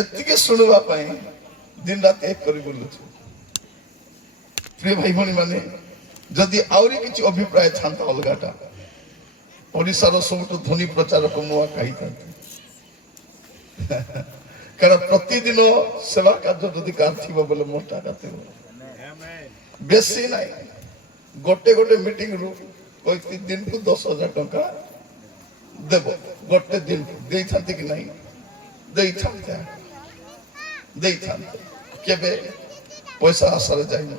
ଏତିକି ଶୁଣିବା ପାଇଁ ଦିନ ରାତି ଏକ କରି ବୁଲୁଛୁ। ପ୍ରିୟ ଭାଇ ଭଉଣୀ ମାନେ, ଯଦି ଆହୁରି କିଛି ଅଭିପ୍ରାୟ ଥାନ୍ତା ଅଲଗାଟା, ଓଡ଼ିଶାର ସବୁଠୁ ଧନୀ ପ୍ରଚାରକ ମୁଁ ଆକା ହେଇଥାନ୍ତି। କାରଣ ପ୍ରତିଦିନ ସେବା କାର୍ଯ୍ୟ ଯଦି କାହାର ଥିବ ବୋଲେ ମୋଟା ଥିବ, ବେଶୀ ନାହିଁ। ଗୋଟେ ଗୋଟେ ମିଟିଂରୁ ଦିନକୁ 10,000 ଟଙ୍କା ଦେବ, ଗୋଟେ ଦିନକୁ ଦେଇଥାନ୍ତି କି ନାହିଁ? ଦେଇଥାନ୍ତେ। କେବେ ପଇସା ଆଶାରେ ଯାଇନି।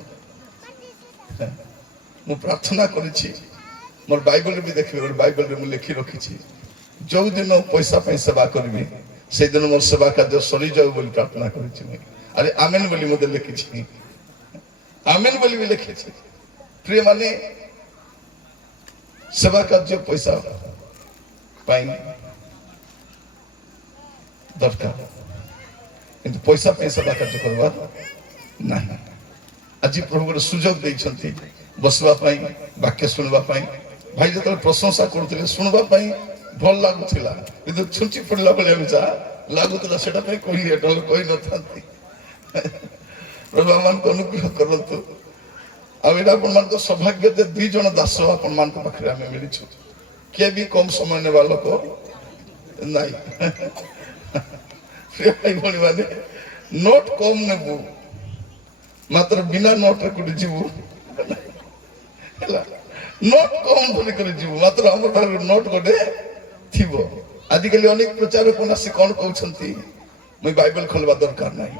ମୁଁ ପ୍ରାର୍ଥନା କରିଛି, ମୋର ବାଇବଲ ବି ଦେଖିବେ, ଗୋଟେ ବାଇବଲରେ ମୁଁ ଲେଖି ରଖିଛି, ଯୋଉ ଦିନ ପଇସା ପାଇଁ ସେବା କରିବି ସେଇଦିନ ମୋର ସେବା କାର୍ଯ୍ୟ ସରିଯାଉ ବୋଲି ପ୍ରାର୍ଥନା କରିଛି। ମୁଁ ଆରେ ଆମେନ ବୋଲି ମୋତେ ଲେଖିଛି, ଆମେନ ବୋଲି ବି ଲେଖିଛି। ପ୍ରିୟ ମାନେ, ସେବା କାର୍ଯ୍ୟ ପଇସା ପାଇଁ ଦରକାର, କିନ୍ତୁ ପଇସା ପାଇଁ ସେବା କାର୍ଯ୍ୟ କରିବା ନାହିଁ। ଆଜି ପ୍ରଭୁ ଗୋଟେ ସୁଯୋଗ ଦେଇଛନ୍ତି ବସିବା ପାଇଁ, ବାକ୍ୟ ଶୁଣିବା ପାଇଁ। ଭାଇ ଯେତେବେଳେ ପ୍ରଶଂସା କରୁଥିଲେ ଶୁଣିବା ପାଇଁ ଭଲ ଲାଗୁଥିଲା, କିନ୍ତୁ ଛୁଞ୍ଚି ପଡ଼ିଲା ଭଳିଆ ବି ଯାହା ଲାଗୁଥିଲା, ସେଟା ପାଇଁ କହିନଥାନ୍ତି। ପ୍ରଭୁ ଆମମାନଙ୍କୁ ଅନୁଗ୍ରହ କରନ୍ତୁ। ଆଉ ଏଇଟା ଆପଣମାନଙ୍କ ସୌଭାଗ୍ୟ ଯେ 2 ଜଣ ଦାସ ଆପଣମାନଙ୍କ ପାଖରେ ଆମେ ମିଳିଛୁ। କିଏ ବି କମ ସମୟ ନେବା ଲୋକ ନାଇଁ। ଭାଇ ଭଉଣୀ ମାନେ, ନୋଟ କମ ନେବୁ, ମାତ୍ର ବିନା ନୋଟରେ କୋଉଠି ଯିବୁ ହେଲା। ନୋଟ କମ ଧରିକରି ଯିବୁ, ମାତ୍ର ଆମର ପାଖରେ ନୋଟ ଗୋଟେ ଥିବ। ଆଜିକାଲି ଅନେକ ପ୍ରଚାରକ ଆସି କଣ କହୁଛନ୍ତି, ମୁଇଁ ବାଇବଲ ଖୋଲିବା ଦରକାର ନାହିଁ,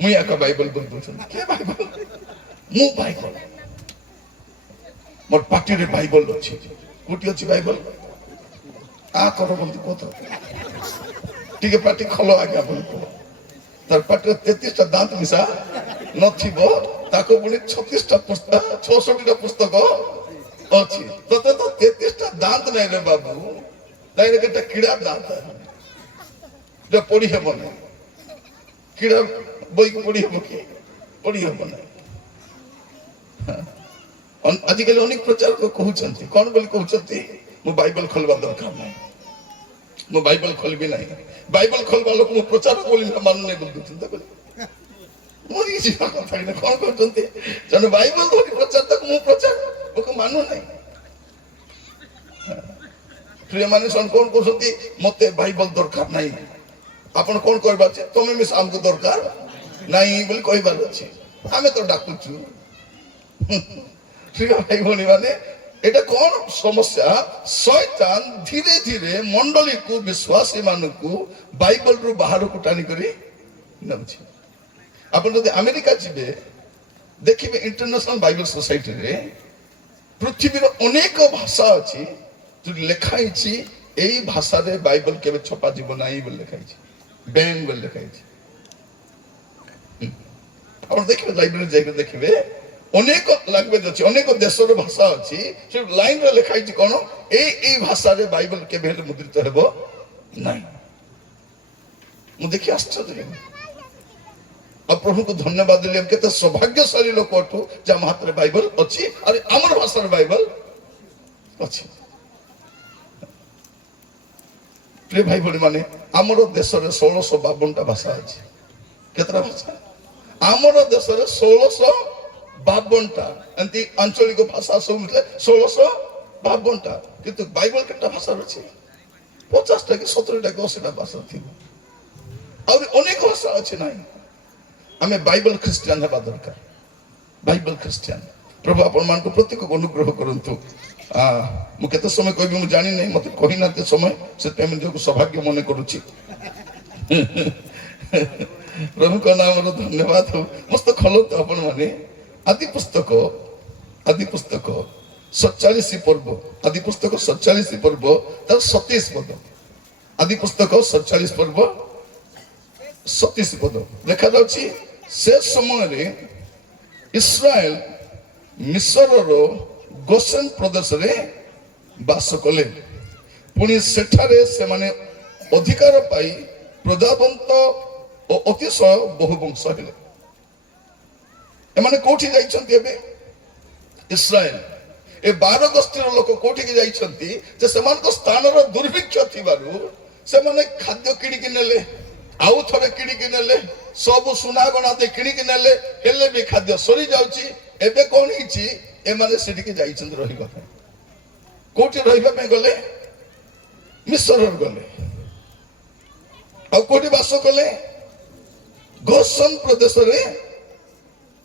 ମୁଇଁ ଆକା ବାଇବଲ ବୋଲି କହୁଛନ୍ତି। କିଏ ବାଇବଲ? ମୁଁ ବାଇବଲ, ମୋର ପାଟିରେ ବାଇବଲ ଅଛି। କୋଉଠି ଅଛି ବାଇବଲ? କର ବୋଲି କହ, ଟିକେ ପାଟି ଖୋଲ ଆଜ୍ଞା ବୋଲି କହ। ତାର ପାଟିରେ 33ଟା ଦାନ୍ତ ମିଶା ନଥିବ, ତାକୁ ପୁଣି 36ଟା ପୁସ୍ତକ, 66ଟା ପୁସ୍ତକ ଅଛି। ତତେ ତ 33ଟା ଦାନ୍ତ ନାହିଁ ରେ ବାବୁ, ତାଇରେ କେତେ କିଡ଼ା ଦାନ୍ତ, এটা ପଢି ହେବ ନାହିଁ। କିଡ଼ା ବହିକୁ ପଢି ହେବ କି? ପଢି ହେବ ନାହିଁ। ଆଜିକାଲି ଅନେକ ପ୍ରଚାରକ କହୁଛନ୍ତି, କଣ ବୋଲି କହୁଛନ୍ତି, ମୁଁ ବାଇବଲ ଖୋଲିବା ଦରକାର ନାହିଁ, ମୁଁ ବାଇବଲ ଖୋଲିବି ନାହିଁ। ବାଇବଲ ଖୋଲିବା ଲୋକ ମୁଁ ପ୍ରଚାରକ ବୋଲି ମାନୁନି ବୋଲି କହୁଛନ୍ତି। ମରିଯିବା କଥା କଣ କରୁଛନ୍ତି, ଜଣେ ବାଇବଲ ଧରି ପ୍ରଚାର, ତାକୁ ମୁଁ ପ୍ରଚାର ଲୋକ ମାନୁ ନାହିଁ। ପ୍ରିୟ ମାନେ, କଣ କହୁଛନ୍ତି, ମତେ ବାଇବଲ ଦରକାର ନାହିଁ। ଆପଣ କଣ କହିବାର ଅଛି, ତମେ ମିଶ ଆମକୁ ଦରକାର ନାହିଁ ବୋଲି କହିବାର ଅଛି। ଆମେ ତ ଡାକୁଛୁ। ପ୍ରିୟ ଭାଇ ଭଉଣୀ ମାନେ, এটা কোন সমস্যা, শয়তান ধীরে ধীরে মন্ডলীକୁ, ବିଶ୍ୱାସୀ ମାନଙ୍କୁ ବାଇବଲରୁ ବାହାରକୁ ଟାଣି କରି ନେଉଛି। ଆପଣ ଯଦି ଆମେରିକା ଯିବେ, ଦେଖିବେ ଇଣ୍ଟରନ୍ୟାସନାଲ ବାଇବଲ ସୋସାଇଟିରେ ପୃଥିବୀର ଅନେକ ଭାଷା ଅଛି, ଯୋଉଠି ଲେଖା ହେଇଛି ଏଇ ଭାଷାରେ ବାଇବଲ କେବେ ଛପା ଯିବ ନାହିଁ ବୋଲି ଲେଖା ହେଇଛି, ବ୍ୟାନ୍ ବୋଲି ଲେଖା ହେଇଛି। ଆପଣ ଦେଖିବେ, ଲାଇବ୍ରେରୀ ଯାଇକି ଦେଖିବେ, ଅନେକ ଲାଙ୍ଗୁଏଜ ଅଛି, ଅନେକ ଦେଶର ଭାଷା ଅଛି, ସେ ଲାଇନରେ ଲେଖା ହେଇଛି କଣ, ଏଇ ଭାଷାରେ ବାଇବଲ କେବେ ହେଲେ ମୁଦ୍ରିତ ହେବ ନାହିଁ। ମୁଁ ଦେଖି ଆଶ୍ଚର୍ଯ୍ୟ ହେଲି। ଆଉ ପ୍ରଭୁଙ୍କୁ ଧନ୍ୟବାଦ ଦେଲି, କେତେ ସୌଭାଗ୍ୟଶାଳୀ ଲୋକ ଅଟୁ ଯେ ଆମ ହାତରେ ବାଇବଲ ଅଛି, ଆଉ ଆମର ଭାଷାରେ ବାଇବଲ ଅଛି। ପ୍ରିୟ ଭାଇ ଭଉଣୀ ମାନେ, ଆମର ଦେଶରେ 1652ଟା ଭାଷା ଅଛି। କେତେଟା ଭାଷା? ଆମର ଦେଶରେ 1652ଟା ଏମିତି ଆଞ୍ଚଳିକ ଭାଷା ସବୁ ମିଶିଲେ 1652ଟା। କିନ୍ତୁ ବାଇବଲ କେତେଟା ଭାଷା ଅଛି? 50ଟା କି 70ଟା କି 80ଟା ଭାଷା ଥିବ। ଆହୁରି ଅନେକ ଭାଷା ଅଛି ନାହିଁ। ଆମେ ବାଇବଲ ଖ୍ରୀଷ୍ଟିଆନ ହେବା ଦରକାର, ବାଇବଲ ଖ୍ରୀଷ୍ଟିଆନ। ପ୍ରଭୁ ଆପଣମାନଙ୍କୁ ପ୍ରତ୍ୟେକକୁ ଅନୁଗ୍ରହ କରନ୍ତୁ। ମୁଁ କେତେ ସମୟ କହିବି ମୁଁ ଜାଣିନାହିଁ, ମତେ କହିନାହାନ୍ତି ସମୟ, ସେଥିପାଇଁ ନିଜକୁ ସୌଭାଗ୍ୟ ମନେ କରୁଛି। ପ୍ରଭୁଙ୍କ ନାମର ଧନ୍ୟବାଦ ହଉ। ମସ୍ତ ଖୋଲନ୍ତୁ ଆପଣ ମାନେ ଆଦି ପୁସ୍ତକ 47 ପର୍ବ, ଆଦି ପୁସ୍ତକ 47 ପର୍ବ ତାର 27 ପଦ। ଆଦି ପୁସ୍ତକ 47 ପର୍ବ 27 ପଦ ଲେଖାଯାଉଛି, ସେ ସମୟରେ ଇସ୍ରାଏଲ ମିଶରର ଗୋସେନ ପ୍ରଦେଶରେ ବାସ କଲେ। ପୁଣି ସେଠାରେ ସେମାନେ ଅଧିକାର ପାଇ ପ୍ରଜାବନ୍ତ ଓ ଅତିଶୟ ବହୁ ବଂଶ ହେଲେ। ଏମାନେ କୋଉଠି ଯାଇଛନ୍ତି ଏବେ? ଇସ୍ରାଏଲ। ଏ 12 ଗୋଷ୍ଠୀର ଲୋକ କୋଉଠିକି ଯାଇଛନ୍ତି ଯେ ସେମାନଙ୍କ ସ୍ଥାନର ଦୁର୍ଭିକ୍ଷ ଥିବାରୁ ସେମାନେ ଖାଦ୍ୟ କିଣିକି ନେଲେ, ଆଉ ଥରେ କିଣି କିଣିକି ନେଲେ, ସବୁ ସୁନା ଗଣା ଦେଇ କିଣିକି ନେଲେ, ହେଲେ ବି ଖାଦ୍ୟ ସରି ଯାଉଛି। ଏବେ କଣ ହେଇଛି, ଏମାନେ ସେଠିକି ଯାଇଛନ୍ତି ରହିବା ପାଇଁ। କୋଉଠି ରହିବା ପାଇଁ ଗଲେ? ମିଶରରେ ଗଲେ। ଆଉ କୋଉଠି ବାସ କଲେ? ଗୋସନ ପ୍ରଦେଶରେ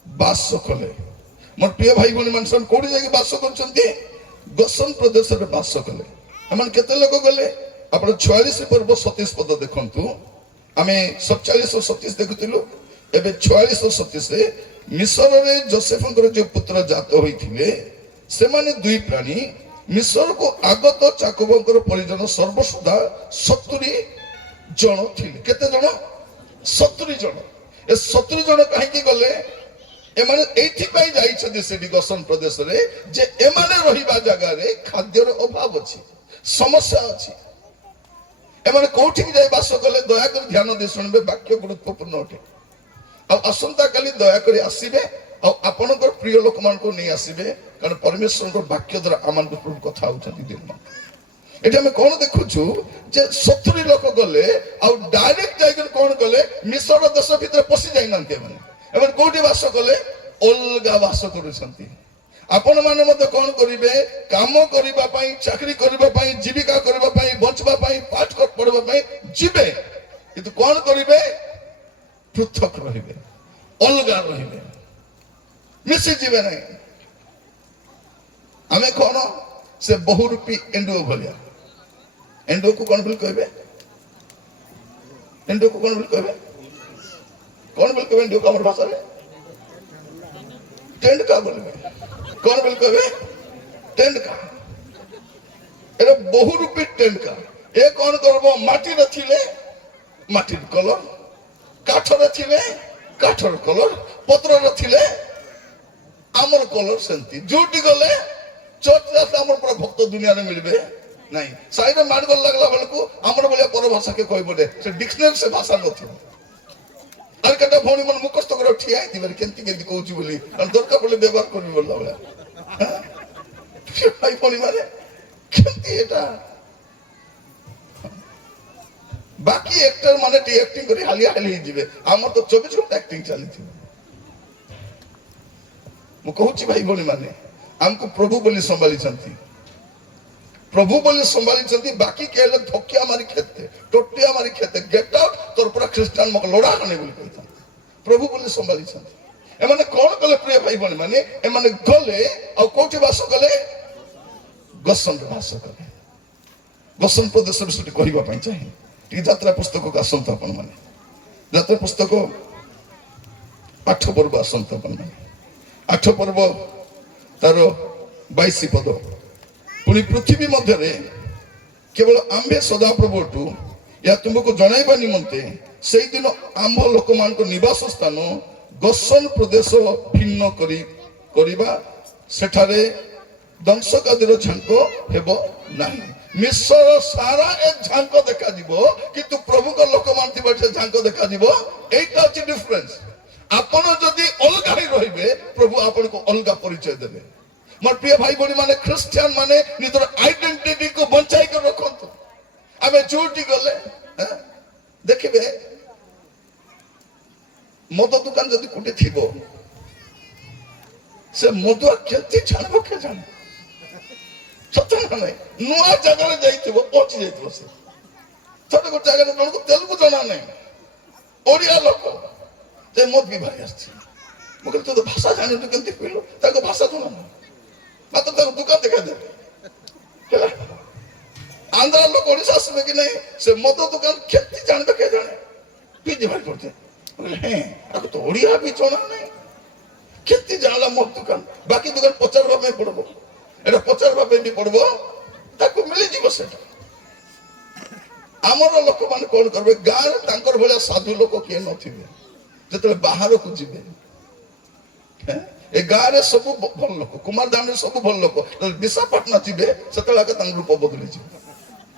ବାସ କଲେ। ମୋର ପ୍ରିୟ ଭାଇ ଭଉଣୀ ମାନେ କୋଉଠି ଯାଇକି ବାସ କରୁଛନ୍ତି? ଗୋସନ ପ୍ରଦେଶରେ ବାସ କଲେ। ଏମାନେ କେତେ ଲୋକ ଗଲେ? ଆପଣ 46 ପର୍ବ 27 ପଦ ଦେଖନ୍ତୁ। ଆମେ 47 ଓ 27 ଦେଖୁଥିଲୁ, ଏବେ 46 ଓ 27 ମିଶରରେ ଯୋସେଫଙ୍କର ଯୋଉ ପୁତ୍ର ଜାତ ହୋଇଥିଲେ, ସେମାନେ ଦୁଇ ପ୍ରାଣୀ ମିଶରକୁ ଆଗତ ଯାକୋବଙ୍କର ପରିଜନ ସର୍ବସୁଦ୍ଧା 70 ଜଣ ଥିଲେ। କେତେ ଜଣ? 70 ଜଣ। ଏ 70 ଜଣ କାହିଁକି ଗଲେ? ଏମାନେ ଏଇଥିପାଇଁ ଯାଇଛନ୍ତି ସେଠି ଗୋସନ ପ୍ରଦେଶରେ ଯେ ଏମାନେ ରହିବା ଜାଗାରେ ଖାଦ୍ୟର ଅଭାବ ଅଛି, ସମସ୍ୟା ଅଛି। ଏମାନେ କୋଉଠିକି ଯାଇ ବାସ କଲେ? ଦୟାକରି ଧ୍ୟାନ ଦେଇ ଶୁଣିବେ, ବାକ୍ୟ ଗୁରୁତ୍ୱପୂର୍ଣ୍ଣ ଅଟେ। ଆଉ ଆସନ୍ତା କାଲି ଦୟାକରି ଆସିବେ, ଆଉ ଆପଣଙ୍କର ପ୍ରିୟ ଲୋକମାନଙ୍କୁ ନେଇ ଆସିବେ, କାରଣ ପରମେଶ୍ୱରଙ୍କ ବାକ୍ୟ ଦ୍ୱାରା ଆମମାନଙ୍କ କଥା ହଉଛନ୍ତି ଦିନ। ଏଠି ଆମେ କଣ ଦେଖୁଛୁ ଯେ 70 ଲୋକ ଗଲେ, ଆଉ ଡାଇରେକ୍ଟ ଯାଇକି କଣ କଲେ? ମିଶର ଦେଶ ଭିତରେ ପଶି ଯାଇନାହାନ୍ତି। ଏମାନେ କୋଉଠି ବାସ କଲେ? ଅଲଗା ବାସ କରୁଛନ୍ତି। ଆପଣ ମାନେ ମଧ୍ୟ କଣ କରିବେ? କାମ କରିବା ପାଇଁ, ଚାକିରି କରିବା ପାଇଁ, ଜୀବିକା କରିବା ପାଇଁ, ବଞ୍ଚିବା ପାଇଁ, ପାଠ ପଢିବା ପାଇଁ ଯିବେ, କିନ୍ତୁ କଣ କରିବେ? ପୃଥକ ରହିବେ, ଅଲଗା ରହିବେ, ମିଶିଯିବେ ନାହିଁ। ଆମେ କଣ? ସେ ବହୁରୂପୀ ଏଣ୍ଡୁଅ ଭଳିଆ। ଏଣ୍ଡୁଅକୁ କଣ ବୋଲି କହିବେ? ଏଣ୍ଡୁଅକୁ କଣ ବୋଲି କହିବେ? କଣ ବୋଲି କହିବେ ଏଣ୍ଡୁଅକୁ ଆମର ଭାଷାରେ? ଟେଣ୍ଡକା ବୋଲିବେ। କଣ ବୋଲି କହିବେ? ଟେଣ୍ଡକା। এটা বহুরূপী টেন্ডকা। এ কଣ করব? মাটিরে ଥିଲେ মাটির কলর, কাঠরে ଥିଲେ কাঠর কলর, পত্ରରେ ଥିଲେ ଆମର କଲର ସେମିତି। ଯୋଉଠି ଗଲେ ଚର୍ଚ୍ଚ ଆମର ପୁରା ଭକ୍ତ ଦୁନିଆରେ ମିଳିବେ ନାଇଁ। ସାଇଡରେ ମାଡଗୋଳ ଲାଗିଲା ବେଳକୁ ଆମର ଭଳିଆ ପର ଭାଷା କେ କହିବଟେ, ସେ ଡିକ୍ସନାରୀ ସେ ଭାଷା ନଥିବ। আর কেটা ভଉଣୀ ମାନେ ମୁଖସ୍ଥ କରି ଠିଆ ହେଇଥିବେ, କେମିତି କେମିତି କହୁଛି ବୋଲି, ଦରକାର ପଡ଼ିଲେ ବ୍ୟବହାର କରିବି ବୋଲିଲା ଭଳିଆ। ଭାଇ ଭଉଣୀ ମାନେ କେମିତି এটা? ବାକି ଏକ୍ଟର ମାନେ ଟିକେ ଆକ୍ଟିଂ କରି ହାଲିଆ ହାଲି ହେଇଯିବେ, ଆମର ତ 24 ଘଣ୍ଟା ଆକ୍ଟିଂ ଚାଲିଥିବ। ମୁଁ କହୁଛି ଭାଇ ଭଉଣୀ ମାନେ, ଆମକୁ ପ୍ରଭୁ ବୋଲି ସମ୍ଭାଳିଛନ୍ତି, ପ୍ରଭୁ ବୋଲି ସମ୍ଭାଳିଛନ୍ତି। ବାକି କେଲେ ଧକିଆ ମାରି ଖେତେ, ଟୋଟିଆ ମାରି ଖେତେ, ଗେଟ୍ ଆଉଟ୍, ତୋର ପୁରା ଖ୍ରୀଷ୍ଟିଆନ ମକ ଲୋଡା ହାଣି ବୋଲି କହିଥାନ୍ତି। ପ୍ରଭୁ ବୋଲି ସମ୍ଭାଳିଛନ୍ତି। ଏମାନେ କଣ କଲେ ପ୍ରିୟ ଭାଇ ଭଉଣୀ ମାନେ? ଏମାନେ ଗଲେ, ଆଉ କୋଉଠି ବାସ କଲେ? ଗୋସନରେ ବାସ କଲେ। ଗୋସନ ପ୍ରଦେଶ ବିଷୟରେ କହିବା ପାଇଁ ଚାହେଁ। ଟିକେ ଯାତ୍ରା ପୁସ୍ତକକୁ ଆସନ୍ତୁ ଆପଣ ମାନେ। ଯାତ୍ରା ପୁସ୍ତକ 8 ପର୍ବ ଆସନ୍ତୁ ଆପଣ ମାନେ। 8 ପର୍ବ ତାର 22 ପଦ। ପୁଣି ପୃଥିବୀ ମଧ୍ୟରେ କେବଳ ଆମ୍ଭେ ସଦାପ୍ରଭୁଠୁ ଏହା ତୁମକୁ ଜଣାଇବା ନିମନ୍ତେ ସେଇଦିନ ଆମ୍ଭ ଲୋକମାନଙ୍କ ନିବାସ ସ୍ଥାନ ଗୋସନ ପ୍ରଦେଶ ଭିନ୍ନ କରିବା, ସେଠାରେ ଦଂଶକାଦୀର ଝାଙ୍କ ହେବ ନାହିଁ। ମିଶର ସାରା ଏ ଝାଙ୍କ ଦେଖାଯିବ, କିନ୍ତୁ ପ୍ରଭୁଙ୍କ ଲୋକମାନେ ଥିବା ସେ ଝାଙ୍କ ଦେଖାଯିବ। ଏଇଟା ଅଛି ଡିଫରେନ୍ସ। ଆପଣ ଯଦି ଅଲଗା ହେଇ ରହିବେ, ପ୍ରଭୁ ଆପଣଙ୍କୁ ଅଲଗା ପରିଚୟ ଦେବେ। ମୋର ପ୍ରିୟ ଭାଇ ଭଉଣୀ ମାନେ, ଖ୍ରୀଷ୍ଟିଆନ ମାନେ ନିଜର ଆଇଡେଣ୍ଟିଟି କୁ ବଞ୍ଚାଇକି ରଖନ୍ତୁ। ଆମେ ଯୋଉଠି ଗଲେ ଦେଖିବେ, ମଦ ଦୋକାନ ଯଦି କୋଉଠି ଥିବ, ସେ ମଦୁଆ କେମିତି ଜାଣିବ? କେ ଜାଣେ? ସତ ନା ନାଇଁ? ନୂଆ ଜାଗାରେ ଯାଇଥିବ, ପହଞ୍ଚି ଯାଇଥିବ। ସେ ଥରେ ଗୋଟେ ଜାଗାରେ ଜଣକୁ ତେଲୁଗୁ ଜଣା ନାହିଁ, ଓଡିଆ ଲୋକ, ଯେ ମଦ ବି ଭାଇ ଆସିଛି। ମୁଁ କହିଲି, ତୁ ତ ଭାଷା ଜାଣିଛୁ, କେମିତି ପିଇଲୁ? ତାଙ୍କ ଭାଷା ଜଣା ନାହିଁ, ମାତ୍ର ତାକୁ ଦୋକାନ ଦେଖାଇଦେବେ ହେଲା। ଆନ୍ଧ୍ରା ଲୋକ ଓଡିଶା ଆସିବେ କି ନାହିଁ, ସେ ମଦ ଦୋକାନ କେମିତି ଜାଣିବେ? କେ ଜାଣେ? ପିଜି ଭାଇ କରୁଛେ। ହେଁ, ତାକୁ ତ ଓଡିଆ ବି ଜଣା ନାହିଁ, କେମିତି ଜାଣିଲା ମଦ ଦୋକାନ? ବାକି ଦୋକାନ ପଚାରିବା ପାଇଁ ପଡିବ, এটা ପଚାରିବା ପାଇଁ ବି ପଡିବ, ତାକୁ ମିଳିଯିବ ସେଟା। ଆମର ଲୋକମାନେ କଣ କରିବେ? ଗାଁରେ ତାଙ୍କର ଭଳିଆ ସାଧୁ ଲୋକ କିଏ ନଥିବେ। ଯେତେବେଳେ ବାହାରକୁ ଯିବେ, ଏ ଗାଁରେ ସବୁ ଭଲ ଲୋକ, କୁମାର ଧାମରେ ସବୁ ଭଲ ଲୋକ, ବିଶାଖାପାଟଣା ଯିବେ, ସେତେବେଳେ ତାଙ୍କ ରୂପ ବଦଳିଯିବ।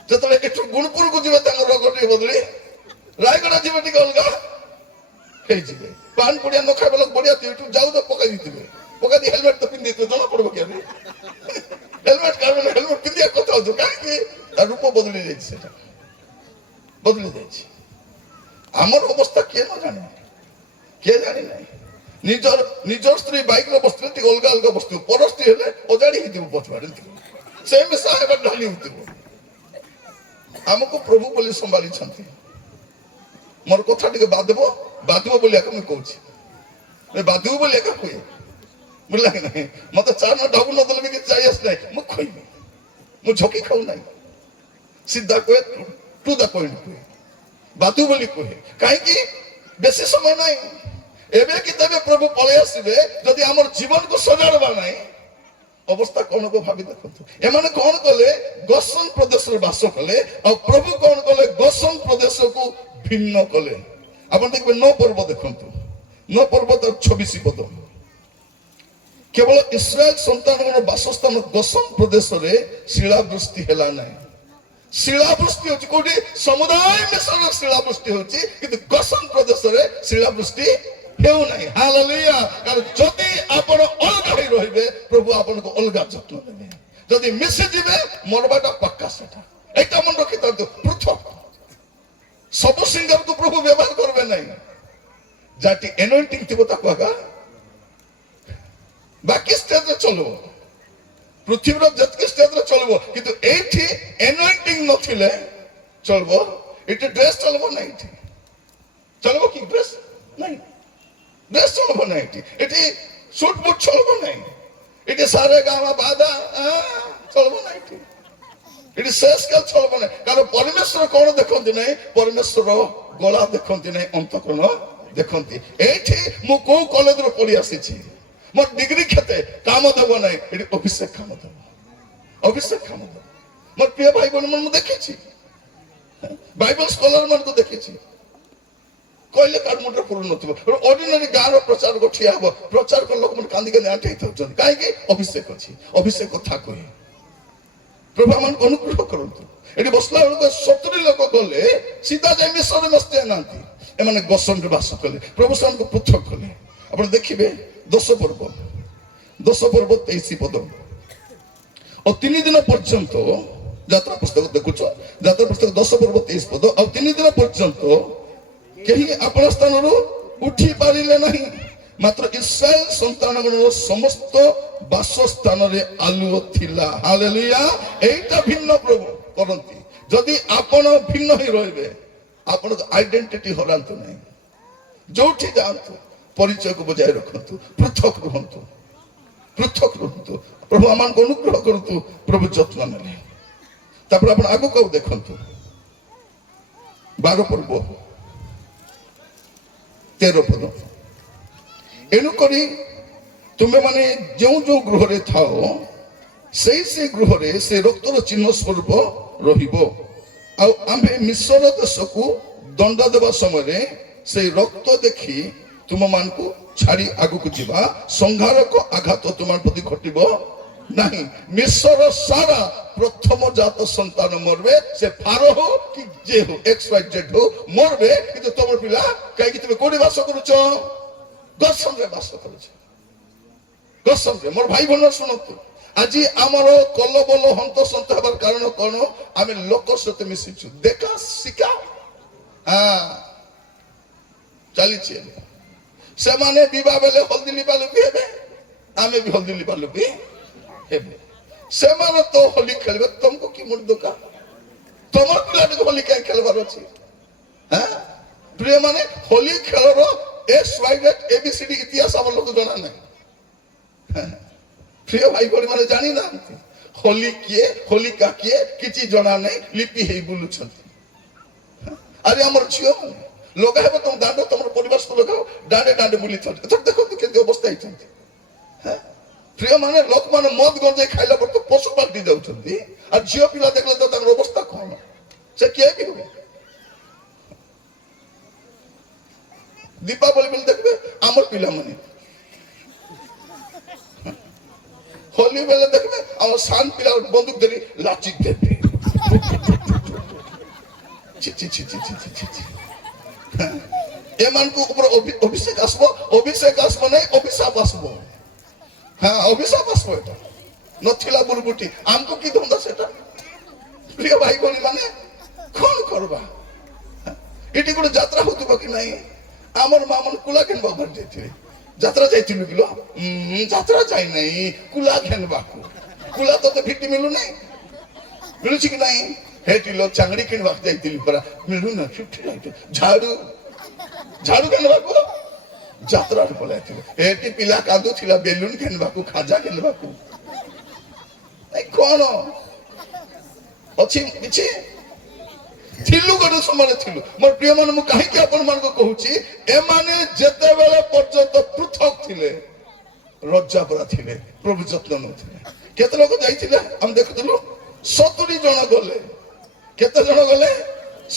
ଯେତେବେଳେ ଏଠୁ ଗୁଣପୁରକୁ ଯିବେ, ତାଙ୍କ ରୋଗ ଟିକେ ବଦଳି, ରାୟଗଡା ଯିବେ, ଟିକେ ଅଲଗା ହେଇଯିବେ। ପାନ ପଡିଆ ନ ଖାଇବା ଲୋକ ବଢିଆ ଥିବେ, ଏଠୁ ଯାଉ ତ ପକାଇ ଦେଇଥିବେ, ପକାଇ ଦେଇ ହେଲମେଟ ତ ପିନ୍ଧି ଦେଇଥିବେ, ଜଣା ପଡିବ କି? ହେଲମେଟ କାରଣ ହେଲମେଟ ପିନ୍ଧିବା କଥା ହଉଛୁ, କାହିଁକି? ତାର ରୂପ ବଦଳି ଯାଇଛି, ସେଟା ବଦଳି ଯାଇଛି। আমার অবস্থা কে না জানে, কে জানি নাই। ନିଜର ସ୍ତ୍ରୀ ବାଇକରେ ବସିଥିଲେ ଟିକେ ଅଲଗା ଅଲଗା ବସିଥିବ, ପର ସ୍ତ୍ରୀ ହେଲେ ଅଜାଡି ହେଇଥିବ ପଛଆଡେ, ସେ ମିଶା ହେବା ଢାଲି ହଉଥିବ। ଆମକୁ ପ୍ରଭୁ ବୋଲି ସମ୍ଭାଳିଛନ୍ତି। ମୋର କଥା ଟିକେ ବାଧିବ ବୋଲି ଏକା ମୁଁ କହୁଛି, ବାଧିବ ବୋଲି ଏକା କୁହେ, ବୁଝିଲା କି ନାହିଁ। ମତେ ଚା ନ ଢାବୁ ନଦେଲେ ବି କିଛି ଯାଇ ଆସି ନାହିଁ, ମୁଁ କହିବି, ମୁଁ ଝକି ଖାଉ ନାହିଁ, ସିଧା କୁହେ, ଟୁ ଦ ପଏଣ୍ଟ କୁହେ, ବାଧିବ ବୋଲି କୁହେ। କାହିଁକି? ବେଶୀ ସମୟ ନାହିଁ, ଏବେ କି ତେବେ ପ୍ରଭୁ ପଳେଇ ଆସିବେ। ଯଦି ଆମର ଜୀବନକୁ ସଜାଡବା ନାହିଁ, ଅବସ୍ଥା କଣ ହବ ଭାବି ଦେଖନ୍ତୁ। ଏମାନେ କଣ କଲେ? ଗୋସନ ପ୍ରଦେଶରେ ବାସ କଲେ, ଆଉ ପ୍ରଭୁ କଣ କଲେ? ଗୋସନ ପ୍ରଦେଶକୁ ଭିନ୍ନ କଲେ। ଆପଣ ଦେଖିବେ 9 ପର୍ବ ଦେଖନ୍ତୁ, 9 ପର୍ବ ତାର 26 ପଦ। କେବଳ ଇସ୍ରାଏଲ ସନ୍ତାନଙ୍କର ବାସସ୍ଥାନ ଗୋସନ ପ୍ରଦେଶରେ ଶିଳାବୃଷ୍ଟି ହେଲା ନାହିଁ। ଶିଳାବୃଷ୍ଟି ହଉଛି କୋଉଠି? ସମୁଦାୟ ମିଶ୍ରର ଶିଳାବୃଷ୍ଟି ହଉଛି, କିନ୍ତୁ ଗୋସନ ପ୍ରଦେଶରେ ଶିଳାବୃଷ୍ଟି ହେଉନାହିଁ। ହାଲେଲୁୟା। କାରଣ ଯଦି ଆପଣ ଅଲଗା ହେଇ ରହିବେ, ପ୍ରଭୁ ଆପଣଙ୍କୁ ଅଲଗା ଯତ୍ନ ନେବେ। ଯଦି ମିଶିଯିବେ, ମରବାଟା ପକ୍କା ସେଟା। ଏଇଟା ମନେ ରଖିଥାନ୍ତୁ, ପୃଥକ। ସବୁ ସିଙ୍ଗରକୁ ପ୍ରଭୁ ବ୍ୟବହାର କରିବେ ନାହିଁ। ଯାହାଟି ଏନୋଇଣ୍ଟିଂ ଥିବ ତାକୁ ଆଗା ବାକି ଷ୍ଟେଜରେ ଚଳିବ, ପୃଥିବୀର ଯେତିକି ଷ୍ଟେଜରେ ଚଳିବ, କିନ୍ତୁ ଏଇଠି ଏନୋଇଣ୍ଟିଂ ନଥିଲେ ଚଳିବ। ଏଠି ଡ୍ରେସ୍ ଚଳିବ ନାହିଁ, ଏଠି ଚଳିବ କି ଡ୍ରେସ୍ ନାହିଁ, ଡ୍ରେସ୍ ଚଳିବ ନାହିଁ ଏଠି। ଏଠି ସୁଟ ବୁଟ ଚଳିବ ନାହିଁ, ଏଠି ସାରେ ଗାମା ବାଦା ଚଳିବ ନାହିଁ, ଏଠି ଶେଷ କାଲ ଚଳିବ ନାହିଁ। କାରଣ ପରମେଶ୍ୱର କଣ ଦେଖନ୍ତି ନାହିଁ? ପରମେଶ୍ୱର ଗଳା ଦେଖନ୍ତି ନାହିଁ, ଅନ୍ତଃକରଣ ଦେଖନ୍ତି। ଏଇଠି ମୁଁ କୋଉ କଲେଜରୁ ପଢି ଆସିଛି, ମୋର ଡିଗ୍ରୀ କ୍ଷେତେ କାମ ଦେବ ନାହିଁ, ଏଠି ଅଭିଷେକ କାମ ଦେବ, ଅଭିଷେକ କାମ ଦେବ। ମୋର ପ୍ରିୟ ଭାଇ ଭଉଣୀ ମୁଁ ଦେଖିଛି, ବାଇବଲ ସ୍କଲାର ମାନଙ୍କୁ ଦେଖିଛି, କହିଲେ କାହାର ମୁଣ୍ଡରେ ପୁରୁ ନଥିବ। ଅର୍ଡିନାରୀ ଗାଁର ପ୍ରଚାରକ ଠିଆ ହବ, ପ୍ରଚାର କଲେ ଲୋକମାନେ କାନ୍ଦି କାନ୍ଦି ଆଣ୍ଠେଇ ଥାଉଛନ୍ତି। କାହିଁକି? ଅଭିଷେକ ଅଛି, ଅଭିଷେକ କଥା କହେ। ପ୍ରଭୁ ଆମମାନଙ୍କୁ ଅନୁଗ୍ରହ କରନ୍ତୁ। ଏଠି ବସିଲା ବେଳକୁ 70 ଲୋକ ଗଲେ, ସିଧା ଯାଇ ମିଶ୍ରରେ ବସିତେ ନାହାନ୍ତି, ଏମାନେ ଗୋସନରେ ବାସ କଲେ, ପ୍ରଭୁ ସେମାନଙ୍କୁ ପୃଥକ କଲେ। ଆପଣ ଦେଖିବେ 10 ପର୍ବ 23 ପଦ। ଆଉ 3 ଦିନ ପର୍ଯ୍ୟନ୍ତ, ଯାତ୍ରା ପୁସ୍ତକ ଦେଖୁଛ, ଯାତ୍ରା ପୁସ୍ତକ 10 ପର୍ବ 23 ପଦ। ଆଉ 3 ଦିନ ପର୍ଯ୍ୟନ୍ତ କେହି ଆପଣ ସ୍ଥାନରୁ ଉଠି ପାରିଲେ ନାହିଁ, ମାତ୍ର ଇସ୍ରାଏଲ ସନ୍ତାନଗଣର ସମସ୍ତ ବାସସ୍ଥାନରେ ଆଲୁଅ ଥିଲା। ହାଲେଲୁୟା। ଏଇଟା ଭିନ୍ନ ପ୍ରଭୁ କରନ୍ତି। ଯଦି ଆପଣ ଭିନ୍ନ ହେଇ ରହିବେ, ଆପଣ ଆଇଡେଣ୍ଟିଟି ହରାନ୍ତୁ ନାହିଁ। ଯୋଉଠି ଯାଆନ୍ତୁ ପରିଚୟକୁ ବଜାୟ ରଖନ୍ତୁ, ପୃଥକ ରୁହନ୍ତୁ, ପୃଥକ ରୁହନ୍ତୁ। ପ୍ରଭୁ ଆମମାନଙ୍କୁ ଅନୁଗ୍ରହ କରନ୍ତୁ, ପ୍ରଭୁ ଯତ୍ନ ନେଲେ। ତାପରେ ଆପଣ ଆଗକୁ ଆଉ ଦେଖନ୍ତୁ, 12 ପର୍ବ 13 ପଦ। ଏଣୁକରି ତୁମେମାନେ ଯେଉଁ ଯେଉଁ ଗୃହରେ ଥାଅ, ସେଇ ଗୃହରେ ସେ ରକ୍ତର ଚିହ୍ନ ସ୍ୱରୂପ ରହିବ। ଆଉ ଆମ୍ଭେ ମିଶ୍ର ଦେଶକୁ ଦଣ୍ଡ ଦେବା ସମୟରେ ସେଇ ରକ୍ତ ଦେଖି ତୁମମାନଙ୍କୁ ଛାଡି ଆଗକୁ ଯିବା, ସଂହାରକ ଆଘାତ ତୁମ ପ୍ରତି ଘଟିବ ନାହିଁ। ମିଶ୍ର ସାରା ପ୍ରଥମ ଜାତ ସନ୍ତାନ ମରବେ, ସେ ଫାରୋ ହଉ କି ଯେ ହଉ, XYZ ହଉ, ମରବେ। କିନ୍ତୁ ତମର ପିଲା, କାହିଁକି ତୁମେ କୋଉଠି ବାସ କରୁଛ? ଗୋସନରେ ବାସ କରୁଛ, ଗୋସନରେ। ମୋର ଭାଇ ଭଉଣୀ ଶୁଣନ୍ତୁ, ଆଜି ଆମର କଲବଲ ହନ୍ତସନ୍ତ ହେବାର କାରଣ କଣ? ଆମେ ଲୋକ ସହିତ ମିଶିଛୁ, ଦେଖା ଶିଖା ଚାଲିଛି। ସେମାନେ ବିବାହ ବେଲେ ହଳଦୀ ଲିପା ଲୁପି ହେବେ, ଆମେ ବି ହଳଦୀ ଲିପା ଲୁପି ହେବେ। ସେମାନେ ତ ହୋଲି ଖେଳିବେ, ତମକୁ କି ମୁଣ୍ଡ ଦୋକା? ତମର ପିଲାଟିକୁ ହୋଲି କାହିଁ ଖେଳିବାର ଅଛି? ପ୍ରିୟ ମାନେ, ହୋଲି ଖେଳର XYZ ABCD ଇତିହାସ ଆମ ଲୋକ ଜଣା ନାହିଁ। ପ୍ରିୟ ଭାଇ ଭଉଣୀ ମାନେ ଜାଣି ନାହାନ୍ତି, ହୋଲି କିଏ, ହୋଲିକା କିଏ କିଛି ଜଣା ନାହିଁ, ଲିପି ହେଇ ବୁଲୁଛନ୍ତି। ଆରେ ଆମର ଝିଅ ଲଗା ହେବ, ତମ ଦାଣ୍ଡ, ତମର ପରିବାର ସହ ଲଗାଅ, ଦାଣ୍ଡେ ଦାଣ୍ଡେ ବୁଲିଥାନ୍ତି। ଏଥର ଦେଖନ୍ତୁ କେମିତି ଅବସ୍ଥା ହେଇଛନ୍ତି। ପ୍ରିୟ ମାନେ, ଲୋକମାନେ ମଦ ଗଞ୍ଜେଇ ଖାଇଲା ପରେ ତ ପଶୁ ପାଲଟି ଯାଉଛନ୍ତି, ଆଉ ଝିଅ ପିଲା ଦେଖିଲେ ତ ତାଙ୍କର ଅବସ୍ଥା କଣ? ସେ କିଏ ବି ହୁଏ। ଦୀପାବଳି ବୋଲି ଦେଖିବେ ଆମର ପିଲାମାନେ, ହୋଲି ବେଲେ ଦେଖିବେ ଆମର ସାନ ପିଲା ବନ୍ଧୁକ ଧରି ଲାଚି ଦେବେ। ଏମାନଙ୍କ ଉପରେ ଅଭିଷେକ ଆସିବ, ଅଭିଷେକ ଆସିବ ନାହିଁ, ଅଭିଶାପ ଆସିବ। ଅଭିଶାପ ଆସିବ। ଏଟା ନଥିଲା ବୁରୁବୁଟି, ଆମକୁ କି ଧନ୍ଦା ସେଟା? ପ୍ରିୟ ଭାଇ ଭଉଣୀ ମାନେ, କଣ କରବା? ଏଠି ଗୋଟେ ଯାତ୍ରା ହଉଥିବ କି ନାହିଁ ଆମର ମା ମାନେ କୁଲା କିଣିବାକୁ ବାହାରି ଯାଇଥିବେ ଯାତ୍ରା ଯାଇଥିଲୁ କିଲୋ ଯାତ୍ରା ଯାଇ ନାହିଁ କୁଲା କିଣିବାକୁ କୁଲା ତତେ ଭିଟି ମିଳୁନାହିଁ ମିଳୁଛି କି ନାହିଁ ହେଠି ଲୋ ଚାଙ୍ଗଡି କିଣିବାକୁ ଯାଇଥିଲି ପରା ମିଳୁନା ଝାଡୁ ଝାଡୁ କିଣିବାକୁ ଯାତ୍ରାରେ ପଳାଇଥିବ ଏଠି ପିଲା କାନ୍ଦୁଥିଲା ବେଲୁନ କିଣିବାକୁ ଖାଜା କିଣିବାକୁ କଣ ଅଛି କିଛି ଥିଲୁ ଗୋଟେ ସମୟରେ ଥିଲୁ ମୋର ପ୍ରିୟ ମାନେ ମୁଁ କାହିଁକି ଆପଣ ମାନଙ୍କୁ କହୁଛି ଏମାନେ ଯେତେବେଳେ ପର୍ଯ୍ୟନ୍ତ ପୃଥକ ଥିଲେ ଲଜ୍ଜାପରା ଥିଲେ ପ୍ରଭୁ ଯତ୍ନ ନେଉଥିଲେ କେତେ ଲୋକ ଯାଇଥିଲେ ଆମେ ଦେଖୁଥିଲୁ 70 ଜଣ ଗଲେ କେତେ ଜଣ ଗଲେ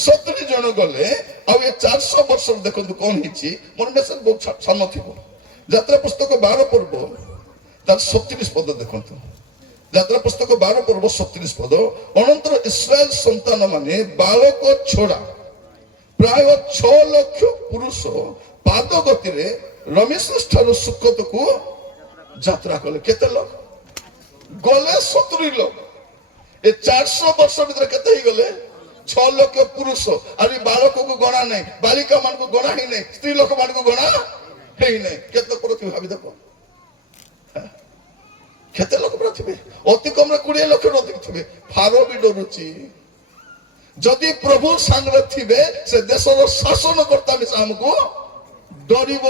70 ଜଣ ଗଲେ ଆଉ ଏ 400 ବର୍ଷର ଦେଖନ୍ତୁ କଣ ହେଇଛି ମୋର ମେସେଜ ବହୁତ ସାନ ଥିବ ଯାତ୍ରା ପୁସ୍ତକ 12 ପର୍ବ ତାର 37 ପଦ ଦେଖନ୍ତୁ ଯାତ୍ରା ପୁସ୍ତକ 12 ପର୍ବ 37 ପଦ ଅନନ୍ତର ଇସ୍ରାଏଲ ସନ୍ତାନ ମାନେ ବାଳକ ଛଡା ପ୍ରାୟ 6 ଲକ୍ଷ ପୁରୁଷ ପାଦ ଗତିରେ ରମେଶେଶ ଠାରୁ ସୁକତକୁ ଯାତ୍ରା କଲେ କେତେ ଲୋକ ଗଲେ 70 ଲୋକ ଏ 400 ବର୍ଷ ଭିତରେ କେତେ ହେଇଗଲେ 6 ଲକ୍ଷ ପୁରୁଷ ଆଉ ଏ ବାଳକକୁ ଗଣା ନାହିଁ ବାଳିକା ମାନଙ୍କୁ ଗଣା ହିଁ ନାହିଁ ସ୍ତ୍ରୀ ଲୋକ ମାନଙ୍କୁ ଗଣା ହେଇ ନାହିଁ କେତେ ଲୋକ ଥିବେ ଭାବି ଦେଖ କେତେ ଲୋକ ଥିବେ ଅତି କମରେ 20 ଲକ୍ଷ ଅଧିକ ଥିବେ ଫାରୋ ବି ଡରୁଛି ଯଦି ପ୍ରଭୁ ସାଙ୍ଗରେ ଥିବେ ସେ ଦେଶର ଶାସନ କର୍ତ୍ତା ବି ଆମକୁ ଡରିବ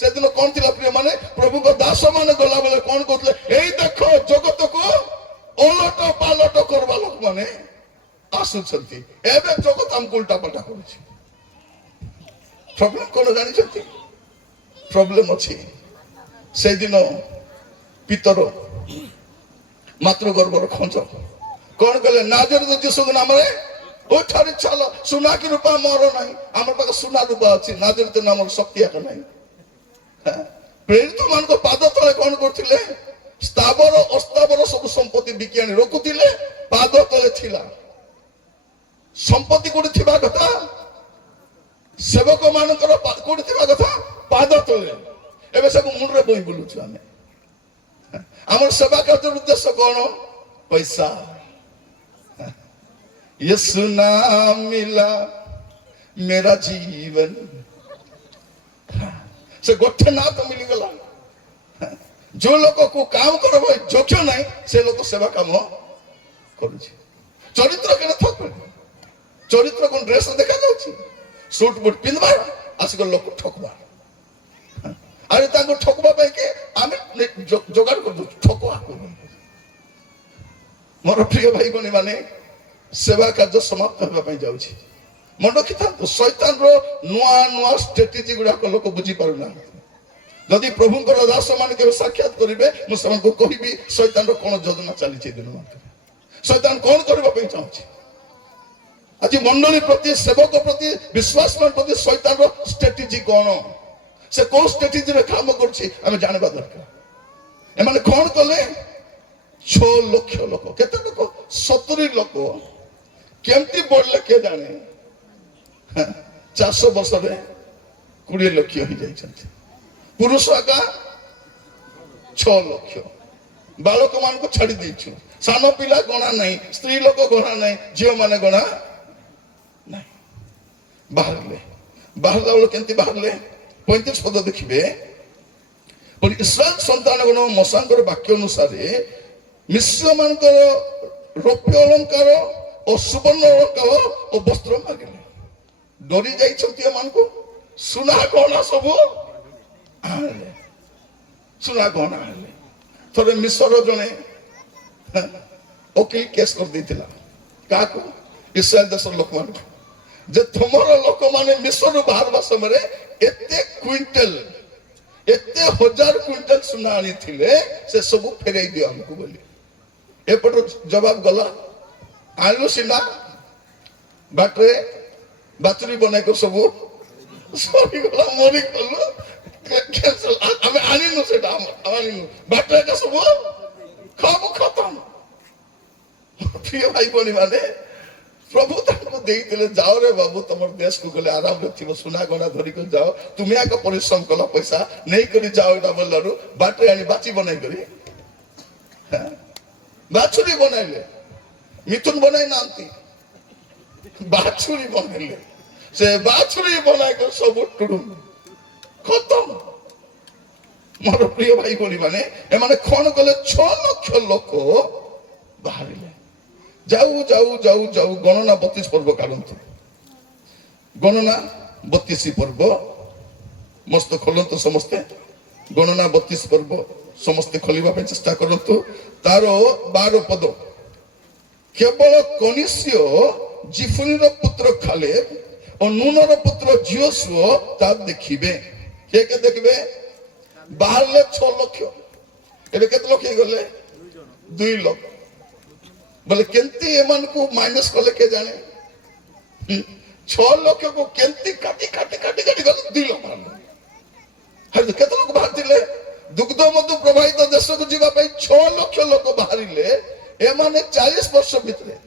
ସେଦିନ କଣ ଥିଲା ପ୍ରିୟ ମାନେ ପ୍ରଭୁଙ୍କ ଦାସ ମାନେ ଗଲା ବେଳେ କଣ କହୁଥିଲେ ଏଇ ଦେଖ ଜଗତକୁ ଓଲଟ ପାଲଟ କରିବା ଲୋକମାନେ ଆସୁଛନ୍ତି ଏବେ ଜଗତ ଆମକୁ ଉଲ୍ଟା ପାଲ୍ଟା କରୁଛି ପ୍ରୋବ୍ଲେମ କଣ ଜାଣିଛନ୍ତି ପ୍ରୋବ୍ଲେମ ଅଛି ସେଇଦିନ ପିତର ମାତୃ ଗର୍ଭର ଖଞ୍ଜ କଣ କଲେ ନାଜରେଥ ଯୀଶୁଙ୍କ ନାମରେ ଉଠାରି ଚାଲ ସୁନା କି ରୂପା ମୋର ନାହିଁ ଆମର ପାଖେ ସୁନା ରୂପା ଅଛି ନାଜରେଥ ନାମର ଶକ୍ତି ଏକ ନାହିଁ ପ୍ରେରିତ ମାନଙ୍କ ପାଦ ତଳେ କଣ କରୁଥିଲେ ସ୍ଥାବର ଅସ୍ଥାବର ସବୁ ସମ୍ପତ୍ତି ବିକି ଆଣି ରଖୁଥିଲେ ପାଦ ତଳେ ଥିଲା ସମ୍ପତ୍ତି କୋଉଠି ଥିବା କଥା ସେବକ ମାନଙ୍କର କୋଉଠି ଥିବା କଥା ପାଦ ତଳେ ଏବେ ସବୁ ମୁଣ୍ଡରେ ବୋହି ବୁଲୁଛୁ ଆମେ ଆମର ସେବା କାର୍ଯ୍ୟର ଉଦ୍ଦେଶ୍ୟ କଣ ପଇସା यीशु नाम मिला मेरा जीवन से गोटे ना तो मिलगला जो लोग को काम करब योग्य नहीं से लोग सेवा काम करुଛି चरित्र केना थक चरित्र कोन ड्रेस देखा जाउछि सूट बूट पिनबार आसिक लोक ठकबा अरे ताको ठकबा पे के आमे जोगाड़ कर ठकवा मोर प्रिय भाई बनी माने सेवा कार्य समाप्त होगा ପାଇଁ ଯାଉଛି मन रखिथांतु शैतान रो नुआ नुआ स्ट्रेटेजी गुडा को लोक बुझी पारुना जदि प्रभुंकर दास मान के साक्षात करिवे मु समान को कहिबी शैतान रो कोन योजना चली छै दिन मान शैतान कोन करबा ପାଇଁ चाहछि आज मंडली प्रति सेवक प्रति विश्वासमान प्रति शैतान रो स्ट्रेटेजी कोन से को स्ट्रेटेजी रे काम करछि हमें जानबा दरकार ए माने कोन कले 6 लाख लोक केते लोक 70 लोक केमती बढ़ले के जाने 400 वर्ष रे 20 लाख हो जाई पुरुष का 6 लाख बालक मान को छाड़ी देछु सानो पिला गणा नहीं स्त्री लोक गणा नहीं झियो माने गणा नहीं बाहरले बाहरला केंती बाहरले 35 पद देखिबे पर इस्राएल संतान गण मसांकर वाक्य अनुसार मिश्र मानकर रौप्य अलंकार और सुवर्ण अलंकार और वस्त्र मांगले डरी जाइछंती मान को सुना गहना सब आले सुना गहना आले थोड़े मिश्र जने ओकिल केस कर देथिला काको इस्राएल देश लोक मान जे तुमर लोक माने मिश्र बाहर समय एते क्विंटल एते 1000 क्विंटल सुना आनी थिले से सब फेरई दियो हमको बोली एपट जवाब गला आलू सीना बाटरे बातरी बनाई को सब सॉरी गला मोरी गलो कैंसिल हमें आनी नो सेटा आनी नो बाटरे का सब खाब खत्म प्रिय भाई बनी माने प्रभु ताको देइतिले जाओ रे बाबू तमर देश को गले आराम रे थिबो सुना गणा धरि को जाओ तुमे आका परिश्रम कला पैसा नहीं करी जाओ एटा बोललरु बाटरे आनी बाची बनाई करी बाछुरी बनाइले मिथुन बनाई नांती बाछुरी बनाइले से बाछुरी बना कर सब टुडुम खत्म। मोर प्रिय भाई बोली माने एमाने कौन गले 6 लाख लोक बाहर जाऊ जाऊ जाऊ जाऊ गणना 32 पर्व काढंतु गणना 32 पर्व मस्त खोलंतु समस्ते गणना 32 पर्व समस्ते खोलिबा पे चेष्टा करंतु तारो 12 पद केवल कनिष्य जिफुनीर पुत्र खालेब और नूनर पुत्र जियोशुआ ता देखिबे के देखबे बाहर 6 लाख एबे केते लोक गले 2 लाख बोले केंती एमान को माइनस कले के जाने 6 लाख को केंती काटी काटी काटी काटी गले 2 लाख बाहर हर केते लोक बाहर दिले दुग्ध मधु प्रभावित देश को जीवा पे 6 लाख लोक बाहरिले एमाने 40 वर्ष भितरे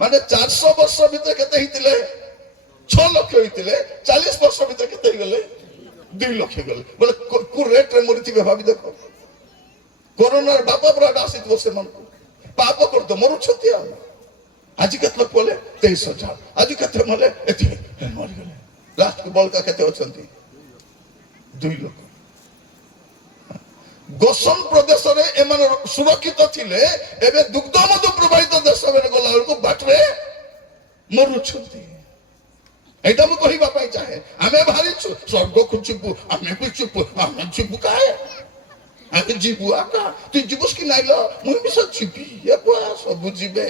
माने 400 वर्ष भितरे केते हितिले 6 लाख हितिले 40 वर्ष भितरे केते गले 2 लाख गले बोले को रेट रे मरिथिबे भाबी देखो कोरोना बापा ब्राड आसित वर्ष मन पाप कर तो मरु छथि आज केते लोक बोले 23000 आज केते मले एथि मर गले लास्ट को बलका केते अछंती 2 लाख गोसन प्रदेश रे एमान सुरक्षित थिले एबे दुग्ध मधु प्रभावित देश रे गला को बाटरे मरु छथि एटा मु कहिबा पई चाहे आमे भारी स्वर्ग को चुपु आमे को चुपु आमे चुपु काहे आके जीबु आका तू जीबुस की नाइलो मु मिस छिपी ए बुआ सब जीबे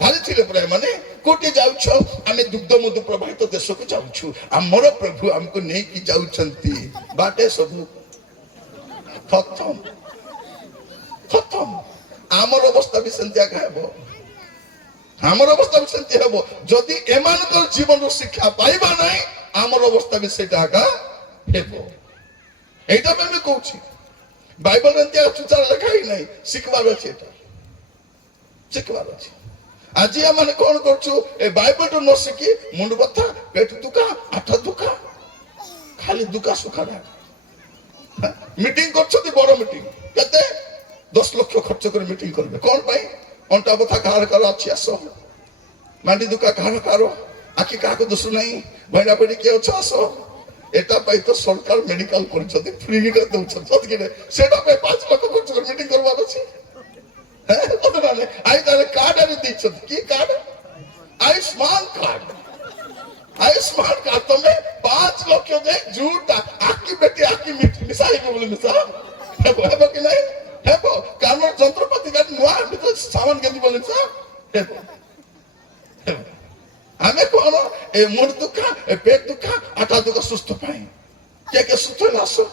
भारी थिले प्रेम माने कोटी जाउछो आमे दुग्ध मधु प्रभावित देश को जाउछु हमर प्रभु हमको नै की जाउछंती बाटे सब खत्म खत्म आमर अवस्था भी सेंतिया कहबो आमर अवस्था भी सेंति हेबो जदि एमानकर जीवन रो शिक्षा पाइबा नै आमर अवस्था भी सेटा का हेबो एटा में कहूची बाइबल एंतिया चुचार लिखाई नै शिखबार अछि एटा शिखबार अछि आज आमाने कोन करछु ए बाइबल तो न शिखी मुंड बथा पेट दुखा आठा दुखा खाली दुखा सुखा मीटिंग करछथि बड़ मीटिंग केते 10 लाख खर्च कर मीटिंग करबे कोन पाई अंटा बथा कार कर अछि आसो मांडी दुका कार कारो आखि का को दोष नहीं भैरा बड़ी के छ आसो एटा पाई तो सरकार मेडिकल करछथि फ्री रे दउछथि कि सेटा पे 5 लाख खर्च कर मीटिंग करबा अछि हैं ओतना ने आई तारे कार्ड आरे दिछथि की card Ayushman card Ayushman card तमे 5 लाख दे झूठा आकी बेटी आकी मिसाई के बोले मिसा हेबो कि नहीं हेबो काम यंत्रपाति का नुआ तो सामान केंदी बोले मिसा हेबो हमें कोन ए मुंड दुखा ए पेट दुखा आटा दुखा सुस्त पाई के सुस्त लासो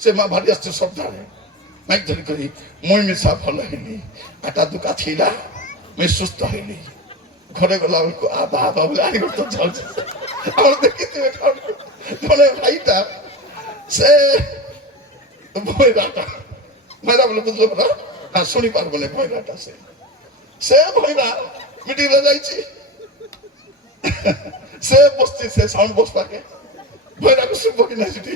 से मा भारी अस्ते शब्द रे माइक धरी करी मोय मिसा भल हेली आटा दुखा थिला मैं सुस्त हेली घरे गला को आ बाबा बोले आनी तो चल और देखिते बोले भाईटा से भैराटा भैरा बोले बुझलो ना हां सुनी पारबो ने भैराटा से भैरा मीटिंग रे जाईची से बस्ती से साउंड बॉक्स पाके भैरा को सुबो कि नहीं सिटी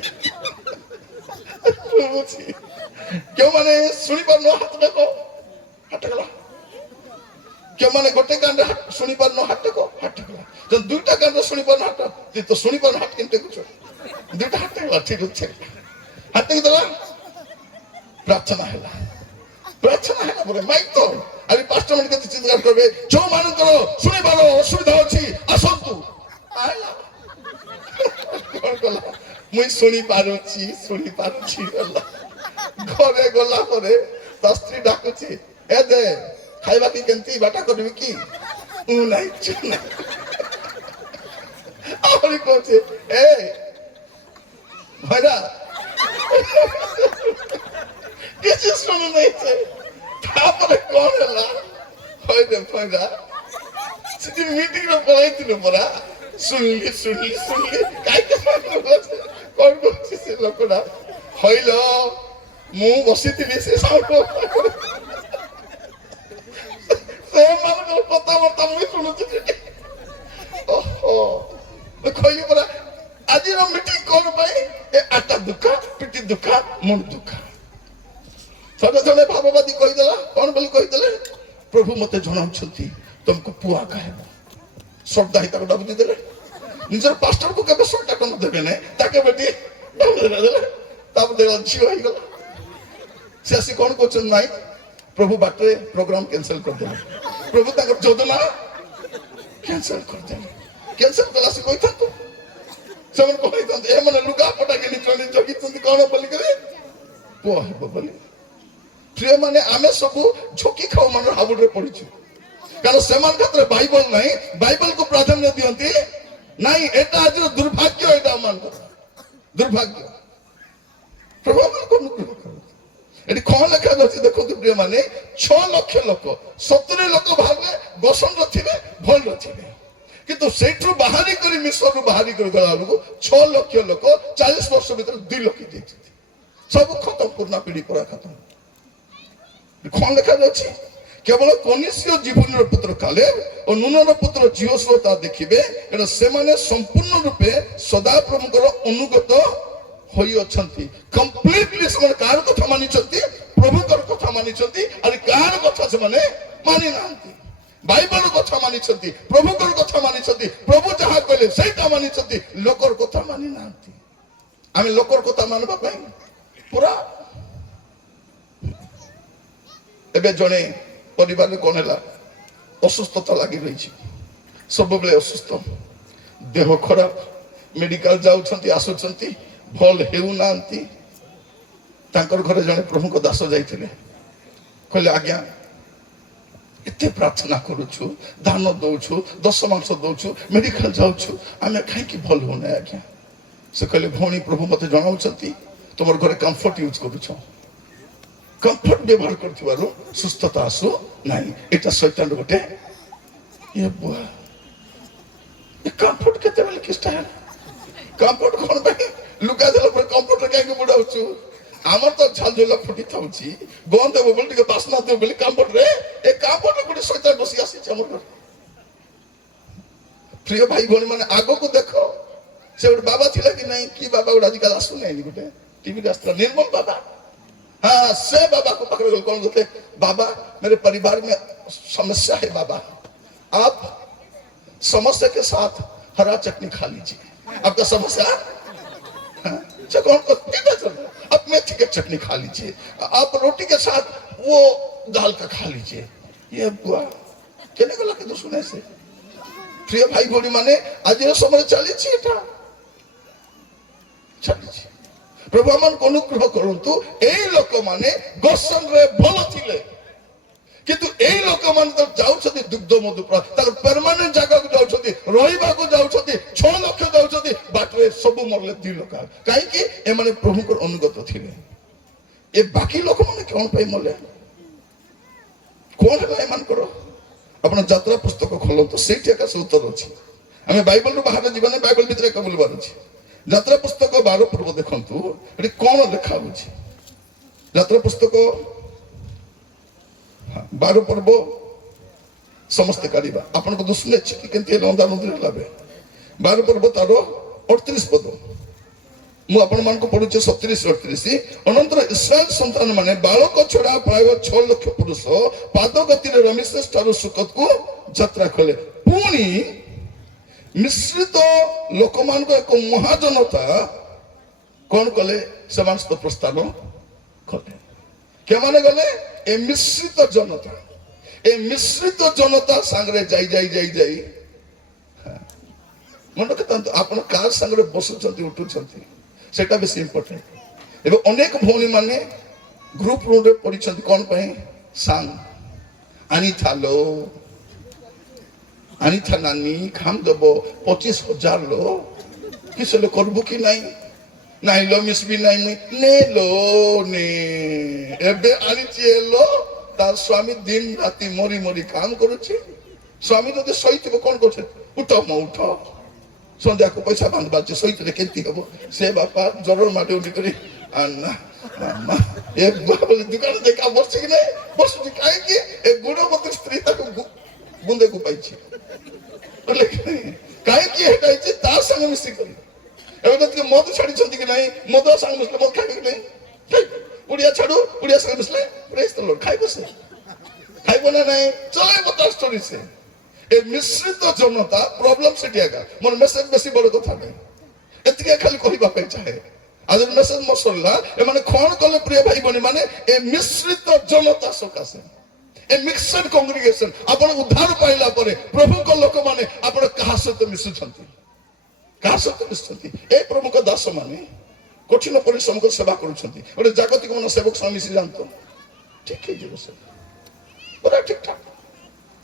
बुझी क्यों माने सुनी पार न हाथ देखो हाथ गला क्यों माने गोटे कांड सुनी पार न हाथ को हाथ गला तो दुटा कांड सुनी पार न हाथ तो सुनी पार हाथ किनते कुछ दुटा हाथ गला ठीक छै हाथ के दला प्रार्थना हैला बोले माइक तो अभी पास्टर मन के चिंता करबे जो मान करो सुनी पारो असुविधा अछि असंतु आला कोन गला मुई सुनी पारुची गला घरे गला परे दस्त्री डाकुची ए दे खाइबा की केंती बाटा करबी की उ नहीं चुना और कोचे ए भैरा किसी सुनो नहीं थे तापर कौन हला होय दे भैरा सिटी मीटिंग में पड़ाई थी न परा सुनली काई के कौन कोची से लोकड़ा होइलो मु बसिथिली से साउंड से मन को पता मत मुई सुनुची ओहो खोई परा आज रो मीटिंग कोन पाई ए आटा दुखा पिटी दुखा मन दुखा सदा जने भाववादी कहि देला कोन बोल कहि देले प्रभु मते जणाउ छथि तुमको पुआ कहबो श्रद्धा हिता को बुझी देले ନିଜର ପାଷ୍ଟରକୁ କେବେ 100 ଟଙ୍କା ଦେବେ ନାହିଁ, ତାକେ ବେଟି ଦେଲେ, ତାପରେ ଝିଅ ହେଇଗଲା। ସେ ଆସି କଣ କରୁଛନ୍ତି, ନାଇଁ ପ୍ରଭୁ ବାଟରେ ପ୍ରୋଗ୍ରାମ କ୍ୟାନସେଲ କରିଦେଲେ, ପ୍ରଭୁ ତାଙ୍କର ଯୋଜନା କ୍ୟାନସେଲ କରିଦେଲେ। କ୍ୟାନସେଲ କଲା ସେ କହିଥାନ୍ତୁ, ସେମାନେ କହିଥାନ୍ତି ଏମାନେ ଲୁଗାପଟା କିଣି ଜଗିଛନ୍ତି କଣ ବୋଲିକରି ପୁଅ ହେବ ବୋଲି। ପ୍ରିୟ ମାନେ ଆମେ ସବୁ ଝୋକି ଖାଉ ମାନର ହାବୁଡରେ ପଡିଛୁ, କାରଣ ସେମାନଙ୍କ ହାତରେ ବାଇବଲ ନାହିଁ, ବାଇବଲକୁ ପ୍ରାଧାନ୍ୟ ଦିଅନ୍ତି ନାଇଁ। ଏଟା ଆଜିର ଦୁର୍ଭାଗ୍ୟ, ଏଟା ଆମମାନଙ୍କର ଦୁର୍ଭାଗ୍ୟ। ପ୍ରଭୁ ଆମମାନଙ୍କୁ ଅନୁଗ୍ରହ କରନ୍ତୁ। ଏଠି କଣ ଲେଖା ଅଛି ଦେଖନ୍ତୁ ପ୍ରିୟ ମାନେ, 6 ଲକ୍ଷ ଲୋକ, 70 ଲୋକ ବାହାରିଲେ ଗୋସନର ଥିବେ, ଭଲର ଥିବେ, କିନ୍ତୁ ସେଇଠୁ ବାହାରି କରି ମିଶ୍ରରୁ ବାହାରି କରି ଗଲା ବେଳକୁ 6 ଲକ୍ଷ ଲୋକ 40 ବର୍ଷ ଭିତରେ 2 ଲକ୍ଷ ଦେଇଛନ୍ତି। ସବୁ ଖତମ, ପୁରୁଣା ପିଢି ପୁରା ଖତମ। କଣ ଲେଖାଯାଉଛି, କେବଳ କନିଷ୍ଠ ଜୀବନର ପୁତ୍ର କାଲେବ ଓ ନୁନର ପୁତ୍ର ଜିହୋଶୁଆ ତା ଦେଖିବେ, କାରଣ ସେମାନେ ସମ୍ପୂର୍ଣ୍ଣ ରୂପେ ସଦାପ୍ରଭୁଙ୍କର ଅନୁଗତ ହୋଇଅଛନ୍ତି। କମ୍ପ୍ଲିଟଲି ସେମାନେ କାହାର କଥା ମାନିଛନ୍ତି, ପ୍ରଭୁଙ୍କର କଥା ମାନିଛନ୍ତି। ଆରେ କାହାର କଥା ସେମାନେ ମାନି ନାହାନ୍ତି, ବାଇବଲ କଥା ମାନିଛନ୍ତି, ପ୍ରଭୁଙ୍କର କଥା ମାନିଛନ୍ତି, ପ୍ରଭୁ ଯାହା କହିଲେ ସେଇଟା ମାନିଛନ୍ତି, ଲୋକର କଥା ମାନି ନାହାନ୍ତି। ଆମେ ଲୋକର କଥା ମାନବା ପାଇଁ ପୁରା। ଏବେ ଜଣେ ପରିବାରରେ କଣ ହେଲା, ଅସୁସ୍ଥତା ଲାଗି ରହିଛି, ସବୁବେଳେ ଅସୁସ୍ଥ, ଦେହ ଖରାପ, ମେଡିକାଲ ଯାଉଛନ୍ତି ଆସୁଛନ୍ତି, ଭଲ ହେଉନାହାନ୍ତି। ତାଙ୍କର ଘରେ ଜଣେ ପ୍ରଭୁଙ୍କ ଦାସ ଯାଇଥିଲେ, କହିଲେ ଆଜ୍ଞା ଏତେ ପ୍ରାର୍ଥନା କରୁଛୁ, ଦାନ ଦଉଛୁ, 10 ମାଂସ ଦଉଛୁ, ମେଡିକାଲ ଯାଉଛୁ, ଆମେ କାହିଁକି ଭଲ ହଉନାହିଁ ଆଜ୍ଞା। ସେ କହିଲେ ଭଉଣୀ, ପ୍ରଭୁ ମତେ ଜଣାଉଛନ୍ତି ତୁମର ଘରେ କମ୍ଫର୍ଟ ୟୁଜ କରୁଛ, କମ୍ଫର୍ଟ ବ୍ୟବହାର କରୁଥିବାରୁ ସୁସ୍ଥତା ଆସୁ ନାହିଁ। ଏଇଟା ଶୈତାନ ଗୋଟେ ବୁଆ। କମ୍ଫର୍ଟ କେତେବେଳେ କିଷ୍ଟା ହେଲା, କମ୍ଫର୍ଟ କଣ ପାଇଁ ଲୁଗା ଦେଲା ପରେ କମ୍ଫର୍ଟରେ କାହିଁକି ବୁଡାଉଛୁ। ଆମର ତ ଝାଲଝୁଲ ଫୁଟି ଥାଉଛି, ଗନ୍ଧ ଦେବ ବୋଲି ଟିକେ ବାସ୍ନା ଦେବ ବୋଲି କମ୍ଫର୍ଟରେ, ଏ କମ୍ଫର୍ଟରେ ଗୋଟେ ଶୈତାନ ବସି ଆସିଛି ଆମର ଘରେ। ପ୍ରିୟ ଭାଇ ଭଉଣୀ ମାନେ, ଆଗକୁ ଦେଖ, ସେ ଗୋଟେ ବାବା ଥିଲା କି ନାଇଁ, କି ବାବା ଗୋଟେ ଆଜିକାଲି ଆସୁନାହିଁ, ଗୋଟେ ଟିଭିରେ ଆସିଥିଲା, ନିର୍ମଳ ବାବା। हाँ, से बाबा को पकड़ कर कौन बोलते, बाबा मेरे परिवार में समस्या है बाबा, आप समस्या के साथ हरा चटनी खा लीजिए, आपका समस्या कौन आप मेथी की चटनी खा लीजिए, आप रोटी के साथ वो दाल का खा लीजिए। ये बुआ केने गला के तो सुने से। प्रिय भाई भौणी माने, आज समय चली चली प्रभु आमको अनुग्रह करंतु। एई लोक माने गोसन रे भलो थिले, किंतु एई लोक माने तो जाउछथि दुग्ध मधुपुर, तार परमानेंट जगह को जाउछथि, रहिबा को जाउछथि, 6 लाख जाउछथि, बाटरे सब मरले 2 लाख। काहे कि ए माने प्रभु को अनुगत थिले। ए बाकी लोक माने कोन पई मले, कोन है मान करो। अपन यात्रा पुस्तक खोलंतु, सेठी का उत्तर अछि। हमें बाइबल रो बाहर जीवन, बाइबल भीतर का बोलबार अछि। यात्रा पुस्तक 12 पर्व देखंतु, एटी कोन लिखा होछि। यात्रा पुस्तक 12 पर्व समस्त काढिबा आपन को दुसले अछि कि केनते लंदा नदी लाबे। 12 पर्व तार 38 पद मु आपन मान को पढुचे 37 38। अनंतर इस्राएल संतान माने बालक छोड़ा प्राय 6 लाख पुरुष पादगति रे रमेशेष ठारू सुकत को यात्रा कले। पुणी मिश्रित लोक मान को एक महाजनता कौन कले, समस्त प्रस्थान कले। के माने गले, ए मिश्रित जनता, ए मिश्रित जनता संगरे जाई जाई जाई जाई मन के तंत आपण कार संगरे बसुचंती उठुचंती, सेटा बेसी इंपोर्टेंट। एबे अनेक भौणी माने ग्रुप रूम रे पडिचंती कोन पई, सांग आनी थालो आनी था नानी खाम दबो 25,000 लो, किसे लो करबो कि नहीं, नहीं लो मिस भी नहीं ने लो ने एबे आनी लो। तार स्वामी दिन राति मरी मरी काम करुचे। स्वामी तो सहित कौन कर उठ म उठ संध्या को पैसा बांध बाजे सहित केंती हबो से बापा जरर माटे उठी करी अन्ना मामा ए दुकान देखा बसि कि नहीं बसुची काहे कि ए गुणवती स्त्री ताको बुंदे को पाइछि काहे कि हेटा इछि तार संग मिसी करी। एबे तो मद छाडी छंती कि नहीं, मद संग मिसले मद खाइ कि नहीं, उड़िया छाडू उड़िया संग मिसले प्रेस द लॉर्ड खाइ बसे खाइ बना नहीं चले बता स्टोरी से। ଏ ମିଶ୍ରିତ ଜନତା ପ୍ରୋବ୍ଲେମ ସେଠି ଆକା। ମୋର ମେସେଜ ବେଶୀ ବଡ କଥା ନାହିଁ, ଏତିକି ଖାଲି କହିବା ପାଇଁ ଚାହେଁ। ଆଜି ମେସେଜ ମୋ ସରିଲା। ଏମାନେ କ'ଣ କଲେ ପ୍ରିୟ ଭାଇ ଭଉଣୀ ମାନେ? ଏ ମିଶ୍ରିତ ଜନତା ସକାଶେ, ଏ ମିକ୍ସଡ କଂଗ୍ରିଗେସନ। ଆପଣ ଉଦ୍ଧାର ପାଇଲା ପରେ ପ୍ରଭୁଙ୍କ ଲୋକମାନେ ଆପଣ କାହା ସହିତ ମିଶୁଛନ୍ତି? କାହା ସହିତ ମିଶୁଛନ୍ତି? ଏ ପ୍ରମୁଖ ଦାସ ମାନେ କଠିନ ପରିଶ୍ରମ କରି ସେବା କରୁଛନ୍ତି। ଗୋଟେ ଜାଗତିକ ମାନ ସେବକ ସହ ମିଶି ଯାଆନ୍ତୁ, ଠିକ ହେଇଯିବ ସେ, ପୁରା ଠିକ ଠାକ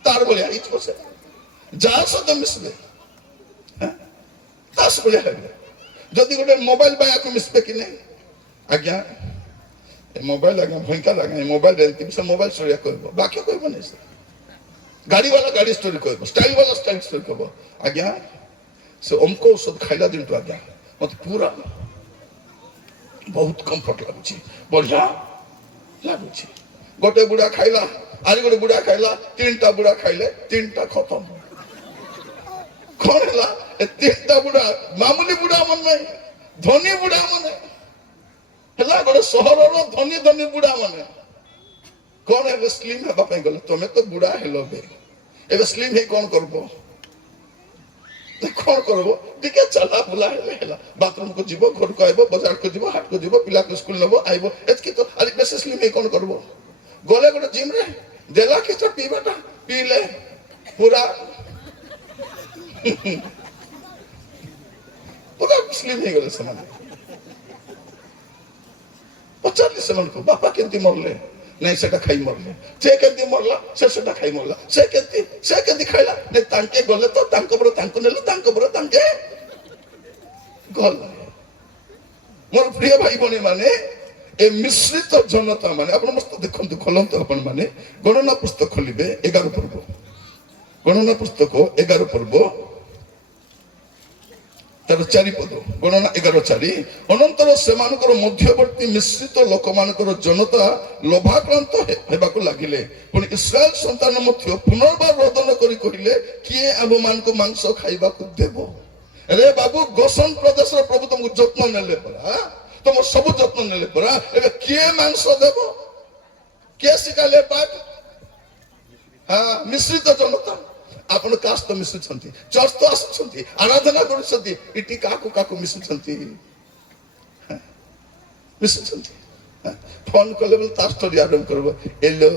ତାର ଭଳିଆ ହେଇଯିବ ସେ। ଯାହା ସହିତ ମିଶିବେ ତାସ ଭଳିଆ ହେବେ। ଯଦି ଗୋଟେ ମୋବାଇଲ ବାୟାକୁ ମିଶିବେ କି ନାହିଁ, ଆଜ୍ଞା ଏ ମୋବାଇଲ ଆଜ୍ଞା ଭୟଙ୍କର ଆଜ୍ଞା, ଏ ମୋବାଇଲ ଏମିତି ସେ ମୋବାଇଲ ଷ୍ଟୋରି କହିବ, ବାକ୍ୟ କହିବ ନାହିଁ ସେ। ଗାଡି ବାଲା ଗାଡି ଷ୍ଟୋରି କହିବ, ଷ୍ଟାଇଲ ବାଲା ଷ୍ଟାଇଲ ଷ୍ଟୋରି କହିବ। ଆଜ୍ଞା ସେ ଅମକ ଔଷଧ ଖାଇଲା ଦିନଠୁ ଆଜ୍ଞା ମତେ ପୁରା ବହୁତ କମ୍ଫର୍ଟ ଲାଗୁଛି, ବଢିଆ ଲାଗୁଛି। ଗୋଟେ ବୁଢା ଖାଇଲା, ଆରି ଗୋଟେ ବୁଢା ଖାଇଲା, ତିନିଟା ବୁଢା ଖାଇଲେ, ତିନିଟା ଖତମ। କ'ଣ ହେଲା? ଏ ତିନିଟା ବୁଢା ମାମୁଲି ବୁଢା ମାନେ ନାହିଁ, ଧନୀ ବୁଢା ମାନେ ହେଲା। ଗୋଟେ ସହରର ଧନୀ ଧନୀ ବୁଢା ମାନେ କ'ଣ ଏବେ ସ୍ଲିମ୍ ହେବା ପାଇଁ ଗଲେ। ତମେ ତ ବୁଢା ହେଲ ବେ, ଏବେ ସ୍ଲିମ୍ ହେଇ କ'ଣ କରିବ? କ'ଣ କରିବ? ଟିକେ ଚାଲା ବୁଲା ହେଲେ ହେଲା। ବାଥରୁମକୁ ଯିବ, ଘରକୁ ଆଇବ, ବଜାରକୁ ଯିବ, ହାଟକୁ ଯିବ, ପିଲାକୁ ସ୍କୁଲ ନେବ, ଆଇବ, ଏତିକି ତ। ଆଜି ବେଶୀ ସ୍ଲିମ୍ ହେଇ କ'ଣ କରିବ? ଗଲେ ଗୋଟେ ଜିମ୍ରେ ଦେଲା କିଛି ପିଇବାଟା, ପିଇଲେ ପୁରା ପୁରା ସ୍ଲିମ୍ ହେଇଗଲେ ସେମାନେ। ପଚାରିଲି ସେମାନଙ୍କୁ, ବାପା କେମିତି ମରଲେ? ନାଇଁ ସେଟା ଖାଇ ମରଲେ। ସେ କେମିତି ମରଲା? ସେ ସେଟା ଖାଇ ମରଲା। ସେ କେମିତି ଖାଇଲା? ନାଇଁ ତାଙ୍କେ ଗଲେ ତ ତାଙ୍କ ପରେ ତାଙ୍କୁ ନେଲେ, ତାଙ୍କ ପରେ ତାଙ୍କେ ଗଲେ। ମୋର ପ୍ରିୟ ଭାଇ ଭଉଣୀ ମାନେ, ଏ ମିଶ୍ରିତ ଜନତା ମାନେ ଆପଣ ମସ୍ତ ଦେଖନ୍ତୁ, ଖୋଲନ୍ତୁ ଆପଣ ମାନେ ଗଣନା ପୁସ୍ତକ ଖୋଲିବେ, 11 ପର୍ବ। ଗଣନା ପୁସ୍ତକ 11 ପର୍ବ ତାର 4 ପଦ, ଗଣନା 11:4। ଅନନ୍ତର ସେମାନଙ୍କର ମଧ୍ୟବର୍ତ୍ତୀ ମିଶ୍ରିତ ଲୋକମାନଙ୍କର ଜନତା ଲୋଭାକ୍ରାନ୍ତ ହେବାକୁ ଲାଗିଲେ। ପୁଣି ଇସ୍ରାଏଲ ସନ୍ତାନ ମଧ୍ୟ ପୁନର୍ବାର ରୋଦନ କରି କହିଲେ, କିଏ ଆମମାନଙ୍କୁ ମାଂସ ଖାଇବାକୁ ଦେବ? ରେ ବାବୁ, ଗୋସନ ପ୍ରଦେଶର ପ୍ରଭୁ ତମକୁ ଯତ୍ନ ନେଲେ ପରା, ତମ ସବୁ ଯତ୍ନ ନେଲେ ପରା, ଏବେ କିଏ ମାଂସ ଦେବ? କିଏ ଶିଖାଇଲେ ପାଠ? ମିଶ୍ରିତ ଜନତା। ଆପଣ କାହା ସହିତ ମିଶୁଛନ୍ତି? ଚର୍ଚ୍ଚ ତ ଆସୁଛନ୍ତି, ଆରାଧନା କରୁଛନ୍ତି, ଏଠି କାହାକୁ କାହାକୁ ମିଶୁଛନ୍ତି? ମିଶୁଛନ୍ତି। ଫୋନ କଲେ ବୋଲେ ତାର ଷ୍ଟୋରି ଆରମ୍ଭ କରିବ, ଏଲୋ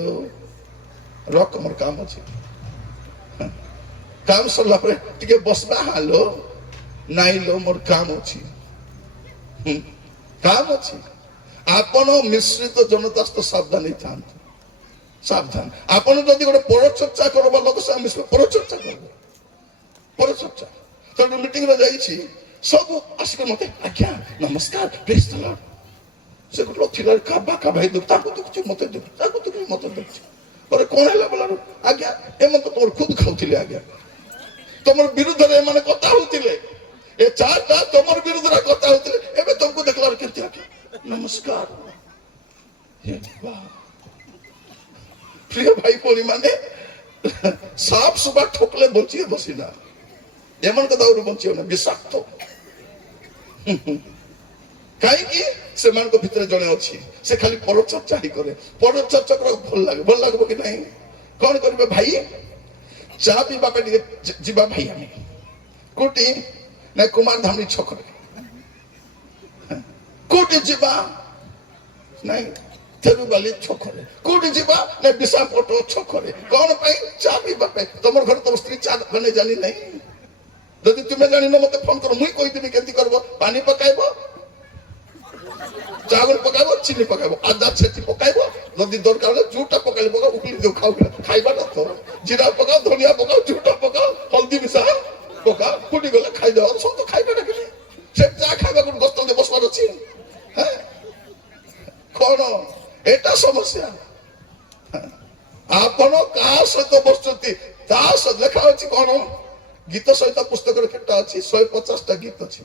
ରକ ମୋର କାମ ଅଛି। କାମ ସରିଲା ପରେ ଟିକେ ବସବା, ହାଲୋ ନାଇଁ ଲୋ ମୋର କାମ ଅଛି, କାମ ଅଛି। ଆପଣ ମିଶ୍ରିତ ଜନତା ସହିତ ସାବଧାନ ହେଇଥାନ୍ତୁ, ସାବଧାନ। ଆପଣ ଯଦି ଗୋଟେ ପରଚର୍ଚ୍ଚା କରବା ଲୋକ ସାଙ୍ଗେ ମିଶିବେ, ପରଚର୍ଚ୍ଚା କରିବେ, ପରଚର୍ଚ୍ଚା। ତେଣୁ ମିଟିଂରେ ଯାଇଛି, ସବୁ ଆସିକି ମତେ ଆଜ୍ଞା ନମସ୍କାର, ପ୍ରେଜ୍ ଦ ଲର୍ଡ। ସେ ଗୋଟେ ଥିଲା କାବା ଭାଇ ଦେବ, ତାକୁ ଦେଖୁଛି ମତେ ଦେଖୁଛି, ତାକୁ ଦେଖୁଛି ମତେ ଦେଖୁଛି। ପରେ କ'ଣ ହେଲା ବୋଲାରୁ, ଆଜ୍ଞା ଏମାନେ ତ ତମର ଖୁଦ ଖାଉଥିଲେ, ଆଜ୍ଞା ତମର ବିରୁଦ୍ଧରେ ଏମାନେ କଥା ହଉଥିଲେ, ଏ ଚାଟା ତମର ବିରୁଦ୍ଧରେ କଥା ହଉଥିଲେ, ଏବେ ତମକୁ ଦେଖିଲା କେମିତି ଆଜ୍ଞା ନମସ୍କାର। ପ୍ରିୟ ଭାଇ ଭଉଣୀ ମାନେ, ସାପ ସୁବା ଠୋକଲେ ବଞ୍ଚିଏ ବସିନା, ଏମାନଙ୍କ ଦାଉରୁ ବଞ୍ଚିବ ନା, ବିଷାକ୍ତ। କାହିଁକି? ସେମାନଙ୍କ ଭିତରେ ଜଣେ ଅଛି, ସେ ଖାଲି ପରଚର୍ଚ୍ଚା ହିଁ କରେ। ପରଚର୍ଚ୍ଚା କରିବାକୁ ଭଲ ଲାଗେ, ଭଲ ଲାଗିବ କି ନାହିଁ? କ'ଣ କରିବେ ଭାଇ? ଚା ପିଇବା ପାଇଁ ଟିକେ ଯିବା ଭାଇ, ଆମେ କୋଉଠି? ନାଇଁ କୁମାର ଧାମୀ ଛକରେ। କୋଉଠି ଯିବା? ନାଇଁ ଥେରୁବାଲି ଛକରେ। କୋଉଠି ଯିବା? ନା ବିଶାଖାପଟ ଛକରେ। କ'ଣ ପାଇଁ? ଚା ପିଇବା ପାଇଁ। ତମର ଘରେ ତମ ସ୍ତ୍ରୀ ଚା ବନେଇ ଜାଣି ନାହିଁ? ଯଦି ତୁମେ ଜାଣିନ ମତେ ଫୋନ କର, ମୁଇଁ କହିଦେବି କେମିତି କରିବ। ପାଣି ପକାଇବ, ଚାଉଳ ପକାଇବ, ଚିନି ପକାଇବ, ଆଦା ଛେଚି ପକାଇବ, ଯଦି ଦରକାର ହେଲେ ଯୋଉଟା ପକାଇଲେ ପକାଅ, ଉକୁଳି ଦେଉ ଖାଉ। ଖାଇବାଟା ତ ଜିରା ପକାଅ, ଧନିଆ ପକାଅ, ଯୋଉଟା ପକାଅ, ହଳଦୀ ମିଶା ପକାଅ, ଫୁଟି ଗଲେ ଖାଇଦେବ। ସବୁ ତ ଖାଇବାଟା କେମିତି? ସେ ଚା ଖାଇବାକୁ ଗସ୍ତରେ ବସବାର ଅଛି? କ'ଣ ଏଟା ସମସ୍ୟା? ଆପଣ କାହା ସହିତ ବସୁଛନ୍ତି ତା ସହିତ ଲେଖା ଅଛି। କ'ଣ ଗୀତ ସହିତ ପୁସ୍ତକରେ କେତେ ଅଛି? 150ଟା ଗୀତ ଅଛି।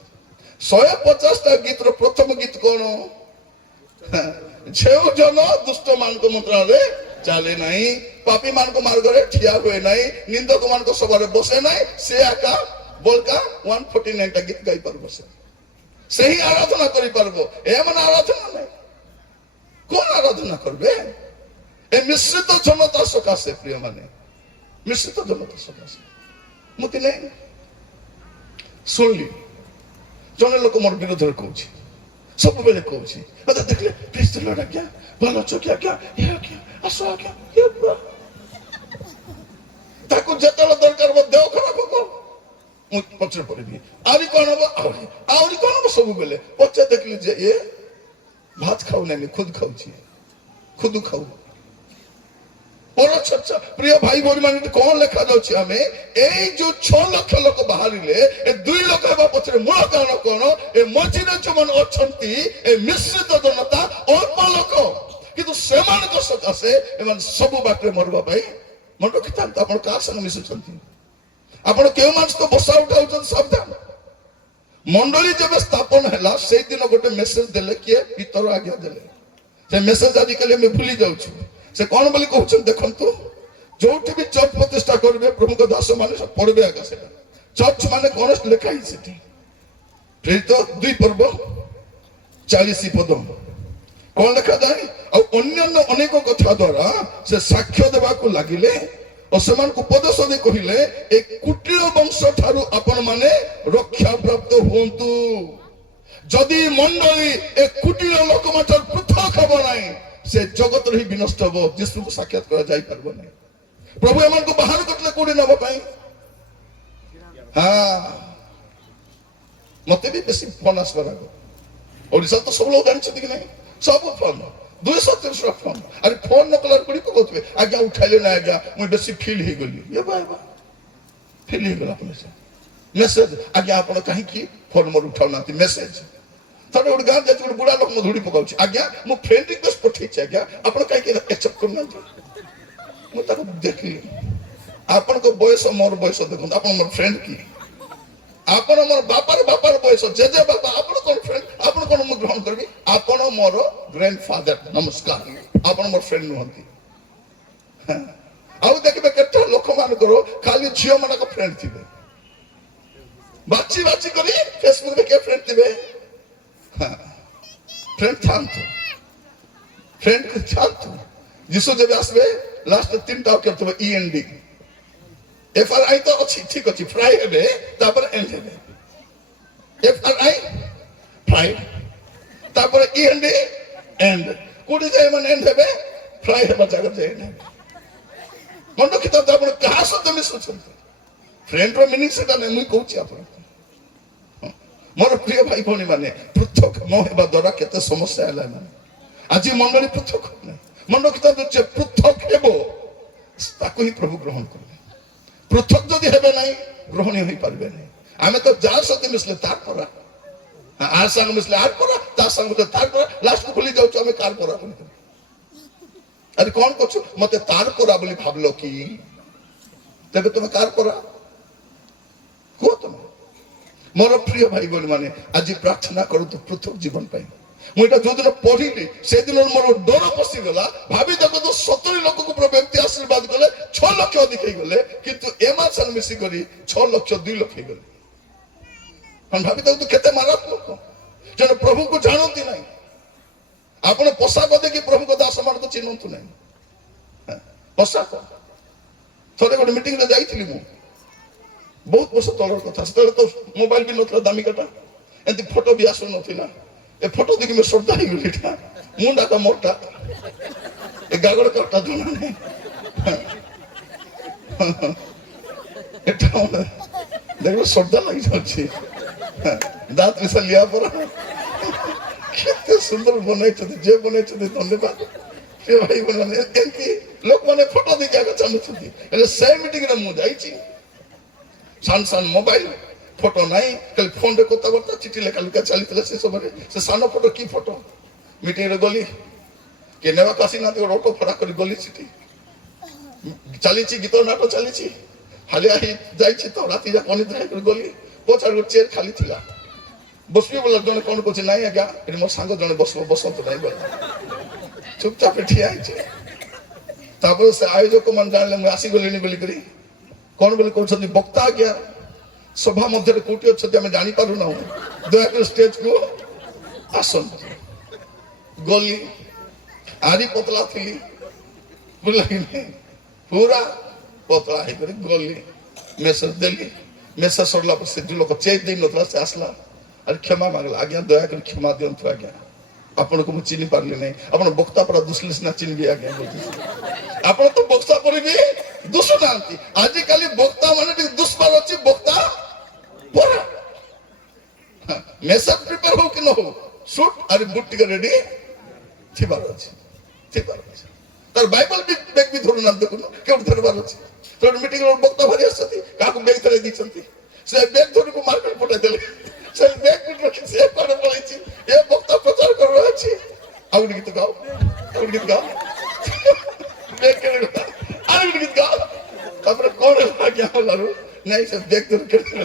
150ଟା ଗୀତର ପ୍ରଥମ ଗୀତ କ'ଣ? ଯେଉଁ ଜନ ଦୁଷ୍ଟ ମାନଙ୍କ ମନ୍ତ୍ରଣାରେ ଚାଲେ ନାହିଁ, ପାପୀ ମାନଙ୍କ ମାର୍ଗରେ ଠିଆ ହୁଏ ନାହିଁ, ନିନ୍ଦକ ମାନଙ୍କ ସଭାରେ ବସେ ନାହିଁ, ସେ ଏକା ବଲକା 149ଟା ଗୀତ ଗାଇପାରିବ। ସେ ହିଁ ଆରାଧନା କରିପାରିବ। ଏମାନେ ଆରାଧନା ନାହିଁ। କ'ଣ ଆରାଧନା କରିବେ? ଏ ମିଶ୍ରିତ ଜନତା ସକାଶେ, ପ୍ରିୟ ମାନେ, ମିଶ୍ରିତ ଜନତା ସକାଶେ। ମୁଁ ଦିନେ ଶୁଣିଲି ଜଣେ ଲୋକ ମୋର ବିରୋଧରେ କହୁଛି, ସବୁବେଳେ କହୁଛି, ମତେ ଦେଖିଲେ ପ୍ଲିଜ୍ ଦ ଲର୍ଡ ଆଜ୍ଞା, ଭଲ ଅଛ କି ଆଜ୍ଞା, ଏ ଆଜ୍ଞା ଆସ ଆଜ୍ଞା, ତାକୁ ଯେତେବେଳେ ଦରକାର ମୋ ଦେହ ଖରାପ ହବ ମୁଁ ପଛରେ ପଡିବି, ଆହୁରି କଣ ହବ, ଆହୁରି କଣ ହବ, ସବୁବେଳେ ପଛେ ଦେଖିଲି ଯେ ଏ ଭାତ ଖାଉ ନାହିଁ, ଖୁଦ ଖାଉଛି, ଖୁଦ ଖାଉ। প্রিয় ভাই ভଉଣୀ ମାନେ କଣ ଲେଖାଯାଉଛି, ଆମେ ଏଇ ଯୋଉ 6 ଲକ୍ଷ ଲୋକ ବାହାରିଲେ ଏ 2 ଲକ୍ଷ ହେବା ପଛରେ ମୂଳ କାରଣ କଣ, ଏ ମଝିରେ ଯୋଉମାନେ ଅଛନ୍ତି ଏ ମିଶ୍ରିତ ଜନତା ଅଳ୍ପ ଲୋକ, କିନ୍ତୁ ସେମାନଙ୍କ ସକାଶେ ଏମାନେ ସବୁ ବାଟରେ ମରିବା ପାଇଁ ମନେ ରଖିଥାନ୍ତି। ଆପଣ କାହା ସାଙ୍ଗେ ମିଶୁଛନ୍ତି, ଆପଣ କେଉଁମାନେ ତ ବସା ଉଠାଉଛନ୍ତି, ସାବଧାନ। ମଣ୍ଡଳୀ ଯେବେ ସ୍ଥାପନ ହେଲା ସେଇଦିନ ଗୋଟେ ମେସେଜ ଦେଲେ, କିଏ ପିତର ଆଜ୍ଞା ଦେଲେ। ସେ ମେସେଜ ଆଜିକାଲି ଆମେ ଭୁଲି ଯାଉଛୁ। ସେ କଣ ବୋଲି କହୁଛନ୍ତି ଦେଖନ୍ତୁ, ଯୋଉଠି ବି ଚର୍ଚ୍ଚ ପ୍ରତିଷ୍ଠା କରିବେ ପ୍ରମୁଖ ଦାସ ମାନେ ପଢିବେ ଆଜ୍ଞା, ସେଟା ଚର୍ଚ୍ଚ ମାନେ କଣ ଲେଖା ହେଇଛି ସେଠି, ପ୍ରେରିତ 2 ପର୍ବ 40 ପଦ କଣ ଲେଖାଯାଏ, ଆଉ ଅନ୍ୟାନ୍ୟ ଅନେକ କଥା ଦ୍ୱାରା ସେ ସାକ୍ଷ୍ୟ ଦେବାକୁ ଲାଗିଲେ ଓ ସେମାନଙ୍କୁ ଉପଦେଶ ଦେଇ କହିଲେ, ଏ କୁଟିଳ ବଂଶ ଠାରୁ ଆପଣ ମାନେ ରକ୍ଷା ପ୍ରାପ୍ତ ହୁଅନ୍ତୁ। ଯଦି ମଣ୍ଡଳୀ ଏ କୁଟିଳ ଲୋକମାନଙ୍କର ପୃଥକ ହବ ନାହିଁ, ସେ ଜଗତରେ ହିଁ ବିନଷ୍ଟ ହବ, ଯୀଶୁଙ୍କୁ ସାକ୍ଷାତ କରା ଯାଇପାରିବ ନାହିଁ। ପ୍ରଭୁ ଏମାନଙ୍କୁ ବାହାର କରିଥିଲେ କୋଉଠି ନେବା ପାଇଁ। ମତେ ବି ବେଶୀ ଫୋନ ଆସିବାର ଆଗ, ଓଡ଼ିଶାରେ ତ ସବୁ ଲୋକ ଜାଣିଛନ୍ତି କି ନାହିଁ, ସବୁ ଫୋନ 230 ଫୋନ, ଆରେ ଫୋନ ନ କଲାର ପଡ଼ି କହୁଥିବେ ଆଜ୍ଞା ଉଠାଇଲେ ନା ଆଜ୍ଞା, ମୁଁ ବେଶୀ ଫିଲ୍ ହେଇଗଲି, ଫିଲ୍ ହେଇଗଲା ମେସେଜ, ଆଜ୍ଞା ଆପଣ କାହିଁକି ଫୋନ ମୋର ଉଠାଉନାହାନ୍ତି, ମେସେଜ। ଥରେ ଗୋଟେ ଗାଁ ଯାଇଛୁ, ଗୋଟେ ବୁଢା ଲୋକ ଧୁଡି ପକାଉଛି, ଆଜ୍ଞା ମୁଁ ଫ୍ରେଣ୍ଡ ରିକ୍ୱେଷ୍ଟ ପଠେଇଛି ଆଜ୍ଞା, ଆପଣ କାହିଁକି ଆକ୍ସେପ୍ଟ କରୁନାହାନ୍ତି। ମୁଁ ତାକୁ ଦେଖିଲି, ଆପଣଙ୍କ ବୟସ ମୋର ବୟସ ଦେଖନ୍ତୁ, ଆପଣ ମୋର ଫ୍ରେଣ୍ଡ କି, ଆପଣ ମୋର ବାପାର ବୟସ, ଜେଜେ ବାପା, ଆପଣ କଣ ଫ୍ରେଣ୍ଡ, ଆପଣ କଣ ମୁଁ ଗ୍ରହଣ କରିବି, ଆପଣ ମୋର ଗ୍ରାଣ୍ଡ ଫାଦର, ନମସ୍କାର, ଆପଣ ମୋର ଫ୍ରେଣ୍ଡ ନୁହନ୍ତି। ଆଉ ଦେଖିବେ କେତେ ଲୋକମାନଙ୍କର ଖାଲି ଝିଅ ମାନଙ୍କ ଫ୍ରେଣ୍ଡ ଥିବେ, ବାଛି ବାଛି କରି ଫେସବୁକରେ କିଏ ଫ୍ରେଣ୍ଡ ଥିବେ, ଫ୍ରେଣ୍ଡ ଥାନ୍ତୁ, ଫ୍ରେଣ୍ଡ ଥାନ୍ତୁ। ଯୀଶୁ ଯେବେ ଆସିବେ ଲାଷ୍ଟ 3ଟା ଅକ୍ଷର ଥିବ END, FRI ତ ଅଛି, ଠିକ ଅଛି, ଫ୍ରାଇ ହେବେ, ତାପରେ ଏଣ୍ଡ ହେବେ, FRI ଫ୍ରାଇ, ତାପରେ END ଏଣ୍ଡ, କୋଉଠି ଯାଇ ମାନେ ଏଣ୍ଡ ହେବେ, ଫ୍ରାଇ ହେବା ଜାଗାରେ ଯାଇ ନାହିଁ। ମନେ ରଖିଥାନ୍ତୁ, ଆପଣ କାହା ସହିତ ମିଶୁଛନ୍ତି, ଫ୍ରେଣ୍ଡର ମିନିଂ ସେଟା ନାହିଁ, ମୁଁ କହୁଛି ଆପଣଙ୍କୁ। ମୋର ପ୍ରିୟ ଭାଇ ଭଉଣୀ ମାନେ, ପୃଥକ ନ ହେବା ଦ୍ୱାରା କେତେ ସମସ୍ୟା ହେଲା ନା, ଆଜି ମଣ୍ଡଳୀ ପୃଥକ ନାହିଁ। ମନେ ରଖିଥାନ୍ତୁ, ଯେ ପୃଥକ ହେବ ତାକୁ ହିଁ ପ୍ରଭୁ ଗ୍ରହଣ କରିବେ, ପୃଥକ ଯଦି ହେବେ ନାହିଁ ଗ୍ରହଣୀୟ ହେଇପାରିବେ ନାହିଁ। ଆମେ ତ ଯାହା ସହିତ ମିଶିଲେ ତାର ପରା, ଆର ସାଙ୍ଗ ମିଶିଲେ ଆର ପରା, ତା ସାଙ୍ଗ ତାର ପରା, ଲାଷ୍ଟକୁ ଭୁଲି ଯାଉଛୁ ଆମେ କାର ପରା ବୋଲି। ଆରେ କଣ କରୁଛୁ, ମତେ ତାର ପରା ବୋଲି ଭାବିଲ କି, ତେବେ ତମେ କାର ପରା କୁହ ତମେ। ମୋର ପ୍ରିୟ ଭାଇ ଭଉଣୀ ମାନେ, ଆଜି ପ୍ରାର୍ଥନା କରନ୍ତୁ ପୃଥକ ଜୀବନ ପାଇଁ। ମୁଁ ଏଇଟା ଯୋଉଦିନ ପଢିଲି ସେଦିନ ମୋର ଡର ପଶିଗଲା, ଭାବି ଦେଖନ୍ତୁ 70 ଲୋକକୁ ପ୍ରଭୁ ଏମିତି ଆଶୀର୍ବାଦ କଲେ, 6 ଲକ୍ଷ ଅଧିକ ହେଇଗଲେ, କିନ୍ତୁ ଏମାନେ ସାଙ୍ଗେ ମିଶିକରି 6 ଲକ୍ଷ 2 ଲକ୍ଷ ହେଇଗଲେ। ଭାବି ଦେଖନ୍ତୁ କେତେ ମାରାତ୍ମକ, ଜଣେ ପ୍ରଭୁଙ୍କୁ ଜାଣନ୍ତି ନାହିଁ। ଆପଣ ପୋଷାକ ଦେଖି ପ୍ରଭୁଙ୍କ ଦାସ ମାନଙ୍କୁ ଚିହ୍ନନ୍ତୁ ନାହିଁ, ପୋଷାକ। ଥରେ ଗୋଟେ ମିଟିଂରେ ଯାଇଥିଲି ମୁଁ, ବହୁତ ବର୍ଷ ତଳର କଥା, ସେତେବେଳେ ତ ମୋବାଇଲ ବି ନଥିଲା ଦାମିକାଟା, ଏମିତି ଫଟୋ ବି ଆସୁନଥିଲା। ଏ ଫଟୋ ଦେଖି ମୁଁ ଶ୍ରଦ୍ଧା ହେଇଗଲି, ଏଟା ମୁଣ୍ଡାଟା ମୋରଟା, ଏ ଗାଗଡ଼ କାଟା ଜଣା ନାହିଁ, ଏଟା ଦେଖିବ ଶ୍ରଦ୍ଧା ଲାଗିଯାଉଛି, ଦାঁତ ମିଶା ଲିଆ ପରା, କେତେ ସୁନ୍ଦର ବନେଇଛନ୍ତି, ଯେ ବନେଇଛନ୍ତି ଧନ୍ୟବାଦ। ସେ ଭାଇ ମାନେ ଏମିତି ଲୋକମାନେ ଫଟୋ ଦେଖି ଆଗ ଚାଲୁଛନ୍ତି, ହେଲେ ସେ ମିଟିଂରେ ମୁଁ ଯାଇଛି, ସାନ ସାନ ମୋବାଇଲ, ଫଟୋ ନାହିଁ, ଖାଲି ଫୋନରେ କଥାବାର୍ତ୍ତା, ଚିଠି ଲେଖା ଲେଖା ଚାଲିଥିଲା ସେ ସମୟରେ। ସେ ସାନ ଫଟୋ କି ଫଟୋ, ମିଟିଂରେ ଗଲି, କିଏ ନେବାକୁ ଆସିନାହାନ୍ତି, ଗୋଟେ ଅଟୋ ଭଡ଼ା କରି ଗଲି, ସେଠି ଚାଲିଛି ଗୀତ ନାଟ ଚାଲିଛି, ହାଲିଆ ହେଇ ଯାଇଛି ତ, ରାତି ଯାକ ଅନିଦ୍ରା ହେଇକରି ଗଲି, ପଛଆଡେ ଗୋଟେ ଚେୟାର ଖାଲି ଥିଲା, ବସିବି ବୋଲେ ଜଣେ କଣ କହୁଛି, ନାଇଁ ଆଜ୍ଞା ଏଠି ମୋ ସାଙ୍ଗ ଜଣେ ବସିବ, ବସନ୍ତୁ ନାହିଁ ବୋଲେ ଚୁପଚାପ ଠିଆ ହେଇଛି। ତାପରେ ସେ ଆୟୋଜକ ମାନେ ଜାଣିଲେ ମୁଁ ଆସିଗଲିଣି ବୋଲିକରି କଣ ବୋଲି କହୁଛନ୍ତି, ବକ୍ତା ଆଜ୍ଞା ସଭା ମଧ୍ୟରେ କୋଉଠି ଅଛନ୍ତି ଆମେ ଜାଣିପାରୁନାହୁଁ, ଦୟାକରି ଷ୍ଟେଜକୁ ଆସନ୍ତୁ। ଗଲି, ଆରି ପତଳା ଥିଲି, ବୁଝିଲା କି ନାହିଁ, ପୁରା ପତଳା ହେଇକରି ଗଲି, ମେସେଜ ଦେଲି। ମେସେଜ ସରିଲା ପରେ ସେ ଯୋଉ ଲୋକ ଚେକ୍ ଦେଇ ନଥିଲା ସେ ଆସିଲା, ଆରେ କ୍ଷମା ମାଗିଲା, ଆଜ୍ଞା ଦୟାକରି କ୍ଷମା ଦିଅନ୍ତୁ ଆଜ୍ଞା, ଆପଣଙ୍କୁ ମୁଁ ଚିହ୍ନି ପାରିଲି ନାହିଁ, ଆପଣ ବକ୍ତା ପରା ଦୁସିଲେ ସିନା ଚିହ୍ନିବି ଆଜ୍ଞା। ଆପଣ ତ ବକ୍ତା ପରେ ବି ଦୁଷୁ ନାହାନ୍ତି। ଆଜିକାଲି ବକ୍ତା ମାନେ ଟିକେ ଦୁଷ୍ବାର ଅଛି, ବକ୍ତା ପରା ମେସେଜ ପ୍ରିପେୟାର ହଉ କି ନ ହଉ ସୁଟ ଆରେ ବୁଟ ଟିକେ ରେଡି ଥିବାର ଅଛି, ଥିବାର ଅଛି। ତାର ବାଇବଲ ବି ବେଗ ବି ଧରୁନାହାନ୍ତି, ଦେଖୁନ କେଉଁଠି ଧରିବାର ଅଛି। ମିଟିଂ ବକ୍ତା ଭାରି ଆସନ୍ତି, କାହାକୁ ବେଗ ଧରେଇ ଦେଇଛନ୍ତି, ସେ ବେଗ ଧରିକୁ ମାର୍କେଟ ପଠାଇ ଦେଲେ, ସେ ବେଗ ରଖି ସେ କୁଆଡେ ପଳେଇଛି, ଏ ବକ୍ତା ପ୍ରଚାର କରିବାର ଅଛି। ଆଉ ଗୋଟେ ଗୀତ ଗାଅ, ଆଉ ଗୋଟେ ଗୀତ ଗାଅ, ବେଗ କେଡ଼େ କଥା, ଆଉ ଗୋଟେ ଗୀତ ଗାଅ। ତାପରେ କଣ ଆଜ୍ଞା ହେଲାରୁ ନାଇଁ ସେ ବେଗ ଧରି କେଡ଼େ।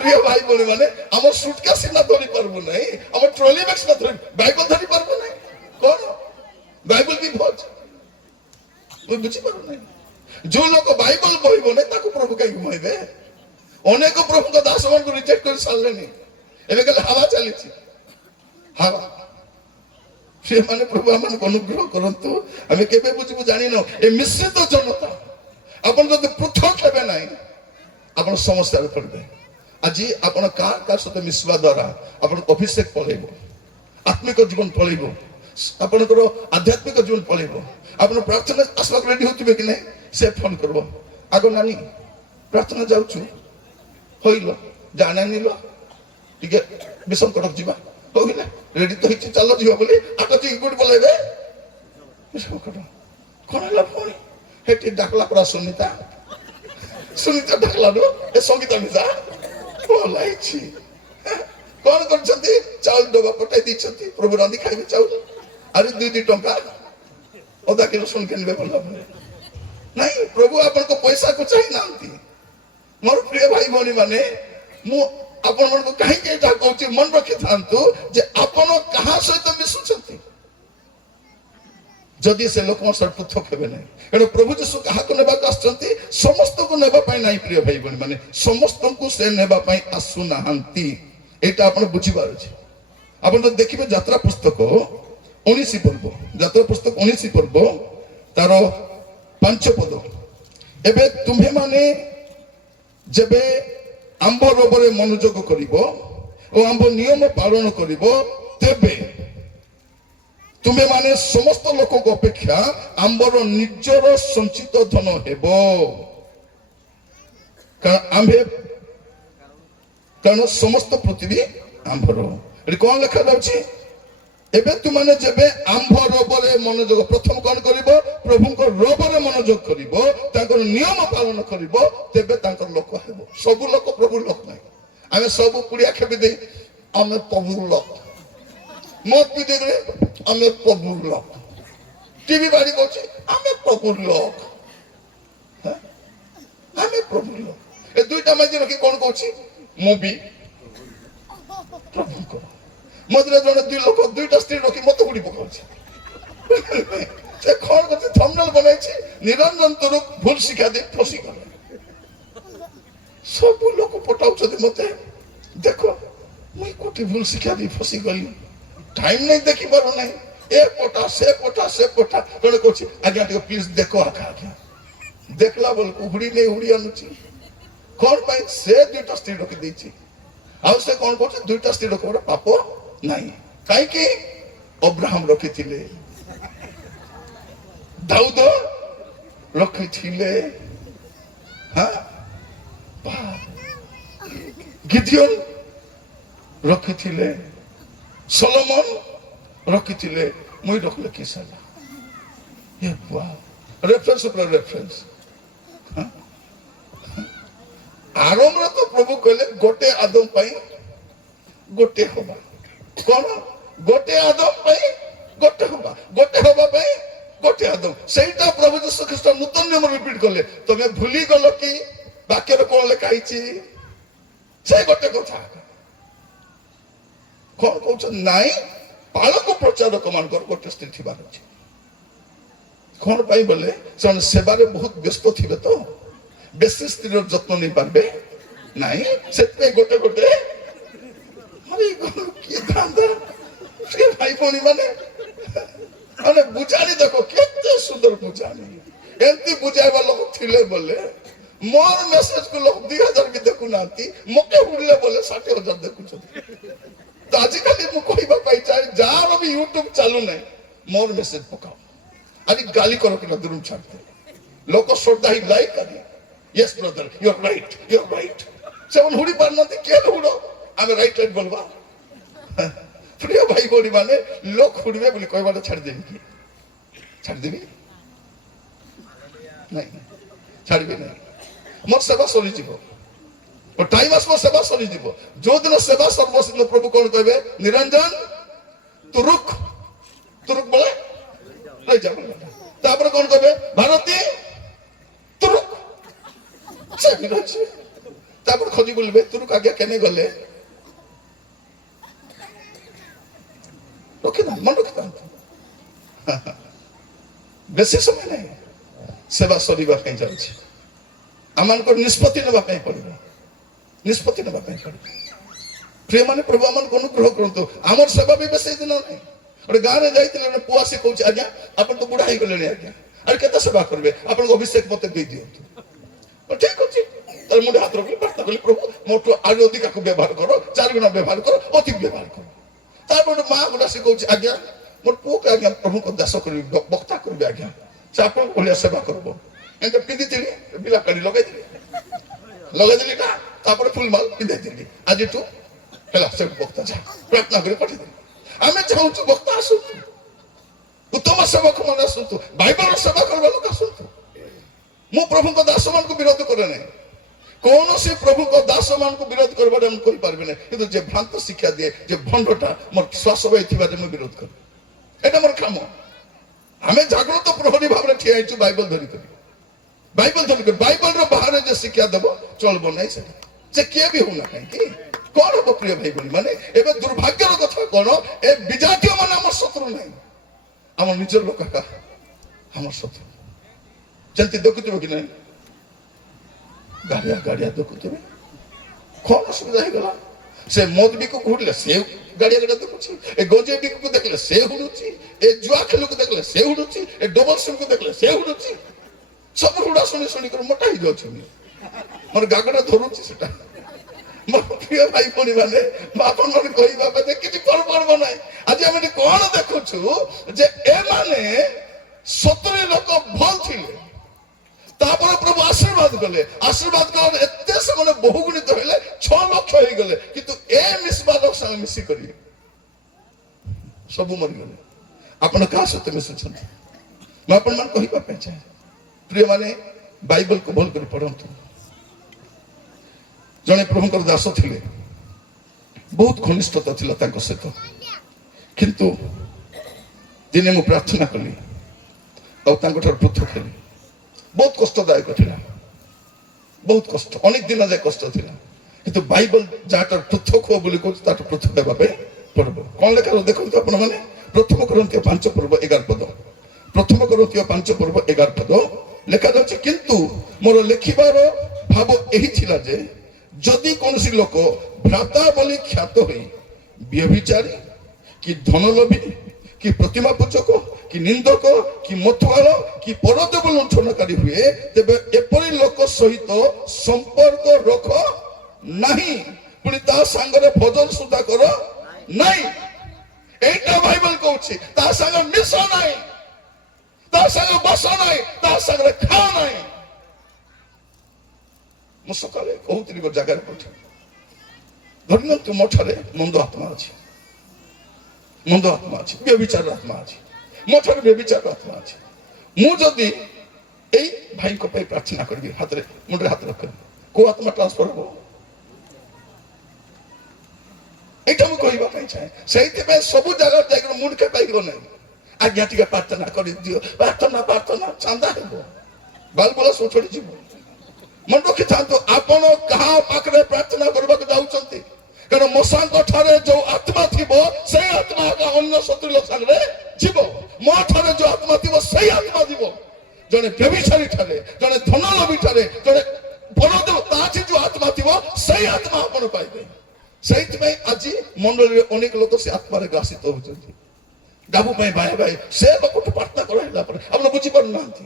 ପ୍ରିୟ ଭାଇ ଭଉଣୀ ମାନେ, আমার সুটকেস না ধরি পারবো নাই, আমার ট্রলি ব্যাগ না ধরি, বাইবেল ধরি পারবো নাই, কোন বাইবেল কি ভোজ তুই বুঝি পারবো নাই। যে লোক বাইবেল পড়িব না তাকে প্রভু কাই ঘুমাইবে। অনেক প্রভুଙ୍କ দাসମାନଙ୍କୁ রিজেক্ট করে সারলেনি, ଏବେ ଖାଲି হাওয়া চালিছি, হাওয়া। ସେମାନେ ପ୍ରଭୁ ଆମମାନଙ୍କୁ ଅନୁଗ୍ରହ କରନ୍ତୁ। ଆମେ କେବେ ବୁଝିବୁ ଜାଣିନ ଏ ମିଶ୍ରିତ ଜନତା। ଆପଣ ଯଦି ପୃଥକ ହେବେ ନାହିଁ ଆପଣ ସମସ୍ୟାରେ ପଡ଼ିବେ। ଆଜି ଆପଣ କାହା ସହିତ ମିଶିବା ଦ୍ୱାରା ଆପଣଙ୍କ ଅଭିଷେକ ପଳେଇବ, ଆତ୍ମିକ ଜୀବନ ପଳେଇବ, ଆପଣଙ୍କର ଆଧ୍ୟାତ୍ମିକ ଜୀବନ ପଳେଇବ। ଆପଣ ପ୍ରାର୍ଥନା ଆସିବାକୁ ରେଡି ହଉଥିବେ କି ନାହିଁ, ସେ ଫୋନ କରିବ, ଆଗ ନାନୀ ପ୍ରାର୍ଥନା ଯାଉଛୁ, ହଇଲ ଜାଣିଲ ଟିକେ ବିଷମ କଟକ ଯିବା, ହଇଲା ରେଡି ତ ହେଇଛି ଚାଲ ଯିବା ବୋଲି ଆଟ ଟିକେ କୋଉଠି ପଳେଇବେ ବିଷମ କଟକ। କଣ ହେଲା ପୁଣି ହେଠି ଡାକଲା ପରା ସୁନିତା, ସୁନିତା ଡାକଲାରୁ ଏ ସଙ୍ଗୀତା ମିଶା ପଳାଇଛି। କଣ କରିଛନ୍ତି, ଚାଉଳ ଡବା ପଠାଇ ଦେଇଛନ୍ତି, ପ୍ରଭୁ ରାନ୍ଧି ଖାଇବେ ଚାଉଳ। ଆରେ 2 ଟଙ୍କା ଅଧା କିଲୋ ଶୁଣି କିଣିବେ ଭଲ ନାଇଁ। ପ୍ରଭୁ ଆପଣଙ୍କ ପଇସାକୁ ଚାହିଁ ନାହାନ୍ତି। ମୋର ପ୍ରିୟ ଭାଇ ଭଉଣୀ ମାନେ, ମୁଁ ଆପଣମାନଙ୍କୁ କାହିଁକି ଏଇଟା କହୁଛି, ମନେ ରଖିଥାନ୍ତୁ ଯେ ଆପଣ କାହା ସହିତ ମିଶୁଛନ୍ତି। ଯଦି ସେ ଲୋକଙ୍କ ସହ ପୃଥକ ହେବେ ନାହିଁ, ଏଣୁ ପ୍ରଭୁ ଯୀଶୁ କାହାକୁ ନେବାକୁ ଆସିଛନ୍ତି, ସମସ୍ତଙ୍କୁ ନେବା ପାଇଁ ନାହିଁ। ପ୍ରିୟ ଭାଇ ଭଉଣୀ ମାନେ, ସମସ୍ତଙ୍କୁ ସେ ନେବା ପାଇଁ ଆସୁନାହାନ୍ତି, ଏଇଟା ଆପଣ ବୁଝିବାର ଅଛି। ଆପଣ ଯଦି ଦେଖିବେ ଯାତ୍ରା ପୁସ୍ତକ 19 ପର୍ବ, ଯାତ୍ରା ପୁସ୍ତକ 19 ପର୍ବ ତାର 5 ପଦ, ଏବେ ତୁମ୍ଭେ ମାନେ ଯେବେ ଆମ୍ଭ ରୋଗରେ ମନୋଯୋଗ କରିବ ଓ ଆମ୍ଭ ନିୟମ ପାଳନ କରିବ, ତେବେ ତୁମେ ମାନେ ସମସ୍ତ ଲୋକଙ୍କ ଅପେକ୍ଷା ଆମ୍ଭର ନିଜର ସଞ୍ଚିତ ଧନ ହେବ। କାରଣ ସମସ୍ତ ପୃଥିବୀ ଆମ୍ଭର। ଏଠି କଣ ଲେଖା ଯାଉଛି, ଏବେ ତୁମାନେ ଯେବେ ଆମ୍ଭ ରବରେ ମନୋଯୋଗ, ପ୍ରଥମ କଣ କରିବ, ପ୍ରଭୁଙ୍କ ରବରେ ମନୋଯୋଗ କରିବ, ତାଙ୍କର ନିୟମ ପାଳନ କରିବ, ତେବେ ତାଙ୍କର ଲୋକ ହେବ। ସବୁ ଲୋକ ପ୍ରଭୁର ଲୋକ ନାହିଁ। ଆମେ ସବୁ ପୁଡ଼ିଆ ଖେପି ଦେଇ ଆମେ ପ୍ରଭୁର ଲୋକ, ମତ ବି ଦେଇଦେଲେ ଆମେ ପ୍ରଭୁର ଲୋକ, ଟିଭି ବାড়ি କହୁଛି ଆମେ ପ୍ରଭୁର ଲୋକ, ଆମେ ପ୍ରଭୁର ଲୋକ। ଏ ଦୁଇଟା ମାଝି ରଖି କଣ କହୁଛି, ମୁଁ ବି ପ୍ରଭୁଙ୍କ। ମଝିରେ ଜଣେ 2 ଲୋକ 2ଟା ସ୍ତ୍ରୀ ରଖି ମତ ଗୁଡି ପକାଉଛି। ସେ କଣ କରୁଛି, ଥମ୍ବନେଲ ବନାଇଛି, ନିରଞ୍ଜନ ତୋର ଭୁଲ ଶିକ୍ଷା ଦେଇ ଫସି ଗଲେ। ସବୁ ଲୋକ ପଟାଉଛନ୍ତି ମତେ, ଦେଖ ମୁଇଁ କୋଠି ଭୁଲ ଶିକ୍ଷା ଦେଇ ଫସି ଗଲି, ଟାଇମ ନାହିଁ ଦେଖି ପାରୁ ନାହିଁ, ଏ ପଟା ସେ ପଟା ସେ ପଟା। ଜଣେ କହୁଛି ଆଜ୍ଞା ଟିକେ ପ୍ଲିଜ ଦେଖ ଆଜ୍ଞା, ଆଜ୍ଞା ଦେଖିଲା ବେଳକୁ ହୁଡି ନେଇ ହୁଡି ଆଣୁଛି। କଣ ପାଇଁ, ସେ 2ଟା ସ୍ତ୍ରୀ ରଖି ଦେଇଛି। ଆଉ ସେ କଣ କରୁଛି, 2ଟା ସ୍ତ୍ରୀ ରଖିବାର ପାପ ନାହିଁ। କାହିଁକି, ଅବ୍ରାହମ ରଖିଥିଲେ, ଦାଉଦ ରଖିଥିଲେ, ଗିଦିଓନ ରଖିଥିଲେ, ସଲୋମନ ରଖିଥିଲେ, ମୁଇଁ ରଖିଲେ କି ସାଲା। ରେଫରେନ୍ସ ଉପରେ ରେଫରେନ୍ସ। ଆରମ୍ଭରେ ତ ପ୍ରଭୁ କହିଲେ ଗୋଟେ ଆଦମ ପାଇଁ ଗୋଟେ ହବା, କଣ ଗୋଟେ ଆଦମ ପାଇଁ ଗୋଟେ ହବା, ଗୋଟେ ହବା ପାଇଁ ଗୋଟେ ଆଦମ। ସେଇଟା ପ୍ରଭୁ ଯୀଶୁ ଖ୍ରୀଷ୍ଟ ନୂତନ ନିୟମ ରିପିଟ କଲେ। ତମେ ଭୁଲି ଗଲ କି ବାକ୍ୟରେ କଣ ଲେଖା ହେଇଛି, ସେ ଗୋଟେ କଥା। କଣ କହୁଛନ୍ତି, ନାଇଁ ପାଳକ ପ୍ରଚାରକ ମାନଙ୍କର ଗୋଟେ ସ୍ତ୍ରୀ ଥିବାର ଅଛି। କଣ ପାଇଁ ବୋଲେ ସେମାନେ ସେବାରେ ବହୁତ ବ୍ୟସ୍ତ ଥିବେ, ତ ବେଶୀ ସ୍ତ୍ରୀର ଯତ୍ନ ନେଇ ପାରିବେ ନାହିଁ, ସେଥିପାଇଁ ଗୋଟେ ଗୋଟେ। କିଏ ଧାନ୍ଦା, ସେ ଭାଇ ଭଉଣୀ ମାନେ ବୁଝାଣି ଦେଖ କେତେ ସୁନ୍ଦର ବୁଝାଣି। ଏମିତି ବୁଝାଇବା ଲୋକ ଥିଲେ ବୋଲେ मोर मेसेज को लोग 2000 भी देखु नांती मके हुड़ले बोले 60,000 देखुछथि तो आजिकाली मु कहबा पाई चाहे जार भी यूट्यूब चालू नहीं मोर मेसेज पकाओ आज गाली करो कि दूर छाड़ते लोक श्रद्धा ही लाइक करी yes brother you are right से हुड़ी पार नथि के हुड़ो आमे राइट बोलबा प्रिय भाई बोली माने लोक हुड़बे बोली कहबाटा छाड़ देबी कि छाड़ देबी नहीं छाड़बी नहीं मोर सेवा सरी जीव और टाइम आसबो सेवा सरी जीव जो दिन सेवा सर्वसिद्ध प्रभु कौन कहबे निरंजन तुरुक बोले रह जा तापर कौन कहबे भारती तुरुक से बिरछ तापर खोजी बोलबे तुरुक आगे केने गले रखिदा मन रखिदा बेसी समय नहीं सेवा सरीबा पे जाउछि आमान को निष्पत्ति नेबा पे पड़िबो निष्पत्ति नेबा पे पड़िबो प्रिय माने प्रभु आमान को अनुग्रह करंतु हमर सेवा भी बेसी दिन नहीं और गाँव में जाइतिले ने पुआ से कहूँ आज्ञा अपन तो बुढ़ा ही गले आज्ञा अरे केता सेवा करबे अपन को अभिषेक मते दे दियो और ठीक अछि तर मुंडे हाथ रखली प्रार्थना करली प्रभु मोटो आरो अधिक को व्यवहार करो 4 गुना व्यवहार करो अति व्यवहार करो तापर मां गुडा से कहूँ आज्ञा मोर पुओ के आज्ञा प्रभु को दास करबी वक्ता करबी आज्ञा से अपन बोलिया सेवा करबो एंते पिदी तिली बिला काडी लगाई दिली ना तापर फुल माल पिदे दिली आज तू हला से वक्ता जा प्रार्थना करे पठी दिली आमे चाहूँ वक्ता आसु उत्तम सेवक मन आसु बाइबल सेवा करबा लोक आसु मु प्रभु को दास मान को विरोध करे नहीं कौन से प्रभु को दास मान को विरोध करबा हम कोई पारबे नहीं किंतु जे भ्रांत शिक्षा दिए जे भंडटा मोर श्वास होई थिबा जे मु विरोध कर एटा मोर काम हमें जागृत प्रहरी भाव में ठिया आइछु बाइबल धरि बाइबल रो बाहर जे शिक्षा देबो चलबो नहीं से के भी होना काहे कि कौन हम प्रिय भाई बोली माने एबे दुर्भाग्यर कथा कौन ए विजातीय माने हमर शत्रु नहीं हमर निजर लोक का हमर शत्रु जल्दी देखुथिबो कि नहीं गाड़िया देखुथिबे कौन असुविधा हे गला से मद बिकु घुरले से गाड़िया देखुछि ए गंजे बिकु को देखले से हुडुछि ए जुआ खेलु को देखले से हुडुछि ए डबल सिम को देखले से हुडुछि सब हुडा सुनी कर मोटा ही जाउछि मोर गागडा धरुछि सेटा प्रिय भाई भौणी मैंने बापन मन कहवा किसी पर्व ना आज आम कौन देखु जे ए माने 70 लोक भल थिले तापर प्रभु आशीर्वाद कले एते से माने बहुगुणित होइले 6 लाख हो गले किंतु ए मिसबाद संग मिसी करी सब मरि गले आपन का सत्य मिसुछन मैं आपन मन कहवा पे चाहे प्रिय माने बाइबल को भल कर पढ़ंतु जने प्रभुकर दास थिले बहुत घनिष्ठता थिला तांको सहित किंतु दिने मु प्रार्थना कली और तांको ठार पृथक हेली बहुत कष्टदायक थिला बहुत कष्ट अनेक दिन जाए कष्ट थिला किंतु बाइबल जाटार पृथक हो बोली कहू ताट पृथक हेबा पे पड़बो कोन लेखा देखो तो आपण माने प्रथम कोरिन्थियो 5 पर्व 11 पद प्रथम कोरिन्थियो 5 पर्व 11 पद लेखा जाउछि किंतु मोर लेखिबार भाव एही थिला जे जदि कौन सी लोक भ्राता बोली ख्यात हुई व्यभिचारी कि धनलोभी कि प्रतिमा पूजक कि निंदक कि मथुआल कि परदेव लुंठनकारी हुए तेबे एपरी लोक सहित संपर्क रख नहीं पुणी ता संगरे भजन सुधा कर नहीं एटा बाइबल कहूछि ता संग मिस नहीं ता संग बस नहीं ता संगरे खा नहीं मु सकाले कहूଥିଲି गो जगह पठे धरन तु मठरे मंद आत्मा अछि व्यभिचार आत्मा अछि मठरे व्यभिचार आत्मा अछि मु जदी ए भाई को पे प्रार्थना करबी हाथ रे मुंडे हाथ रख को आत्मा ट्रांसफर हो एटा मु कहबा पई चाहे सेहिते पे सब जगह जाकर मुंड के पाइगो नै आज्ञा टिके प्रार्थना कर दियो प्रार्थना चांदा हेबो बाल बोला सो छोड़ी जीवो मन रखी था आपण कहा पाखरे प्रार्थना करबा जाउछंती कारण मसांग ठारे जो आत्मा थिबो से आत्मा का अन्य शत्रु लोक संगे जीवो मो ठारे जो आत्मा थिबो से आत्मा जीवो जने व्यभिचारी ठारे जने धनलोभी ठारे जने परदेव ताछि जो आत्मा थिबो से आत्मा आपण पाइबे सेहित में आज मंडल रे अनेक लोक से आत्मा रे ग्रासित होउछंती गाबू पई भाई से लोक प्रार्थना करैला पर आपण बुझी पारु नांती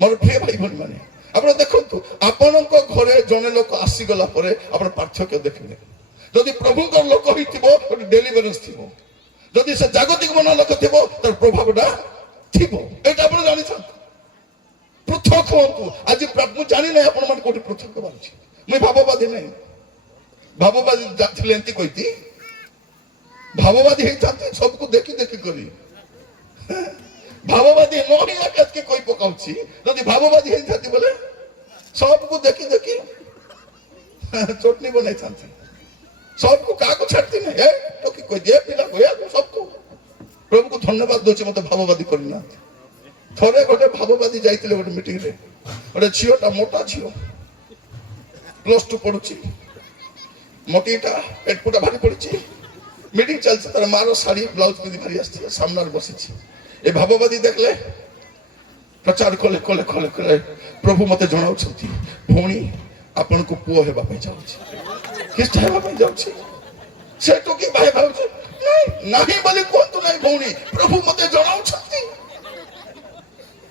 ମୋର ପ୍ରିୟ ଭାଇ ଭଉଣୀ ମାନେ, ଆପଣ ଦେଖନ୍ତୁ ଆପଣଙ୍କ ଘରେ ଜଣେ ଲୋକ ଆସିଗଲା ପରେ ଆପଣ ପାର୍ଥକ୍ୟ ଦେଖିବେ। ଯଦି ପ୍ରଭୁଙ୍କର ଲୋକ ହେଇଥିବ ଗୋଟେ ଡେଲିଭରେନ୍ସ ଥିବ, ଯଦି ସେ ଜାଗତିକ ମନ ଲୋକ ଥିବ ତାର ପ୍ରଭାବଟା ଥିବ। ଏଇଟା ଆପଣ ଜାଣିଥାନ୍ତୁ। ପୃଥକ ହୁଅନ୍ତୁ। ଆଜି ମୁଁ ଜାଣି ନାହିଁ ଆପଣ ମାନେ କୋଉଠି ପୃଥକ ବାହାରୁଛି। ମୁଇଁ ଭାବବାଦୀ ନାହିଁ। ଭାବବାଦୀ ଥିଲେ ଏମିତି କହିତି, ଭାବବାଦୀ ହେଇଥାନ୍ତି ସବୁକୁ ଦେଖି ଦେଖି କରି। ଭାବବାଦୀ ନ ହେଲା କେତକେ କହି ପକାଉଛି। ଯଦି ଭାବବାଦୀ ହେଇଥାନ୍ତି ବୋଲେ सबको देखी देखी चटनी बनाई सबको काको छाड़ती नहीं है तो कि कोई दे पिला कोया सबको प्रभु को धन्यवाद दोचे मते भाववादी करना थोड़े गोटे भाववादी जाइतिले गोटे मीटिंग रे गोटे झियोटा मोटा झियो +2 पढुची मोटीटा पेटपुटा भारी पड़ची मीटिंग चलছে तार मारो साड़ी ब्लाउज पिंदी भारी आछी सामने बसिची ए भाववादी देखले प्रचार कले कले कले कले प्रभु मते जणाउछंती भौणी आपन को पुओ हेबा पे जाउछि किछटा हेबा पे जाउछि से तो की भाई भाउछि नहीं नाही बोली कोंतु नहीं भौणी प्रभु मते जणाउछंती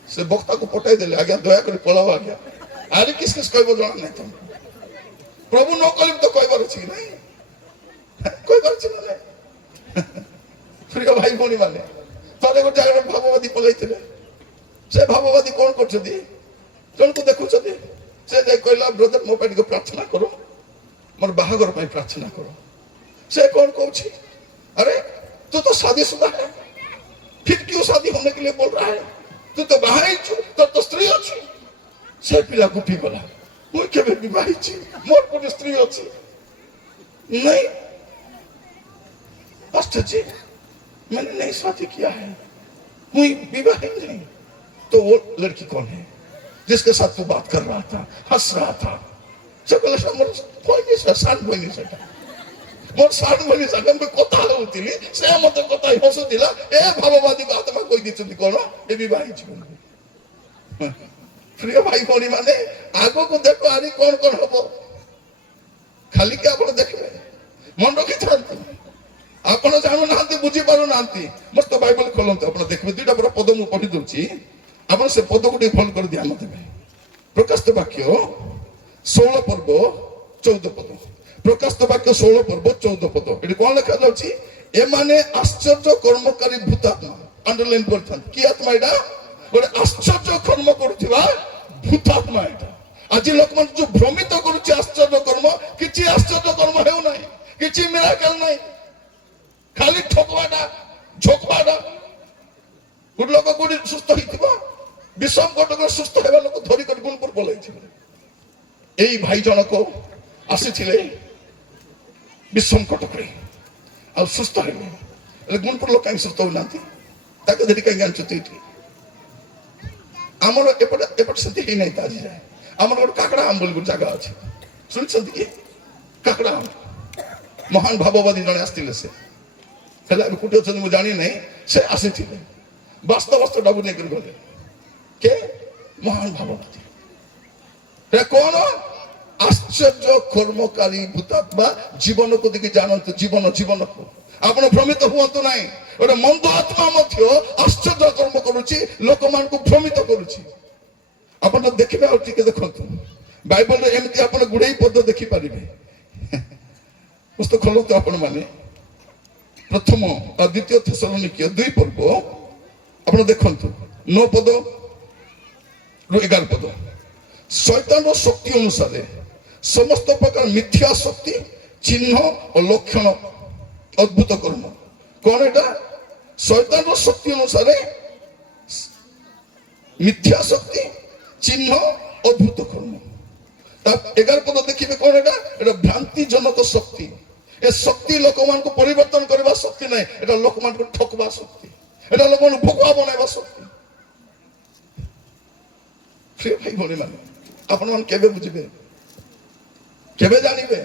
से बक्ता को पटाई देले आज्ञा दया कर पळाव आज्ञा आरे किस किस कहबो जणा नहीं तुम प्रभु न कलिम तो कहबार अछि नहीं कहबार अछि ना प्रिय भाई भौणी माने तले गोटे भाववादी पलाइतिले से भाववादी कौन करछथि जन को देखुछथि से जे कहला ब्रदर मो पे प्रार्थना करो मोर बाहागर पे प्रार्थना करो से कौन कहछि अरे तू तो शादीशुदा है फिर क्यों शादी होने के लिए बोल रहा है तू तो बाहाई छु तो स्त्री अछि से पिला गुपी गला मु केबे विवाही छी मोर कोन स्त्री अछि नहीं आश्चर्य मैंने नहीं शादी किया है मुझे विवाह नहीं तो वो लड़की कौन है जिसके साथ तू बात कर रहा था हंस रहा था सकल समर कोई नहीं सान कोई नहीं सका मोर सान कोई नहीं सका मैं कोता होतिली से मते कोता हंसु दिला ए भाववादी को आत्मा कोई दिचुंदी कोन ए विवाही छी प्रिय भाई कोनी माने आगो को देखो आरी कौन कौन हबो खाली के आपण देखबे मन रखि थांती आपण जानु नांती बुझी पारु नांती मस्त बाइबल खोलंत आपण देखबे दुटा पर पद मु पढि दउची आपण से पद गुडी फोन कर ध्यान देबे प्रकाशित वाक्य 16 पर्व 14 पद प्रकाशित वाक्य 16 पर्व 14 पद एटी कोन लिखा जाउची ए माने आश्चर्य कर्मकारी भूतात्मा अंडरलाइन करथन की आत्मा एटा गोटे आश्चर्य कर्म करूथिबा भूतात्मा एटा आज लोक मन जो भ्रमित करूची आश्चर्य कर्म किछि आश्चर्य कर्म हेउ नाही किछि मिराकल नाही खाली ठोकवाटा झोकवाटा गुड लोक गुडी सुस्त हिथिबा विषम कटक सुस्त हेबा लोक धरि कर गुणपुर बोलै छिले एई भाई जनक आसीथिले विषम कटक रे आ सुस्त हेबे ए गुणपुर लोक काई सुस्त होनांती ताके धरि काई गान चुती हमर एपट सती हे नै ताजी जाय हमर गोट काकड़ा आम बोल गुड जगह अछि सुनछंती की काकड़ा आम महान भाववादी जने आस्तिले से हेला कुटे छ मु जानि नै से आसीथिले वास्तव वास्तव डाबु नै कर गले के महान भाववादी रे कोन आश्चर्य कर्मकारी भूतात्मा जीवन को देखि जानंतु जीवन जीवन को आपण भ्रमित हुअंतु नाही ओरे मंद आत्मा मध्य आश्चर्य कर्म करूची लोक मान को भ्रमित करूची आपण देखिबे और टिके देखंतु बाइबल रे एमति आपण गुडे पद देखि परिबे पुस्तक खोलंतु आपण माने प्रथम और द्वितीय थेसलोनिके 2 पर्व आपण देखंतु 9 पद रु 11 पद शैतान शक्ति अनुसार समस्त प्रकार मिथ्या शक्ति चिन्ह और लक्षण अद्भुत कर्म कौन एटा शैतान शक्ति अनुसार मिथ्या शक्ति चिन्ह अद्भुत कर्म ता 11 पद देखिबे कौन एटा भ्रांति जनक शक्ति ए शक्ति लोक मान को परिवर्तन करबा शक्ति नै एटा लोक मान को ठकबा शक्ति एटा लोक मान भोगवा बनाइबा शक्ति फ्री भाई बोली माने आपण मन केबे बुझिबे केबे जानिबे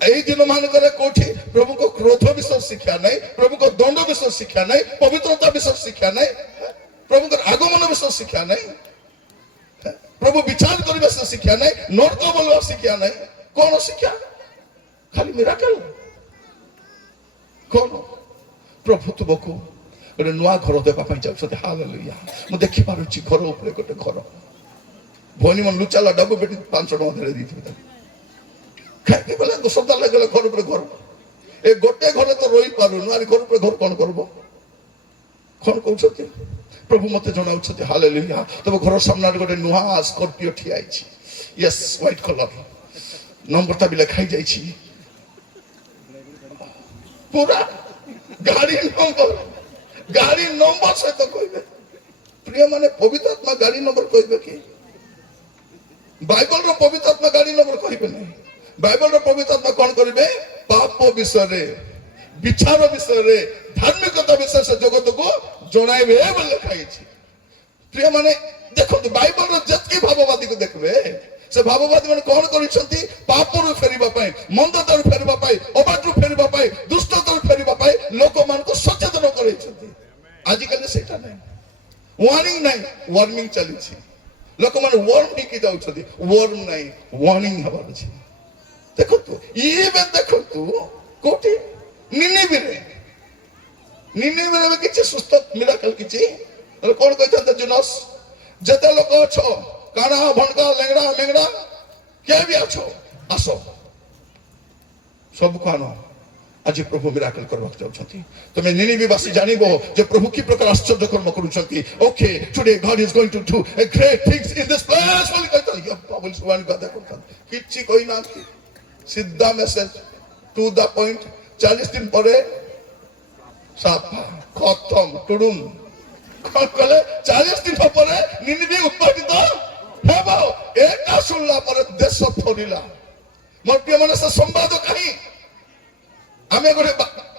एई दिन मान करे कोठी प्रभु को क्रोध विषय शिक्षा नै प्रभु को दंड विषय शिक्षा नै पवित्रता विषय शिक्षा नै प्रभु को आगमन विषय शिक्षा नै प्रभु विचार करबा से शिक्षा नै नरक बोलवा शिक्षा नै कोन शिक्षा खाली मिराकल कौन प्रभु तुमको ଗୋଟେ ନୂଆ ଘର ଦେବା ପାଇଁ ଯାଉଛନ୍ତି। ହାଲେଲୁୟା। ମୁଁ ଦେଖିପାରୁଛି ଘର ଉପରେ ଗୋଟେ ଘର, ଭଉଣୀ ମାନେ ଲୁଚାଲା ଡବୁ ବେଟି 500 ଟଙ୍କା ଧରି ଦେଇଥିବେ ତାକୁ। ଖାଇକି ବୋଲେ ସଦା ଲାଗିଲା ଘର ଉପରେ ଘର। ଏ ଗୋଟେ ଘରେ ତ ରହିପାରୁନୁ, ଆରେ ଘର ଉପରେ ଘର କଣ କରିବ? କଣ କହୁଛନ୍ତି ପ୍ରଭୁ ମତେ ଜଣାଉଛନ୍ତି। ହାଲେଲୁୟା। ତମ ଘର ସାମ୍ନାରେ ଗୋଟେ ନୂଆ ସ୍କର୍ପିଓ ଠିଆ ହେଇଛି। ୟେସ୍, ହ୍ୱାଇଟ୍ କଲର, ନମ୍ବରଟା ବି ଲେଖା ହେଇଯାଇଛି। ପୁରା ଗାଡି ନମ୍ବର ସହିତ କହିବେ। ପ୍ରିୟ ମାନେ ପବିତ୍ର ଆତ୍ମା ଗାଡି ନମ୍ବର କହିବେ କି? ବାଇବଲର ପବିତ୍ର ଆତ୍ମା ଗାଡି ନମ୍ବର କହିବେ ନାହିଁ। ବାଇବଲର ପବିତ୍ର ଆତ୍ମା କଣ କରିବେ? ପାପ ବିଷୟରେ, ବିଚାର ବିଷୟରେ, ଧାର୍ମିକତା ବିଷୟରେ ସେ ଜଗତକୁ ଜଣାଇବେ ବୋଲି ଲେଖା ହେଇଛି। ପ୍ରିୟ ମାନେ ଦେଖନ୍ତୁ, ବାଇବଲର ଯେତିକି ଭାବବାଦୀକୁ ଦେଖିବେ, ସେ ଭାବବାଦୀ ମାନେ କଣ କରିଛନ୍ତି? ପାପରୁ ଫେରିବା ପାଇଁ, ମନ୍ଦତାରୁ ଫେରିବା ପାଇଁ, ଅବାଟରୁ ଫେରିବା ପାଇଁ, ଦୁଷ୍ଟତାରୁ ଫେରିବା ପାଇଁ ଲୋକମାନଙ୍କୁ ସଚେତନ କରାଇଛନ୍ତି। ଆଜିକାଲି ସେଇଟା ନାହିଁ, ୱାର୍ଣ୍ଣିଂ ନାହିଁ, ୱାର୍ଣ୍ଣିଂ ଚାଲିଛି। ଲୋକମାନେ ୱାର୍ମ ହେଇକି ଯାଉଛନ୍ତି, ୱାର୍ମ ନାହିଁ, ୱାର୍ଣ୍ଣିଂ ହେବାର ଅଛି। ଦେଖନ୍ତୁ ଇଭେନ ଦେଖନ୍ତୁ କୋଉଠି ନିନିବିରେ କିଛି ସୁସ୍ଥ ମିରାକଲ କିଛି କଣ କହିଥାନ୍ତେ? ଜୁନସ୍, ଯେତେ ଲୋକ ଅଛ, କାଣା ଭଣକା ଲେଙ୍ଗଡା ମେଙ୍ଗଡା କିଏ ବି ଅଛ, ଆସ ସବୁ କାଣ ଆଜି ପ୍ରଭୁ ମିରାକଲ କରିବାକୁ ଯାଉଛନ୍ତି। ତମେ ନିନିବିବାସୀ ଜାଣିବ ଯେ ପ୍ରଭୁ କି ପ୍ରକାର ଆଶ୍ଚର୍ଯ୍ୟ କର୍ମ କରୁଛନ୍ତି। Okay, today God is going to do a great things in this place ବୋଲି କହିଥାନ୍ତି। ବାବୁଲ ସୁବାନ କଥା କରୁଥାନ୍ତି, କିଛି କହିନାହାନ୍ତି, ସିଧା ମେସେଜ ଟୁ ଦ ପଏଣ୍ଟ। 40 ଦିନ ପରେ ସାଫା ଖତମ ଟୁଡୁମ। କଣ କଲେ? 40 ଦିନ ପରେ ନିନିବି ଉତ୍ପାଦିତ ହେବ। ଏଟା ଶୁଣିଲା ପରେ ଦେଶ ଥରିଲା। ମୋର ପ୍ରିୟ ମାନେ, ସେ ସମ୍ବାଦ କାହିଁ? ଆମେ ଗୋଟେ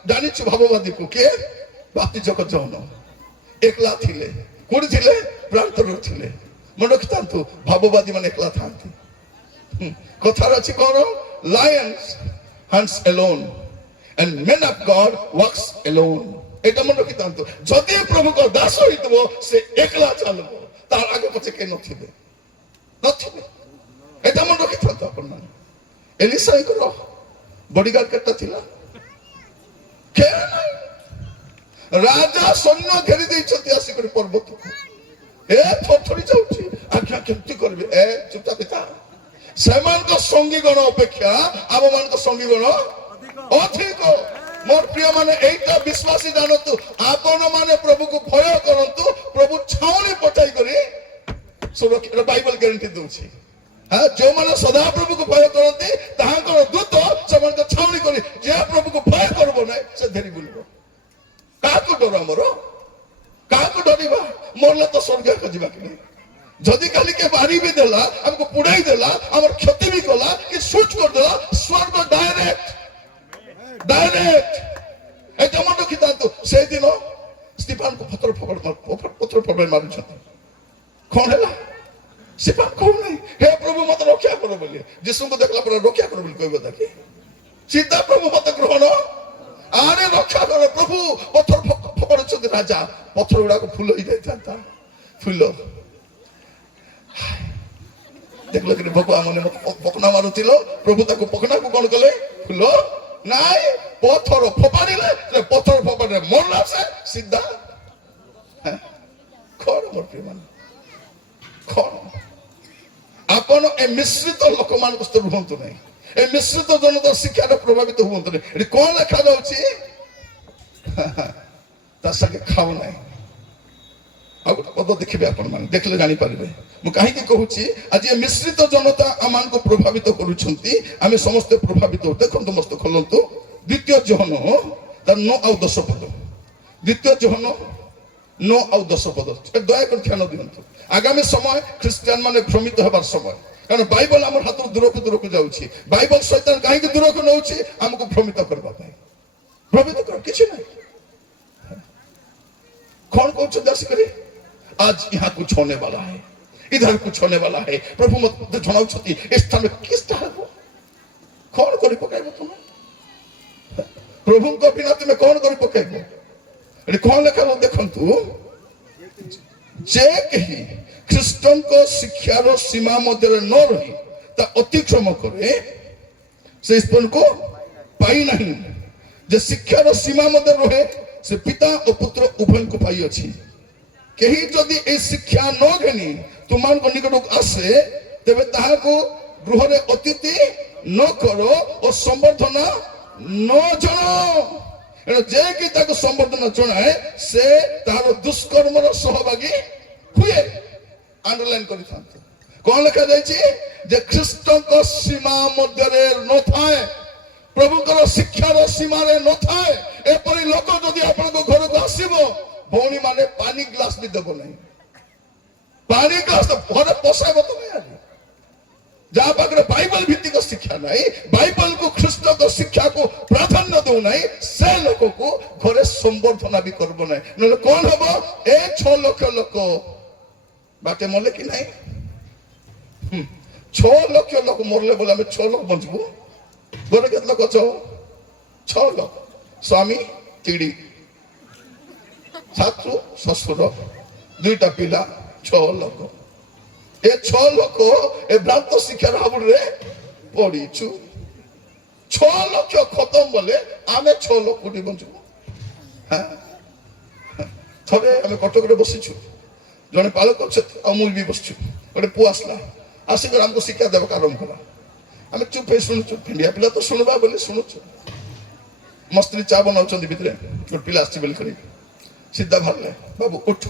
ଜାଣିଛୁ ଭାବବାଦୀକୁ, କିଏ? ବାତିଜକ ଜହନ ଏକଲା ଥିଲେ। କୋଉଠି ଥିଲେ? ପ୍ରାନ୍ତରରେ ଥିଲେ। ମନେ ରଖିଥାନ୍ତୁ, ଭାବବାଦୀ ମାନେ ଏକଲା ଥାନ୍ତି। କଥାର ଅଛି କଣ? Lions hunts alone and men of God walks alone. এটা মনে ରଖିଥାନ୍ତୁ। ଯଦି ପ୍ରଭୁଙ୍କ ଦାସ ହେଇଥିବ ସେ ଏକଲା ଚାଲିବ, ତାର ଆগে ପଛେ କେହି ନଥିବେ। ଏଟା ମନେ ରଖିଥାନ୍ତୁ ଆପଣମାନେ। ଏଲିଶାଙ୍କର ବଡିଗାର୍ଡ କେତେଟା ଥିଲା? ରାଜା ସୈନ୍ୟ ଘେରି ଦେଇଛନ୍ତି ଆସିକରି ପର୍ବତକୁ। ଏ ଥରଥରି ଯାଉଛି, ଆଜ୍ଞା କେମିତି କରିବେ? ଏ ଚୁପଚାପ ପିତା। ସେମାନଙ୍କ ସଙ୍ଗୀଗଣ ଅପେକ୍ଷା ଆମ ମାନଙ୍କ ସଙ୍ଗୀଗଣ ଅଧିକ। ମୋର ପ୍ରିୟ ମାନେ, ଏଇଟା ବିଶ୍ୱାସୀ ଜାଣନ୍ତୁ, ଆପଣ ମାନେ ପ୍ରଭୁକୁ ଭୟ କରନ୍ତୁ, ପ୍ରଭୁ ଛାଉଣି ପଠାଇ କରି ସୁରକ୍ଷା, ବାଇବଲ ଗ୍ୟାରେଣ୍ଟି ଦଉଛି। ଯୋଉମାନେ ସଦାପ୍ରଭୁକୁ ଭୟ କରନ୍ତି ତାହାଙ୍କର ଦୂତ ସେମାନଙ୍କ ଛାଉଣି କରି, ଯେ ପ୍ରଭୁକୁ ଭୟ କରିବ ନାହିଁ ସେ ଧରି ବୁଲିବ। କାହାକୁ ଡର? ଆମର କାହାକୁ ଡରିବା? ମରଲେ ତ ସ୍ୱର୍ଗକୁ ଯିବା କି ନାହିଁ? ଯଦି କାଲି କେ ମାରି ବି ଦେଲା, ଆମକୁ ପୁଡାଇ ଦେଲା, ଆମର କ୍ଷତି ବି କଲା, କି ସୁଟ୍ କରିଦେଲା, ସ୍ୱର୍ଗ ଡାଇରେକ୍ଟ। ଏଇଟା ମନେ ରଖିଥାନ୍ତୁ। ସେଇଦିନ ସ୍ତିଫାନକୁ ପଥର ଫୋପାଡ଼ି ମାରୁଛନ୍ତି। କଣ ହେଲା? ସ୍ତିଫାନ କହୁନାହିଁ ହେ ପ୍ରଭୁ ମତେ ରକ୍ଷା କର ବୋଲି। ଯୀଶୁଙ୍କୁ ଦେଖିଲା ପରେ ରକ୍ଷା କର ବୋଲି କହିବ ତାକି? ସିଧା ପ୍ରଭୁ ମତେ ଗ୍ରହଣ, ଆରେ ରକ୍ଷା କର ପ୍ରଭୁ। ପଥର ଫୋପାଡୁଛନ୍ତି ରାଜା, ପଥର ଗୁଡାକ ଫୁଲ ହେଇଯାଇଥାନ୍ତା। ଫୁଲ ଦେଖିଲ କି ଭଗବାନ ମାନେ ପକନା ମାରୁଥିଲ, ପ୍ରଭୁ ତାକୁ ପକନାକୁ କଣ କଲେ? ଫୁଲ ନାଇଁ, ପଥର ଫୋପାଡ଼ିଲେ। ପଥର ଫୋପାଡ଼ିଲେ ମରଲା ସେ ସିଧା। କଣ ମୋର ପ୍ରିୟ ମାନେ, କଣ ଆପଣ ଏ ମିଶ୍ରିତ ଲୋକମାନଙ୍କ ସହିତ ରୁହନ୍ତୁ ନାହିଁ। ଏ ମିଶ୍ରିତ ଜନତା ଶିକ୍ଷାରେ ପ୍ରଭାବିତ ହୁଅନ୍ତୁ ନାହିଁ। ଏଠି କଣ ଲେଖାଯାଉଛି? ତା ସାଙ୍ଗେ ଖାଉ ନାହିଁ। ଆଉ ଗୋଟେ ପଦ ଦେଖିବେ ଆପଣ ମାନେ, ଦେଖିଲେ ଜାଣିପାରିବେ ମୁଁ କାହିଁକି କହୁଛି। ଆଜି ଏ ମିଶ୍ରିତ ଜନତା ଆମମାନଙ୍କୁ ପ୍ରଭାବିତ କରୁଛନ୍ତି, ଆମେ ସମସ୍ତେ ପ୍ରଭାବିତ। ଦେଖନ୍ତୁ ମସ୍ତ ଖୋଲନ୍ତୁ ଦ୍ୱିତୀୟ ଯୋହନ ତାର 9 ଆଉ 10 ପଦ। ଦ୍ୱିତୀୟ ଯୋହନ 9 ଆଉ 10 ପଦ। ଦୟାକରି ଧ୍ୟାନ ଦିଅନ୍ତୁ। ଆଗାମୀ ସମୟ ଖ୍ରୀଷ୍ଟିଆନ ମାନେ ଭ୍ରମିତ ହେବାର ସମୟ। କାରଣ ବାଇବଲ ଆମର ହାତରୁ ଦୂରକୁ ଯାଉଛି। ବାଇବଲ ଶୈତାନ କାହିଁକି ଦୂରକୁ ନେଉଛି? ଆମକୁ ଭ୍ରମିତ କରିବା ପାଇଁ। ଭ୍ରମିତ କର କିଛି ନାହିଁ। कौन कौन ଆସିକରି आज यहाँ कुछ होने वाला है, इधर कुछ होने वाला है। प्रभु मत जनाउछती ए स्थान में किसटा हेबो? कौन करि पकाइबो तुम? प्रभु को बिना तुम कौन करि पकाइबो? एठी कौन लेखा देखंतु, जे कही ख्रीष्टन को शिक्षार सीमा मध्य न रही ता अतिक्रम करे से ईश्वर को पाई नहीं। जे शिक्षार सीमा मध्य रहे ସେ ପିତା ଓ ପୁତ୍ର ଉଭୟଙ୍କୁ ପାଇଅଛି। କେହି ଯଦି ଏ ଶିକ୍ଷା ନ ଘେନି ତୁମମାନଙ୍କ ନିକଟକୁ ଆସେ ତେବେ ତାହାକୁ ଗୃହରେ ଅତିଥି ନ କର ଓ ସମ୍ବର୍ଦ୍ଧନା ନ ଜଣାଅ। ଏଣୁ ଯେ କି ତାକୁ ସମ୍ବର୍ଦ୍ଧନା ଜଣାଏ ସେ ତାହାର ଦୁଷ୍କର୍ମର ସହଭାଗୀ ହୁଏ। ଆଣ୍ଡରଲାଇନ୍ କରିଥାନ୍ତୁ। କଣ ଲେଖାଯାଇଛି? ଯେ ଖ୍ରୀଷ୍ଟଙ୍କ ସୀମା ମଧ୍ୟରେ ନଥାଏ, ପ୍ରଭୁଙ୍କର ଶିକ୍ଷାର ସୀମାରେ ନଥାଏ ଏପରି ଲୋକ ଯଦି ଆପଣଙ୍କ ଘରକୁ ଆସିବ, ଭଉଣୀ ମାନେ ପାଣି ଗ୍ଲାସ ବି ଦେବ ନାହିଁ। ପାଣି ଗ୍ଲାସ ଘରେ ପଶାଇବ ତମେ। ଯାହା ପାଖରେ ବାଇବଲ ଭିତ୍ତିକ ଶିକ୍ଷା ନାହିଁ, ବାଇବଲକୁ ଖ୍ରୀଷ୍ଟଙ୍କ ଶିକ୍ଷାକୁ ପ୍ରାଧାନ୍ୟ ଦେଉନାହିଁ, ସେ ଲୋକକୁ ଘରେ ସମ୍ବର୍ଦ୍ଧନା ବି କରିବ ନାହିଁ। ନହେଲେ କଣ ହବ? ଏ 6 ଲକ୍ଷ ଲୋକ ବାଟେ ମଲେ କି ନାହିଁ? 6 ଲକ୍ଷ ଲୋକ ମରଲେ ବୋଲେ ଆମେ 6 ଲୋକ ବଞ୍ଚିବୁ। ଘରେ କେତେ ଲୋକ ଅଛ? 6 ଲୋକ। ସ୍ୱାମୀ 3, ଶାଶୁ ଶ୍ୱଶୁର 2ଟା ପିଲା, 6 ଲୋକ। ଏ 6 ଲୋକ ଏ ଭ୍ରାନ୍ତ ଶିକ୍ଷାର ହାବୁଡରେ ପଡିଛୁ। 6 ଲକ୍ଷ ଖତମ ବୋଲେ ଆମେ 6 ଲୋକ କୋଉଠି ବଞ୍ଚିବୁ? ଥରେ ଆମେ କଟକରେ ବସିଛୁ, ଜଣେ ପାଳକ ଆଉ ମୁଁ ବି ବସିଛୁ। ଗୋଟେ ପୁଅ ଆସିଲା, ଆସିକରି ଆମକୁ ଶିକ୍ଷା ଦେବାକୁ ଆରମ୍ଭ କଲା। ଆମେ ଚୁପ୍ ହେଇ ଶୁଣୁଛୁ। ପିଣ୍ଡିଆ ପିଲା ତ ଶୁଣବା ବୋଲି ଶୁଣୁଛୁ। ମୋ ସ୍ତ୍ରୀ ଚା ବନାଉଛନ୍ତି ଭିତରେ, ଗୋଟେ ପିଲା ଆସିଛି ବୋଲି କରି ସିଧା ବାହାରିଲେ, ବାବୁ ଉଠ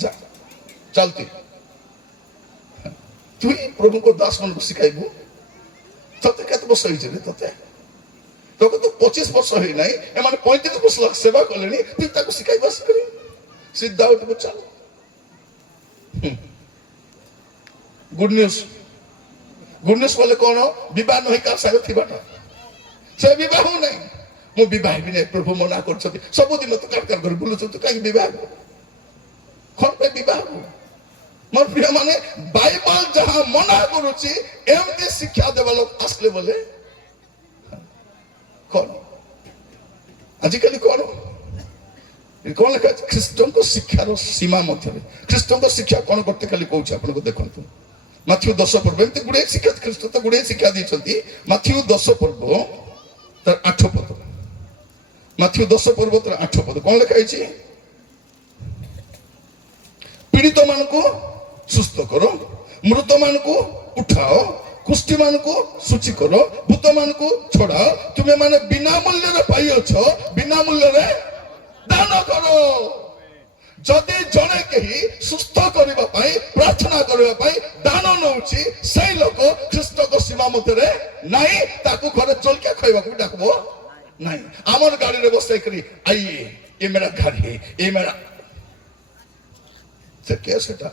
ଯା ଚାଲତି, তুই প্রভুଙ୍କ দাস ମାନଙ୍କୁ ଶିଖାଇବୁ। ତତେ କେତେ ବର୍ଷ ହେଇଛି ରେ? তোকে তো 25 ବର୍ଷ ହେଇନାହିଁ, ଏମାନେ 35 ବର୍ଷ ସେବା କଲେଣି, তুই ତାକୁ ଶିଖାଇବୁ ଆସିକରି? ସିଧା ଉଠିବୁ ଚାଲ। ଗୁଡ ନ୍ୟୁଜ ବୋଲେ କଣ? ବିବାହ ନହେଇ କାହା ସାଙ୍ଗେ ଥିବାଟା। ସେ ବିବାହ ନାହିଁ। ମୁଁ ବିବାହ ହେବି ନାହିଁ, ପ୍ରଭୁ ମନା କରୁଛନ୍ତି। ସବୁଦିନ ତୁ କାରକାର କରି ବୁଲୁଛୁ, ତୁ କାହିଁକି ବିବାହ ହେବୁ? କଣ ପାଇଁ ବିବାହ ହେବୁ? ମୋର ପ୍ରିୟ ମାନେ, ବାଇବଲ ଯାହା ମନା କରୁଛି ଏମିତି ଶିକ୍ଷା ଦେବା ଲୋକ ଆସିଲେ ବୋଲେ କଣ? ଆଜିକାଲି କଣ ଲେଖା ଅଛି? ଖ୍ରୀଷ୍ଟଙ୍କ ଶିକ୍ଷାର ସୀମା ମଧ୍ୟରେ। ଖ୍ରୀଷ୍ଟଙ୍କ ଶିକ୍ଷା କଣ କରତେ ଖାଲି କହୁଛି ଆପଣଙ୍କୁ ଦେଖନ୍ତୁ। ମାଥ୍ୟୁ 10 ପର୍ବ, ଏମିତି ଗୁଡିଏ ଶିକ୍ଷା ଖ୍ରୀଷ୍ଟ ତ ଗୁଡିଏ ଶିକ୍ଷା ଦେଇଛନ୍ତି। ମାଥ୍ୟୁ 10 ପର୍ବ ତାର 8 ପଦ। ମାଥ୍ୟୁ 10 ପର୍ବ ତାର 8 ପଦ କଣ ଲେଖା ହେଇଛି? ପୀଡ଼ିତ ମାନଙ୍କୁ ସୁସ୍ଥ କର, ମୃତ ମାନଙ୍କୁ ଉଠାଅ, କୁଷ୍ଠି ମାନଙ୍କୁ ସୂଚି କର, ଭୂତ ମାନଙ୍କୁ ଛଡାଅ। ତୁମେ ମାନେ ବିନା ମୂଲ୍ୟରେ ପାଇଅଛ, ବିନା ମୂଲ୍ୟରେ ଦାନ କର। ଯଦି ଜଣେ କେହି ସୁସ୍ଥ କରିବା ପାଇଁ, ପ୍ରାର୍ଥନା କରିବା ପାଇଁ ଦାନ ନଉଛି, ସେଇ ଲୋକ ଖ୍ରୀଷ୍ଟଙ୍କ ସୀମା ମଧ୍ୟରେ ନାହିଁ। ତାକୁ ଘରେ ଜଳଖିଆ ଖାଇବାକୁ ବି ଡାକବ ନାହିଁ। ଆମର ଗାଡିରେ ବସେଇକରି ଆଇଏ ଏ ମେରା ଗାଡି ଏ ମେରା, ସେ କେ ସେଟା?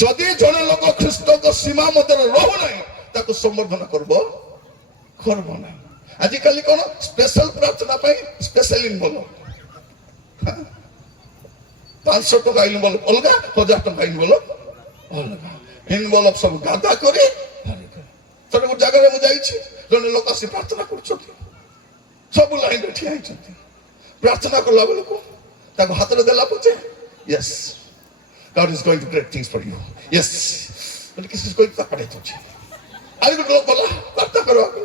ଯଦି ଜଣେ ଲୋକ ଖ୍ରୀଷ୍ଟଙ୍କ ସୀମା ମଧ୍ୟରେ ରହୁନାହିଁ, ତାକୁ ସମ୍ବର୍ଦ୍ଧନା କରିବ ନାହିଁ। ଆଜିକାଲି କଣ? ସ୍ପେଶାଲ ପ୍ରାର୍ଥନା ପାଇଁ ସ୍ପେଶାଲ ଇନଭଲଭ। 500 ଟଙ୍କା ଇନଭଲଭ ଅଲଗା, 1000 ଟଙ୍କା ଇନଭଲଭ ଅଲଗା। ଇନଭଲଭ ସବୁ ଗାଦା କରି। ଥରେ ଗୋଟେ ଜାଗାରେ ମୁଁ ଯାଇଛି, ଜଣେ ଲୋକ ଆସି ପ୍ରାର୍ଥନା କରୁଛନ୍ତି, ସବୁ ଲାଇନରେ ଠିଆ ହେଇଛନ୍ତି। ପ୍ରାର୍ଥନା କଲା ବେଳକୁ ତାକୁ ହାତରେ ଦେଲା ପଛେ yes God is going to great things for you, yes ବୋଲି କିଛି କହି ତା ପଡ଼େଇ ଦଉଛି। ଆଉ ଗୋଟେ ଲୋକ ଗଲା ପ୍ରାର୍ଥନା କରିବାକୁ,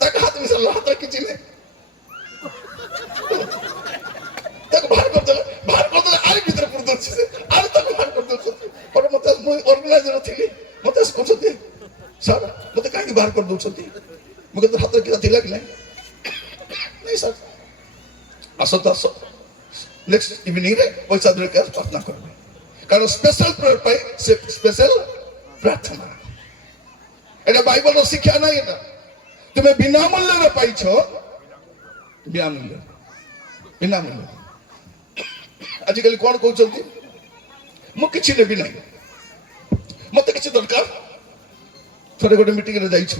ତାକୁ ହାତ ମିଶାଇଲା, ହାତରେ କିଛି ନାହିଁ, ତାକୁ ବାହାର କରିଦେଲେ। ଆରି ଭିତରେ ପୁଣି ଦଉଛି, ଆରି ତାକୁ ବାହାର କରିଦଉଛନ୍ତି। ପରେ ମତେ, ମୁଁ ଅର୍ଗାନାଇଜର ଥିଲି, ମତେ ଆସି କହୁଛନ୍ତି, ସାର୍ ମତେ କାହିଁକି ବାହାର କରିଦଉଛନ୍ତି? ମୁଁ କିନ୍ତୁ ହାତରେ କିଛିଟା ଥିଲା କି ନାହିଁ? ନାଇଁ ସାର୍, ଆସନ୍ତୁ ଆସ, ନେକ୍ସଟ ଇଭିନିଂରେ ପଇସା ଧରିକି ପ୍ରାର୍ଥନା କରିବେ। କାରଣ ସ୍ପେଶାଲ ପ୍ରେୟର ପାଇଁ ସେ ସ୍ପେଶାଲ ପ୍ରାର୍ଥନା। এটা বাইবেলର ଶିକ୍ଷା ନାହିଁ। এটা ତୁମେ ବିନା ମୂଲ୍ୟରେ ପାଇଛ, ବିନା ମୂଲ୍ୟ। ଆଜିକାଲି କଣ କହୁଛନ୍ତି? ମୁଁ କିଛି ନେବି ନାହିଁ, ମତେ କିଛି ଦରକାର। ଥରେ ଗୋଟେ ମିଟିଂରେ ଯାଇଛୁ,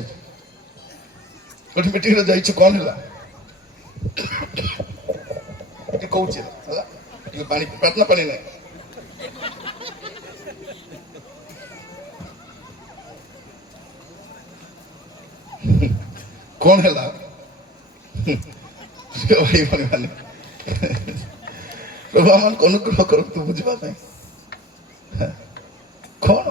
କଣ ହେଲା କହୁଛି ହେଲା, ଟିକେ ପାଣି, ପ୍ରାର୍ଥନା ପାଣି ନାହିଁ। କଣ ହେଲା ମାନେ, ପ୍ରଭୁ ଆମମାନଙ୍କୁ ଅନୁଗ୍ରହ କରନ୍ତୁ ବୁଝିବା ପାଇଁ। କଣ?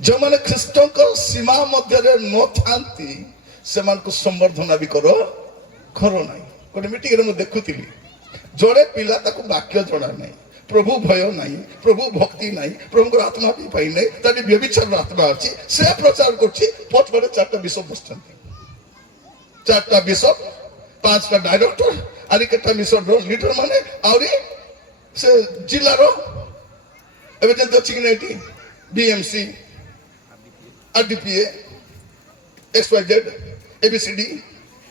ଯେଉଁମାନେ ଖ୍ରୀଷ୍ଟଙ୍କ ସୀମା ମଧ୍ୟରେ ନଥାନ୍ତି ସେମାନଙ୍କୁ ସମ୍ବର୍ଦ୍ଧନା ବି କର ନାହିଁ। गोटे मीटिंग में देखुली जड़े पिला ताको वाक्य जड़ा नहीं प्रभु भय नहीं प्रभु भक्ति नहीं प्रभु आत्मा भी पाई नहीं तारी व्यभिचार आत्मा अच्छी से प्रचार करछि पट पटे 4टा बिशप बसछन 4टा बिशप 5टा डायरेक्टर आरि केटा मिशन रो लीडर माने आउरी से जिल्ला रो एबे जे अछि कि नहीं बीएमसी आरडीपीए एक्सवाइजेड एबीसीडी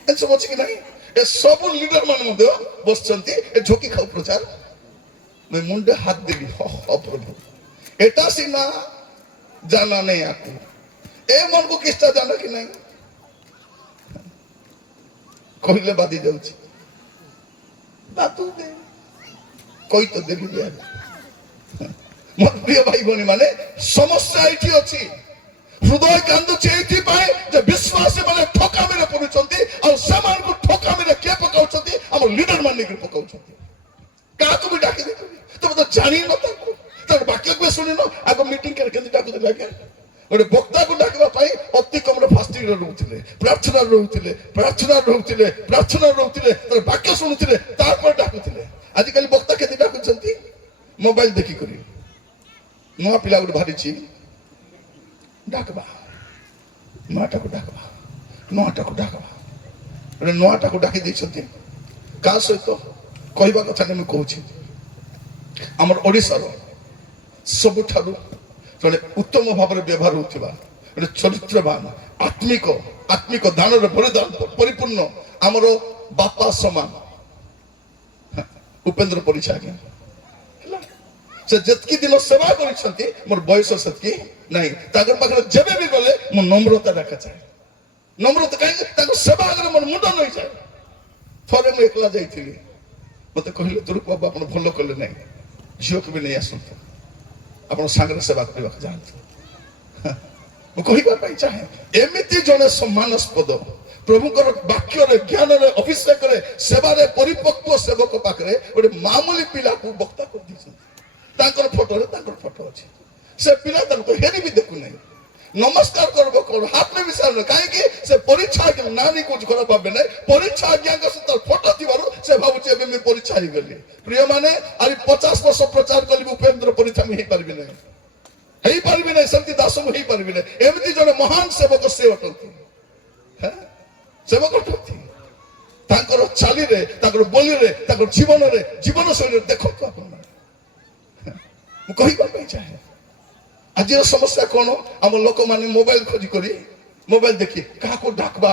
ए सब अछि कि नहीं ए सब लीडर मान मध्य बसछन्ती ए झोकी खाऊ प्रचार मैं मुंडे हाथ देली हो प्रभु एटा सीना जाना नहीं आकू ए मन को किस्ता जाना कि नहीं कहले बादी जाउची बातू दे कोई तो देबी दे मोर प्रिय भाई बनी माने समस्या एठी अछि हृदय कांदुची एठी पाए जे विश्वास माने ठकामी रे पडुचंती और समान को ठकामी रे के पकाउचंती हम लीडर माने के पकाउचंती काकू भी डाकी दे तो तो जानी न ताको तर वाक्य को सुनि न आगो मीटिंग कर केंदी डाकू दे लागे ओरे वक्ता को डाकबा पाई अति कम रे फास्टिंग रे रहउथिले प्रार्थना रहउथिले तर वाक्य सुनुथिले तार पर डाकुथिले आज कल वक्ता केंदी डाकुचंती मोबाइल देखि करी नुआ पिला गुड भारीची डाकबा नुआटा को डाकबा ओरे नुआटा को डाकी दैछंती का सहित कहबा कथा ने मैं कहूची आमर ओडिसा रो सबुठारु जने उत्तम भाव में व्यवहार होथिबा एटे चरित्रवान आत्मिक दान रे बलिदान परिपूर्ण आमर बापा समान उपेंद्र परिचय से जतकी दिन सेवा करिसंती मोर बयस सेतकी नहीं तागर पाखरे जेबे भी गले मो नम्रता रखा चाहे नम्रता काहे ताको सेवा अगर मोर मुंड नहीं जाए थरे मैं एकला जाइथिली मते कहले तुरु बाबा अपन भलो करले नहीं झियो के भी नहीं आसंत अपन सांगरे सेवा करबा जानत मो कहिबा पाई चाहे एमिति जने सम्मानस्पद प्रभुकर वाक्य रे ज्ञान रे अभिषेक रे सेवा रे परिपक्व सेवक पाखरे ओडे मामूली पिला को वक्ता कर दिसन तांकर फोटो अछि से पिला तांको हेरी भी देखु नहीं नमस्कार करबो कर हाथ में विचार काहे कि से परीक्षा के नानी कुछ खरा पाबे नहीं परीक्षा ज्ञान के सतर फोटो दिबारो से भाबुचे एबे मैं परीक्षा ही गली प्रिय माने अरे 50 वर्ष प्रचार कली उपेंद्र परीक्षा में ही पारबी नहीं संति दास में ही पारबी नहीं एमिति जने महान सेवक से अटंती हैं सेवक अटंती तांकर चाली रे तांकर बोली रे तांकर जीवन शैली देखो तो अपन मु कहिबा पई चाहे आज समस्या कौन आम लोक माने मोबाइल खोजी करी मोबाइल देखी क्या डाकबा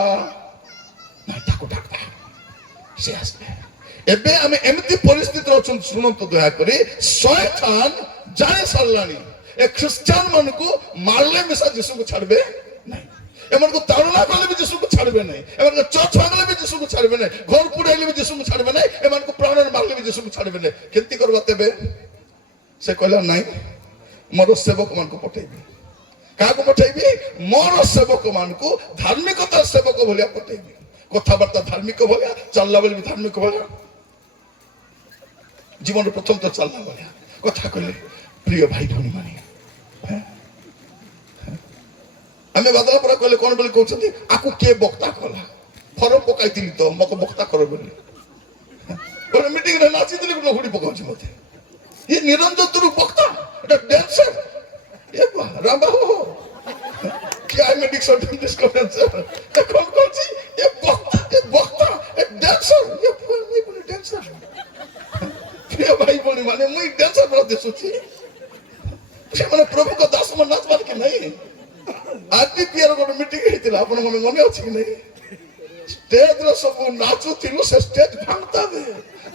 से आसबे एबे आमे एमती परिस्थिति अछन सुनंत दया करी शैतान जाने सारलानी ए क्रिश्चियन मन को मारले मिसा यीशु को छाड़बे नहीं एमन को ताड़ना करले भी यीशु को छाड़बे नहीं एमन को चोट भागले भी यीशु को छाड़बे नहीं घर पुड़ाइले भी यीशु को छाड़बे नहीं एमन को प्राण मारले भी यीशु को छाड़बे नहीं केंती करबा तेबे से कहला नहीं मोर सेवक मान को पठेबी क्या पठेबी मोर सेवक मान को धार्मिकता सेवक भलिया पठेबी कथबार्ता धार्मिक भलिया चलला बेले धार्मिक भलिया जीवन प्रथम तो चलला भलिया कथा कहले प्रिय भाई भनी माने हमें बदला पर कहले कोन बोली कहउछथि आकु के वक्ता कला फरम पकाइतिली तो मको वक्ता करो बोली पर मीटिंग रे नाची दिली लोहुडी पकाउछि मते ये निरंजन तुरु वक्ता एटा डांसर ये राम हो क्या है मेडिक्स डिस्कवरेंसर तो कौन सी ये वक्ता एक डांसर ये बोले डांसर प्रिय भाई बोली माने मुई डांसर बड़ा दिसुची से माने प्रभु को दास मन नाच के नहीं आदि पियर को मीटिंग हेतिला अपन मन अछि कि नहीं स्टेज रे सब नाचु थिलु से स्टेज भांगता बे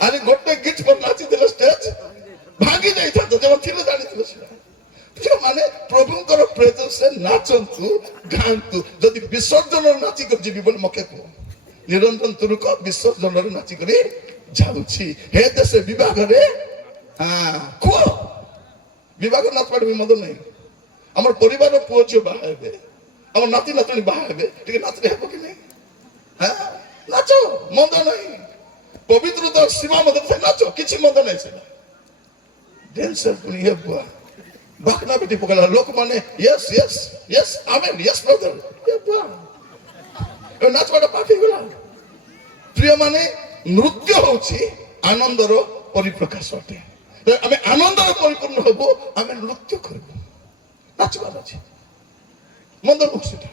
अरे गोटे गीत पर नाची दिले स्टेज भांगी जाई था तो जब थिलु जानि थिलु से माने प्रभुଙ୍କର प्रेजेंस से नाचंतु गांतु जदि विसर्जन नाची कर जीवी बोल मके को निरंजन तुरुक विसर्जन नाची कर जाउछि हे देश विवाह रे हां को विवाह नाच पाडबी मद नहीं हमर परिवार पुओ छ बाहा हेबे हमर नाती नातनी बाहा हेबे ठीक नाच रे हेबो कि नहीं हां नाचो मद नहीं पवित्रता सीमा मद से नाचो किछि मद नहीं से डांसर पुनी हेबो बाकना बेटी पकड़ा लोक माने yes yes yes amen yes brother ये बा नाच वाला पार्टी गला प्रिय माने ନୃତ୍ୟ ହଉଛି ଆନନ୍ଦର ପରିପ୍ରକାଶ ଅଟେ। ଆମେ ଆନନ୍ଦରେ ପରିପୂର୍ଣ୍ଣ ହବୁ, ଆମେ ନୃତ୍ୟ କରିବୁ, ନାଚିବାର ଅଛି। ମନ୍ଦ ନୁହଁ ସେଟା।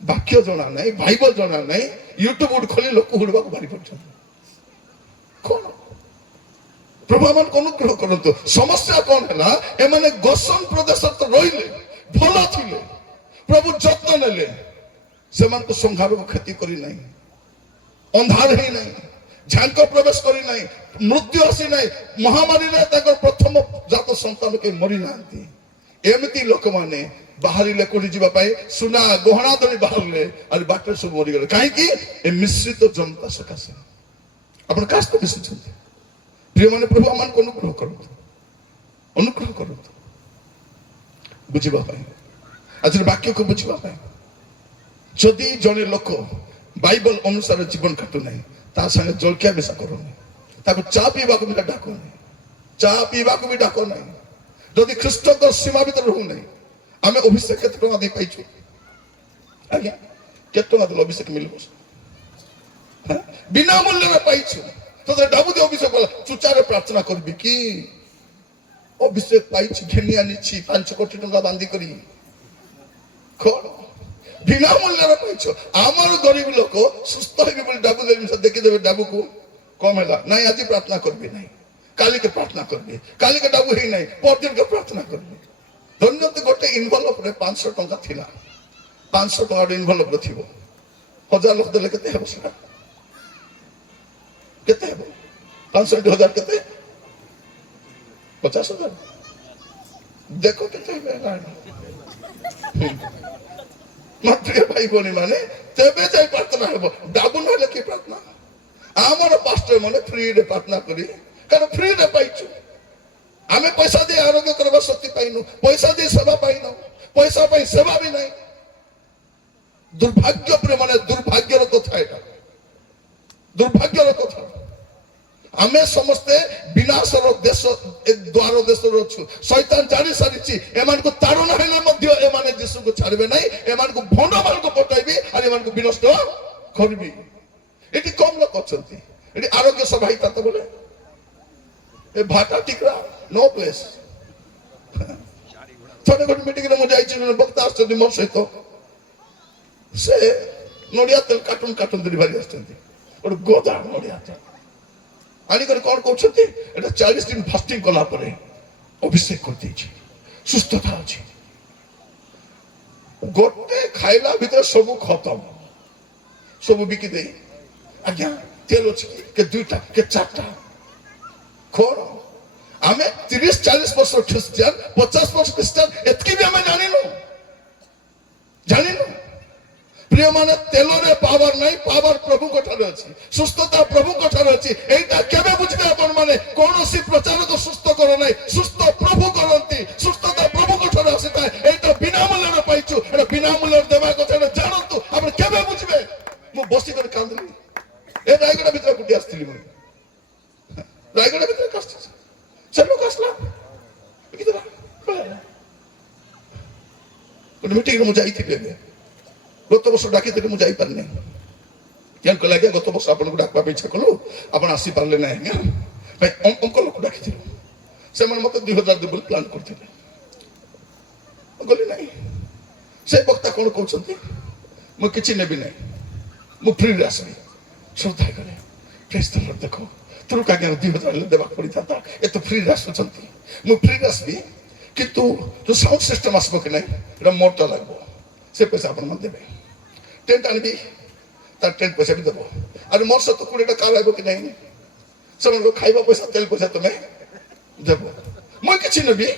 ବାକ୍ୟ ଜଣା ନାହିଁ, ବାଇବଲ ଜଣା ନାହିଁ, ୟୁଟ୍ୟୁବ ଖୋଲି ଲୋକ ହୁଡିବାକୁ ବାହାରି ପଡୁଛନ୍ତି। କଣ ପ୍ରଭୁ ଆମମାନଙ୍କୁ ଅନୁଗ୍ରହ କରନ୍ତୁ। ସମସ୍ୟା କଣ ହେଲା, ଏମାନେ ଗୋସନ ପ୍ରଦେଶରେ ତ ରହିଲେ, ଭଲ ଥିଲେ, ପ୍ରଭୁ ଯତ୍ନ ନେଲେ, ସେମାନଙ୍କୁ ସଂହାରକୁ କ୍ଷତି କରିନାହିଁ, ଅନ୍ଧାର ହେଇନାହିଁ, ଝାଙ୍କ ପ୍ରବେଶ କରିନାହିଁ, ମୃତ୍ୟୁ ଆସିନାହିଁ, ମହାମାରୀରେ ତାଙ୍କର ପ୍ରଥମ ଜାତ ସନ୍ତାନ କେହି ମରିନାହାନ୍ତି। ଏମିତି ଲୋକମାନେ ବାହାରିଲେ କୋଉଠି ଯିବା ପାଇଁ, ସୁନା ଗହଣା ଧରି ବାହାରିଲେ, ଆଉ ବାଟରେ ସବୁ ମରିଗଲେ। କାହିଁକି? ଏ ମିଶ୍ରିତ ଜନତା ସକାଶେ। ଆପଣ କାହା ସହିତ ମିଶୁଛନ୍ତି? ପ୍ରିୟମାନେ, ପ୍ରଭୁ ଆମମାନଙ୍କୁ ଅନୁଗ୍ରହ କରନ୍ତୁ, ଅନୁଗ୍ରହ କରନ୍ତୁ ବୁଝିବା ପାଇଁ, ଆଜିର ବାକ୍ୟକୁ ବୁଝିବା ପାଇଁ। ଯଦି ଜଣେ ଲୋକ ବାଇବଲ ଅନୁସାରେ ଜୀବନ କାଟୁନାହିଁ, ତା ସାଙ୍ଗେ ଜଳଖିଆ ମିଶା କରୁନି, ତାକୁ ଚା ପିଇବାକୁ ବି ଡାକୁନି, ଚା ପିଇବାକୁ ବି ଡାକ ନାହିଁ। ଯଦି ଖ୍ରୀଷ୍ଟଙ୍କ ସୀମା ଭିତରେ ରହୁନାହିଁ, ଆମେ ଅଭିଷେକ କେତେ ଟଙ୍କା ଦେଇ ପାଇଛୁ? ଆଜ୍ଞା, କେତେ ଟଙ୍କା ଦେଲେ ଅଭିଷେକ ମିଳିବ? ବିନା ମୂଲ୍ୟରେ ପାଇଛୁ। ଡାବୁଦି ଅଭିଷେକ କଲା, ଚୁଚାରେ ପ୍ରାର୍ଥନା କରିବି କି? ଅଭିଷେକ ପାଇଛି, ଘେନି ଆଣିଛି 5 କୋଟି ଟଙ୍କା ବାନ୍ଧି କରି। କଣ ବିନା ମୂଲ୍ୟରେ ପାଇଛ? ଆମର ଗରିବ ଲୋକ ସୁସ୍ଥ ହେବି ବୋଲି ଡାବୁ ଦେବି, ଦେଖିଦେବେ ଡାବୁକୁ କମ ହେଲା, ନାଇଁ ଆଜି ପ୍ରାର୍ଥନା କରିବି ନାହିଁ, କାଲିକେ ପ୍ରାର୍ଥନା କରିବି, କାଲିକେ ଡାବୁ ହେଇନାହିଁ, ପରଦିନକେ ପ୍ରାର୍ଥନା କରିବି। ଧନ୍ୟତ ଗୋଟେ ଇନଭଲପରେ 500 ଟଙ୍କା ଥିଲା, 500 ଟଙ୍କା ଇନଭଲପରେ ଥିବ, 1000 ଲୋକ ଦେଲେ କେତେ ହେବ? ସେଟା କେତେ ହେବ? 500 × 1000 କେତେ? 50,000। ଦେଖ କେତେ ପ୍ରିୟ ଭାଇ ଭଉଣୀ ମାନେ, ତେବେ ଯାଇ ପ୍ରାର୍ଥନା ହେବ। ଡାବୁ ନହେଲେ କି ପ୍ରାର୍ଥନା? ଆମର ପାଷ୍ଟର ମାନେ ଫ୍ରିରେ ପ୍ରାର୍ଥନା କରି, କାରଣ ଫ୍ରିରେ ପାଇଛୁ। ଆମେ ପଇସା ଦେଇ ଆରୋଗ୍ୟ କରିବା ଶକ୍ତି ପାଇନୁ, ପଇସା ଦେଇ ସେବା ପାଇନୁ, ପଇସା ପାଇଁ ସେବା ବି ନାହିଁ। ଦୁର୍ଭାଗ୍ୟ ପ୍ରିୟ ମାନେ, ଦୁର୍ଭାଗ୍ୟର କଥା ଏଟା, ଦୁର୍ଭାଗ୍ୟର କଥା। ଆମେ ସମସ୍ତେ ବିନାଶର ଦେଶ, ଦ୍ୱାର ଦେଶରେ ଅଛୁ। ଶୈତାନ ଜାଣି ସାରିଛି ଏମାନଙ୍କୁ ତାଡ଼ନା ହେଲେ ମଧ୍ୟ ଏମାନେ ଯୀଶୁକୁ ଛାଡ଼ିବେ ନାହିଁ, ଏମାନଙ୍କୁ ଭଣ୍ଡ ମାନଙ୍କୁ ପଠାଇବି ଆଉ ଏମାନଙ୍କୁ ବିନଷ୍ଟ କରିବି। ଏଠି କମ ଲୋକ ଅଛନ୍ତି। ଏଠି ଆରୋଗ୍ୟ ସଭା ହେଇଥାନ୍ତା ବୋଲେ ଏ ଭାଟା ଟିକରା नो ପ୍ଲେସ୍। ଥରେ ଗୋଟେ ମିଟିଂରେ ମୁଁ ଯାଇଛି, ବକ୍ତା ଆସିଛନ୍ତି ମୋ ସହିତ, ସେ ନଡ଼ିଆ ତେଲ କାର୍ଟୁନ କାର୍ଟୁନ ଧରି ବାହାରି ଆସିଛନ୍ତି, ଗୋଟେ ଗୋଦା ନଡ଼ିଆ ତେଲ ଆଣିକରି କଣ କହୁଛନ୍ତି, ଏଟା 40 ଦିନ ଫାଷ୍ଟିଂ କଲା ପରେ ଅଭିଷେକ କରିଦେଇଛି, ସୁସ୍ଥତା ଅଛି। ଗୋଟେ ଖାଇଲା ଭିତରେ ସବୁ ଖତମ, ସବୁ ବିକି ଦେଇ, ଆଜ୍ଞା ତେଲ ଅଛି କେ 2ଟା କେ 4ଟା। କଣ ଆମେ 30-40 ବର୍ଷ ଖ୍ରୀଷ୍ଟିଆନ, 50 ବର୍ଷ ଖ୍ରୀଷ୍ଟିଆନ, ଏତିକି ବି ଆମେ ଜାଣିନୁ। ପ୍ରିୟ ମାନେ, ତେଲରେ ପାୱାର ନାହିଁ, ପାୱାର ପ୍ରଭୁଙ୍କ ଠାରେ ଅଛି, ସୁସ୍ଥତା ପ୍ରଭୁଙ୍କ ଠାରେ ଅଛି। ଏଇଟା କେବେ ବୁଝିବେ ଆପଣ ମାନେ? କୌଣସି ପ୍ରଚାରକ ସୁସ୍ଥ କର ନାହିଁ, ସୁସ୍ଥ ପ୍ରଭୁ କରନ୍ତି, ସୁସ୍ଥତା ପ୍ରଭୁଙ୍କ ଠାରେ ଆସିଥାଏ। ଏଇଟା ବିନା ମୂଲ୍ୟରେ ପାଇଛୁ, ଏଇଟା ବିନା ମୂଲ୍ୟରେ ଦେବା କଥା ଜାଣନ୍ତୁ। ଆପଣ କେବେ ବୁଝିବେ? ମୁଁ ବସିକରି କାନ୍ଦିଲି। ଏ ରାୟଗଡ଼ା ଭିତରେ ଗୋଟିଏ ଆସିଥିଲି, ମୁଁ ରାୟଗଡ଼ା ଭିତରେ ଆସିଛି, ସେ ଲୋକ ଆସିଲା ଗୋଟେ ମିଟିଂରେ ମୁଁ ଯାଇଥିଲି। ଏବେ ଗତ ବର୍ଷ ଡାକିଥିଲି, ମୁଁ ଯାଇପାରିନି। କେନ୍ କହିଲେ, ଆଜ୍ଞା ଗତ ବର୍ଷ ଆପଣଙ୍କୁ ଡାକିବା ପାଇଁ ଇଚ୍ଛା କଲୁ, ଆପଣ ଆସିପାରିଲେ ନାହିଁ ଆଜ୍ଞା। ଅଙ୍କଲକୁ ଡାକିଥିଲୁ, ସେମାନେ ମତେ 2000 ଦେବେ ବୋଲି ପ୍ଲାନ୍ କରିଥିଲେ। ଗଲି ନାହିଁ। ସେ ବକ୍ତା କଣ କହୁଛନ୍ତି, ମୁଁ କିଛି ନେବି ନାହିଁ, ମୁଁ ଫ୍ରିରେ ଆସିବି। ଶ୍ରଦ୍ଧା କଲେ, ଦେଖ ତୁରକୁ ଆଜ୍ଞା 2000 ଦେବାକୁ ପଡ଼ିଥାନ୍ତା, ଏତେ ଫ୍ରିରେ ଆସୁଛନ୍ତି, ମୁଁ ଫ୍ରିରେ ଆସିବି, କିନ୍ତୁ ଯୋଉ ସାଉଣ୍ଡ ସିଷ୍ଟମ ଆସିବ କି ନାହିଁ, ଏଟା ମୋରଟା ଲାଗିବ, ସେ ପଇସା ଆପଣ ମାନେ ଦେବେ। ଟେଣ୍ଟ ଆଣିବି, ତାର ଟେଣ୍ଟ ପଇସା ବି ଦେବ। ଆରେ ମୋର ସହିତ 20ଟା କାର ଆଇବ କି ନାହିଁ, ସେମାନଙ୍କ ଖାଇବା ପଇସା, ତେଲ ପଇସା ତମେ ଦେବ। ମୁଁ କିଛି ନେବି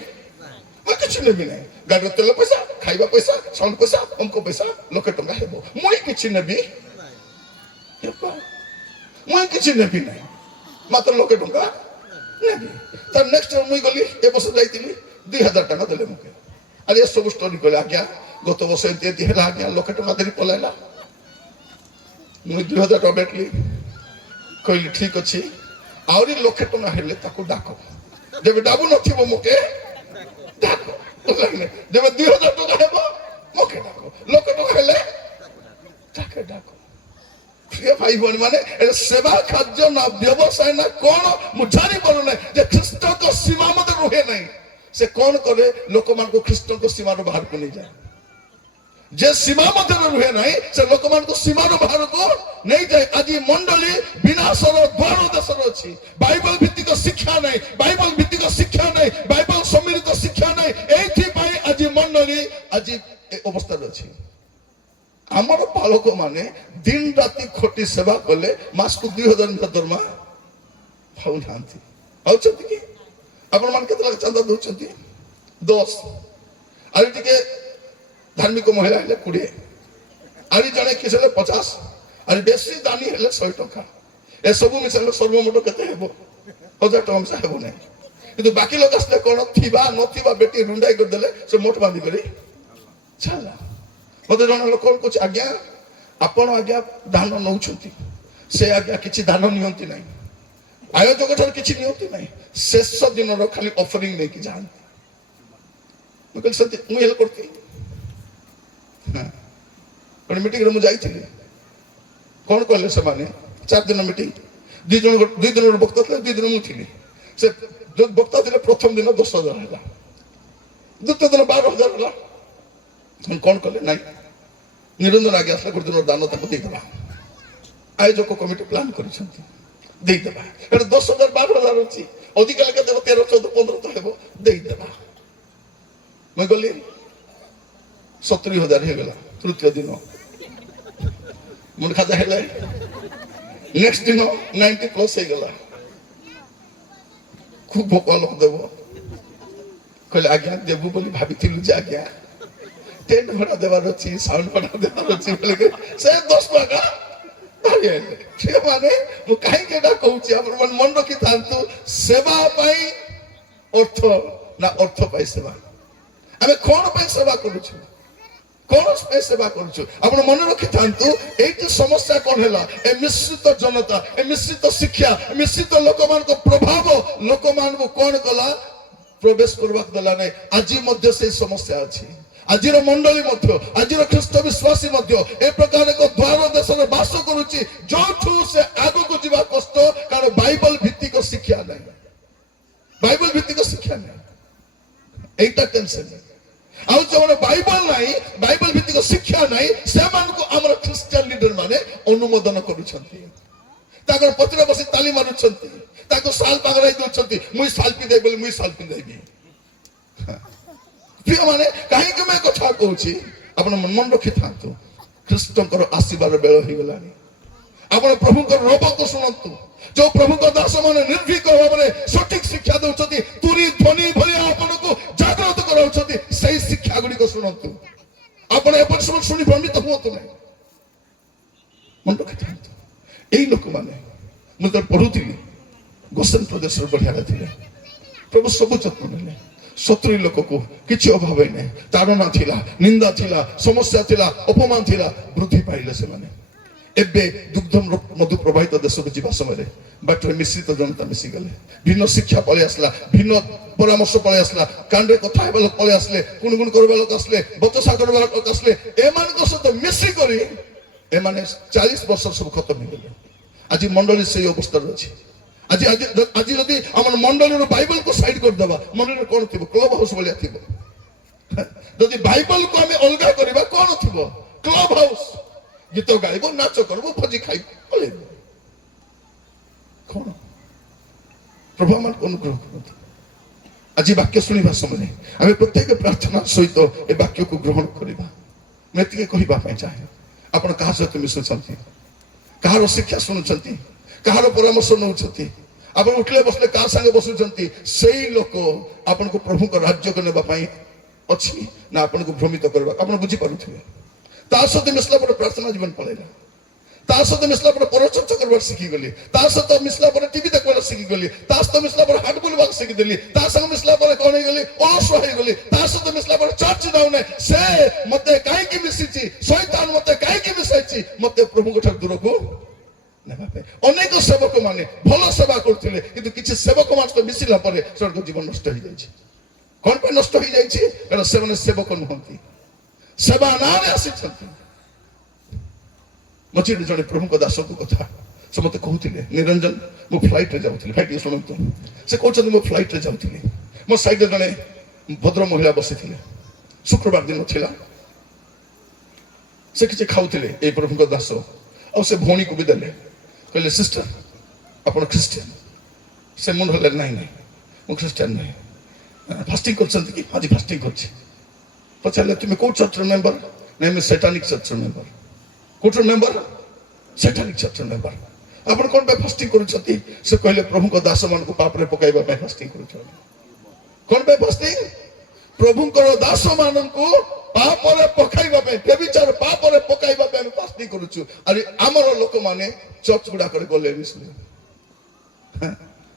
ନାହିଁ। ଗାଡ଼ିର ତେଲ ପଇସା, ଖାଇବା ପଇସା, ସାଉଣ୍ଡ ପଇସା, ଅଙ୍କ ପଇସା 1,00,000 ଟଙ୍କା ହେବ। ମୁଁ କିଛି ନେବି ନାହିଁ, ମାତ୍ର 1,00,000 ଟଙ୍କା ନେବି। ତାର ନେକ୍ସଟ ମୁଇଁ ଗଲି, ଏ ବର୍ଷ ଯାଇଥିଲି, 2000 ଟଙ୍କା ଦେଲେ ମୁକେ। ଆରେ ଏସବୁ ଷ୍ଟୋରି କହିଲେ, ଆଜ୍ଞା ଗତ ବର୍ଷ ଏମିତି ହେଲା, ଆଜ୍ଞା 1,00,000 ଟଙ୍କା ଧରି ପଳାଇଲା। ମୁଁ 2000 ଟଙ୍କା ବେଟଲି, କହିଲି ଠିକ ଅଛି, ଆହୁରି 1,00,000 ଟଙ୍କା ହେଲେ ତାକୁ ଡାକ, ଯେବେ ଡାବୁ ନଥିବ ମୁକେ ଡାକ, ଯେବେ 2000 ଟଙ୍କା ହେବ ମୁକେ ଡାକ, 1,00,000 ଟଙ୍କା ହେଲେ ତାକେ ଡାକ। প্রিয় ভাই ভଉଣୀ ମାନେ ସେବା କାର୍ଯ୍ୟ ନା ବ୍ୟବସାୟ ନା କଣ ମୁଁ ଜାଣିପାରୁନାହିଁ ଯେ ଖ୍ରୀଷ୍ଟଙ୍କ ସୀମା ମଧ୍ୟ ରୁହେ ନାହିଁ। ସେ କଣ କରେ ଲୋକମାନଙ୍କୁ ଖ୍ରୀଷ୍ଟଙ୍କ ସୀମାରୁ ବାହାରକୁ ନେଇଯାଏ। যে সীমা মধ্যে রুহে নাই সে লোকମାନଙ୍କୁ সীমার বাহারକୁ নেইଯାଏ। ଆଜି ମଣ୍ଡଳୀ ବିନାଶର ଦ୍ୱାର ଦେଶରେ ଅଛି। ବାଇବଲ ଭିତ୍ତିକ ଶିକ୍ଷା ନାହିଁ, ବାଇବଲ ଭିତ୍ତିକ ଶିକ୍ଷା ନାହିଁ, ବାଇବଲ ସମ୍ମିଳିତ ଶିକ୍ଷା ନାହିଁ। ଏଇଥିପାଇଁ ଆଜି ମଣ୍ଡଳୀ ଆଜି ଏ ଅବସ୍ଥାରେ ଅଛି। ଆମର ପାଳକ ମାନେ ଦିନ ରାତି ଖଟି ସେବା କଲେ ମାସକୁ 2000 ଦରମା ପାଉନାହାନ୍ତି। ପାଉଛନ୍ତି କି? ଆପଣ ମାନେ କେତେ ଲାଖ ଚାନ୍ଦା ଦଉଛନ୍ତି? 10। ଆଜି ଟିକେ ଧାର୍ମିକ ମହିଳା ହେଲେ 20, ଆଜି ଜଣେ କିସ ହେଲେ 50, ଆଜି ବେଶୀ ଦାନୀ ହେଲେ 100 ଟଙ୍କା। ଏସବୁ ମିଶାଇଲେ ସର୍ବମୋଟ କେତେ ହେବ? 1000 ଟଙ୍କା ମିଶା ହେବ ନାହିଁ। କିନ୍ତୁ ବାକି ଲୋକ ଆସିଲେ କଣ ଥିବା ନଥିବା ବେଟି ରୁଣ୍ଡାଇ କରିଦେଲେ ସେ ମୋଟ ବାନ୍ଧି କରି ଚାଲା। ମତେ ଜଣେ ଲୋକ କହୁଛି ଆଜ୍ଞା ଆପଣ ଆଜ୍ଞା ଦାନ ନେଉଛନ୍ତି, ସେ ଆଜ୍ଞା କିଛି ଦାନ ନିଅନ୍ତି ନାହିଁ, ଆୟୋଜକ ଠାରୁ କିଛି ନିଅନ୍ତି ନାହିଁ, ଶେଷ ଦିନର ଖାଲି ଅଫରିଂ ନେଇକି ଯାଆନ୍ତି। ମୁଁ କହିଲି ସେମିତି ମୁଁ ହେଲେ କରିଥିଲି। ଗୋଟେ ମିଟିଂରେ ମୁଁ ଯାଇଥିଲି, କଣ କହିଲେ ସେମାନେ? 4 ଦିନ ମିଟିଂ, 2 ଦିନର ବକ୍ତା ଥିଲେ, 2 ଦିନ ମୁଁ ଥିଲି। ସେ ଯୋଉ ବକ୍ତା ଥିଲେ ପ୍ରଥମ ଦିନ 10,000 ହେଲା, ଦ୍ୱିତୀୟ ଦିନ 12,000 ହେଲା। କଣ କଲେ? ନାଇଁ ନିରଞ୍ଜନ ଆଜ୍ଞା ଆସିଲେ ଗୋଟେ ଦିନ ଦାନ ତାଙ୍କୁ ଦେଇଦେବା। ଆୟୋଜକ କମିଟି ପ୍ଲାନ୍ କରିଛନ୍ତି ଦେଇଦେବା। ଏଟା 10,000 12,000 ଅଛି, ଅଧିକା ଲେଖା ଦେବ 13 14 15 ତ ହେବ, ଦେଇଦେବା। ମୁଁ ଗଲି 70,000 ହେଇଗଲା। ତୃତୀୟ ଦିନ ମୁଣ୍ଡ ଖାତା ହେଲେ, ନେକ୍ସଟ ଦିନ 90+ ହେଇଗଲା। খুব ଭୋକ ଲୋକ ଦେବ। କହିଲେ ଆଜ୍ଞା ଦେବୁ ବୋଲି ଭାବିଥିଲୁ ଯେ ଆଜ୍ଞା ଟେଣ୍ଟ ଭଡ଼ା ଦେବାର ଅଛି, ସାଉଣ୍ଡ ଭଡ଼ା ଦେବାର ଅଛି ବୋଲି ସେ 10 ଟଙ୍କା ମାନେ ମୁଁ କାହିଁକି ଏଟା କହୁଛି ଆପଣ ମାନେ ମନେ ରଖିଥାନ୍ତୁ। ସେବା ପାଇଁ ଅର୍ଥ ନା ଅର୍ଥ ପାଇଁ ସେବା? ଆମେ କଣ ପାଇଁ ସେବା କରୁଛୁ? କଣ ପାଇଁ ସେବା କରୁଛୁ? ଆପଣ ମନେ ରଖିଥାନ୍ତୁ। ଏଇଠି ସମସ୍ୟା କଣ ହେଲା? ଏ ମିଶ୍ରିତ ଜନତା, ଏ ମିଶ୍ରିତ ଶିକ୍ଷା, ମିଶ୍ରିତ ଲୋକମାନଙ୍କ ପ୍ରଭାବ ଲୋକମାନଙ୍କୁ କଣ କଲା? ପ୍ରବେଶ କରିବାକୁ ଦେଲା ନାହିଁ। ଆଜି ମଧ୍ୟ ସେଇ ସମସ୍ୟା ଅଛି। ଆଜିର ମଣ୍ଡଳୀ ମଧ୍ୟ, ଆଜିର ଖ୍ରୀଷ୍ଟ ବିଶ୍ୱାସୀ ମଧ୍ୟ ଏ ପ୍ରକାର ଏକ ଦ୍ୱାର ଦେଶରେ ବାସ କରୁଛି, ଯୋଉଠୁ ସେ ଆଗକୁ ଯିବା କଷ୍ଟ। କାରଣ ବାଇବଲ ଭିତ୍ତିକ ଶିକ୍ଷା ନାହିଁ, ବାଇବଲ ଭିତ୍ତିକ ଶିକ୍ଷା ନାହିଁ। এইটা টেনশন। ଆଉ ଯୋଉମାନେ ବାଇବଲ ନାହିଁ, ବାଇବଲ ଭିତ୍ତିକ ଶିକ୍ଷା ନାହିଁ, ସେମାନଙ୍କୁ ଆମର ଖ୍ରୀଷ୍ଟିଆନ ଲିଡର ମାନେ ଅନୁମୋଦନ କରୁଛନ୍ତି। ତାଙ୍କର ପଛରେ ବସି ତାଲି ମାରୁଛନ୍ତି, ତାଙ୍କୁ ଶାଲ ପାଗଳାଇ ଦଉଛନ୍ତି। ମୁଇଁ ଶାଲ ପିନ୍ଧେବି ବୋଲି ମୁଇଁ ଶାଲ ପିନ୍ଧେବି। ପ୍ରିୟ ମାନେ କାହିଁକି ମୁଁ କଥା କହୁଛି? ଆପଣ ମନ ରଖିଥାନ୍ତୁ। ଖ୍ରୀଷ୍ଟଙ୍କର ଆସିବାର ବେଳ ହେଇଗଲାଣି। ଆପଣ ପ୍ରଭୁଙ୍କର ରବକୁ ଶୁଣନ୍ତୁ। ଯୋଉ ପ୍ରଭୁଙ୍କ ଦାସ ମାନେ ନିର୍ଭୀକ ଭାବରେ ସଠିକ ଶିକ୍ଷା ଦଉଛନ୍ତି, ତୁରି ଧ୍ୱନି ଭଳିଆ ଆପଣଙ୍କୁ ଜାଗ୍ରତ କରାଉଛନ୍ତି, ସେଇ ଶିକ୍ଷା ଗୁଡିକ ଶୁଣନ୍ତୁ। ଆପଣ ଏପରି ସବୁ ଶୁଣି ଭ୍ରମିତ ହୁଅନ୍ତୁ ନାହିଁ। ମନେ ରଖିଥାନ୍ତୁ। ଏଇ ଲୋକମାନେ ମୁଁ ଯେତେବେଳେ ପଢୁଥିଲି, ଗୋସେନ ପ୍ରଦେଶର ବଢିଆରେ ଥିଲେ। ପ୍ରଭୁ ସବୁ ଯତ୍ନ ନେଲେ। 70 ଲୋକକୁ କିଛି ଅଭାବ ନାହିଁ, ତାଡ଼ନା ଥିଲା, ନିନ୍ଦା ଥିଲା, ସମସ୍ୟା ଥିଲା, ଅପମାନ ଥିଲା, ବୃଦ୍ଧି ପାଇଲେ ସେମାନେ। ଏବେ ଦୁଗ୍ଧ ମଧୁ ପ୍ରବାହିତ ଦେଶକୁ ଯିବା ସମୟରେ ବାଟରେ ମିଶ୍ରିତ ଜନତା ମିଶିଗଲେ। ଭିନ୍ନ ଶିକ୍ଷା ପଳେଇ ଆସିଲା, ଭିନ୍ନ ପରାମର୍ଶ ପଳେଇ ଆସିଲା, କାଣ୍ଡରେ କଥା ହେବା ଲୋକ ପଳେଇ ଆସିଲେ, ଗୁଣଗୁଣ କରିବା ଲୋକ ଆସିଲେ, ବଚସା କରିବା ଲୋକ ଆସିଲେ। ଏମାନଙ୍କ ସହିତ ମିଶିକରି ଏମାନେ 40 ବର୍ଷ ସବୁ ଖତମ ହେଇଗଲେ। ଆଜି ମଣ୍ଡଳୀ ସେଇ ଅବସ୍ଥାରେ ଅଛି। ଆଜି ଆଜି ଯଦି ଆମର ମଣ୍ଡଳୀର ବାଇବଲକୁ ସାଇଡ କରିଦେବା, ମଣ୍ଡଳୀରେ କଣ ଥିବ? କ୍ଲବ ହାଉସ ଭଳିଆ ଥିବ। ଯଦି ବାଇବଲକୁ ଆମେ ଅଲଗା କରିବା, କଣ ଥିବ? Club house. ଗୀତ ଗାଇବ, ନାଚ କରିବ, ଭୋଜି ଖାଇବ, ପଳେଇବ। କଣ? ପ୍ରଭୁ ଆମକୁ ଅନୁଗ୍ରହ କରନ୍ତୁ। ଆଜି ବାକ୍ୟ ଶୁଣିବା ସମୟରେ ଆମେ ପ୍ରତ୍ୟେକ ପ୍ରାର୍ଥନା ସହିତ ଏ ବାକ୍ୟକୁ ଗ୍ରହଣ କରିବା। ମୁଁ ଏତିକି କହିବା ପାଇଁ ଚାହେଁ। ଆପଣ କାହା ସହିତ ମିଶୁଛନ୍ତି? କାହାର ଶିକ୍ଷା ଶୁଣୁଛନ୍ତି? କାହାର ପରାମର୍ଶ ନେଉଛନ୍ତି? ଆପଣ ଉଠିଲେ ବସିଲେ କାହା ସାଙ୍ଗେ ବସୁଛନ୍ତି? ସେଇ ଲୋକ ଆପଣଙ୍କୁ ପ୍ରଭୁଙ୍କ ରାଜ୍ୟକୁ ନେବା ପାଇଁ ଅଛି ନା ଆପଣଙ୍କୁ ଭ୍ରମିତ କରିବା? ଆପଣ ବୁଝିପାରୁଥିବେ। ତା ସହିତ ମିଶିଲା ପରେ ପ୍ରାର୍ଥନା ଜୀବନ ପଳେଇଲା। ତା ସହିତ ମିଶିଲା ପରେ ପରଚର୍ଚ୍ଚା କରିବାର ଶିଖିଗଲି। ତା ସହିତ ମିଶିଲା ପରେ ଟିଭି ଦେଖିବାର ଶିଖିଗଲି। ତା ସହିତ ମିଶିଲା ପରେ ହାଟ ବୁଲିବାକୁ ଶିଖିଦେଲି। ତା ସାଙ୍ଗେ ମିଶିଲା ପରେ କଣ ହେଇଗଲି? ଅଳସ ହେଇଗଲି। ତା ସହିତ ମିଶିଲା ପରେ ଚର୍ଚ୍ଚ ଯାଉନି। ସେ ମତେ କାହିଁକି ମିଶିଛି? ଶୈତାନ ମତେ କାହିଁକି ମିଶାଇଛି? ମତେ ପ୍ରଭୁଙ୍କ ଠାରୁ ଦୂରକୁ ନେବା ପାଇଁ। ଅନେକ ସେବକ ମାନେ ଭଲ ସେବା କରୁଥିଲେ, କିନ୍ତୁ କିଛି ସେବକ ମାନଙ୍କ ସହିତ ମିଶିଲା ପରେ ସେମାନଙ୍କ ଜୀବନ ନଷ୍ଟ ହେଇଯାଇଛି। କଣ ପାଇଁ ନଷ୍ଟ ହେଇଯାଇଛି? କାରଣ ସେମାନେ ସେବକ ନୁହନ୍ତି, ସେବା ନାଁରେ ଆସିଛନ୍ତି। ମଝିରେ ଜଣେ ପ୍ରଭୁଙ୍କ ଦାସଙ୍କ କଥା ସେ ମତେ କହୁଥିଲେ, ନିରଞ୍ଜନ ମୁଁ ଫ୍ଲାଇଟ୍ରେ ଯାଉଥିଲି, ଭାଇ ଟିକେ ଶୁଣନ୍ତୁ, ସେ କହୁଛନ୍ତି ମୁଁ ଫ୍ଲାଇଟ୍ରେ ଯାଉଥିଲି, ମୋ ସାଇଡ୍ରେ ଜଣେ ଭଦ୍ର ମହିଳା ବସିଥିଲେ, ଶୁକ୍ରବାର ଦିନ ଥିଲା, ସେ କିଛି ଖାଉଥିଲେ ଏଇ ପ୍ରଭୁଙ୍କ ଦାସ, ଆଉ ସେ ଭଉଣୀକୁ ବି ଦେଲେ, କହିଲେ ସିଷ୍ଟର ଆପଣ ଖ୍ରୀଷ୍ଟିଆନ? ସେ ମୁଣ୍ଡ ହେଲେ ନାଇଁ ନାଇଁ ମୁଁ ଖ୍ରୀଷ୍ଟିଆନ ନାହିଁ। ଫାଷ୍ଟିଂ କରୁଛନ୍ତି କି? ଆଜି ଫାଷ୍ଟିଂ କରୁଛି। ପଚାରିଲେ ତୁମେ କୋଉ ଚର୍ଚ୍ଚର ମେମ୍ବର? ନାଇଁ ମୁଁ ସେଟାନିକ ଚର୍ଚ୍ଚର ମେମ୍ବର। କୋଉଠର ମେମ୍ବର? ସେଟାନିକ ଚର୍ଚ୍ଚର ମେମ୍ବର। ଆପଣ କଣ ପାଇଁ ଫାଷ୍ଟିଂ କରୁଛନ୍ତି? ସେ କହିଲେ ପ୍ରଭୁଙ୍କ ଦାସ ମାନଙ୍କୁ ପାପରେ ପକାଇବା ପାଇଁ ଫାଷ୍ଟିଂ କରୁଛନ୍ତି। କଣ ପାଇଁ ଫାଷ୍ଟିଂ? ପ୍ରଭୁଙ୍କର ଦାସ ମାନଙ୍କୁ ପାପରେ ପକାଇବା ପାଇଁ, ବ୍ୟଭିଚାର ପାପରେ ପକାଇବା ପାଇଁ ଆମେ ଫାଷ୍ଟିଂ କରୁଛୁ। ଆରେ ଆମର ଲୋକମାନେ ଚର୍ଚ୍ଚ ଗୁଡାକରେ ଗଲେନି।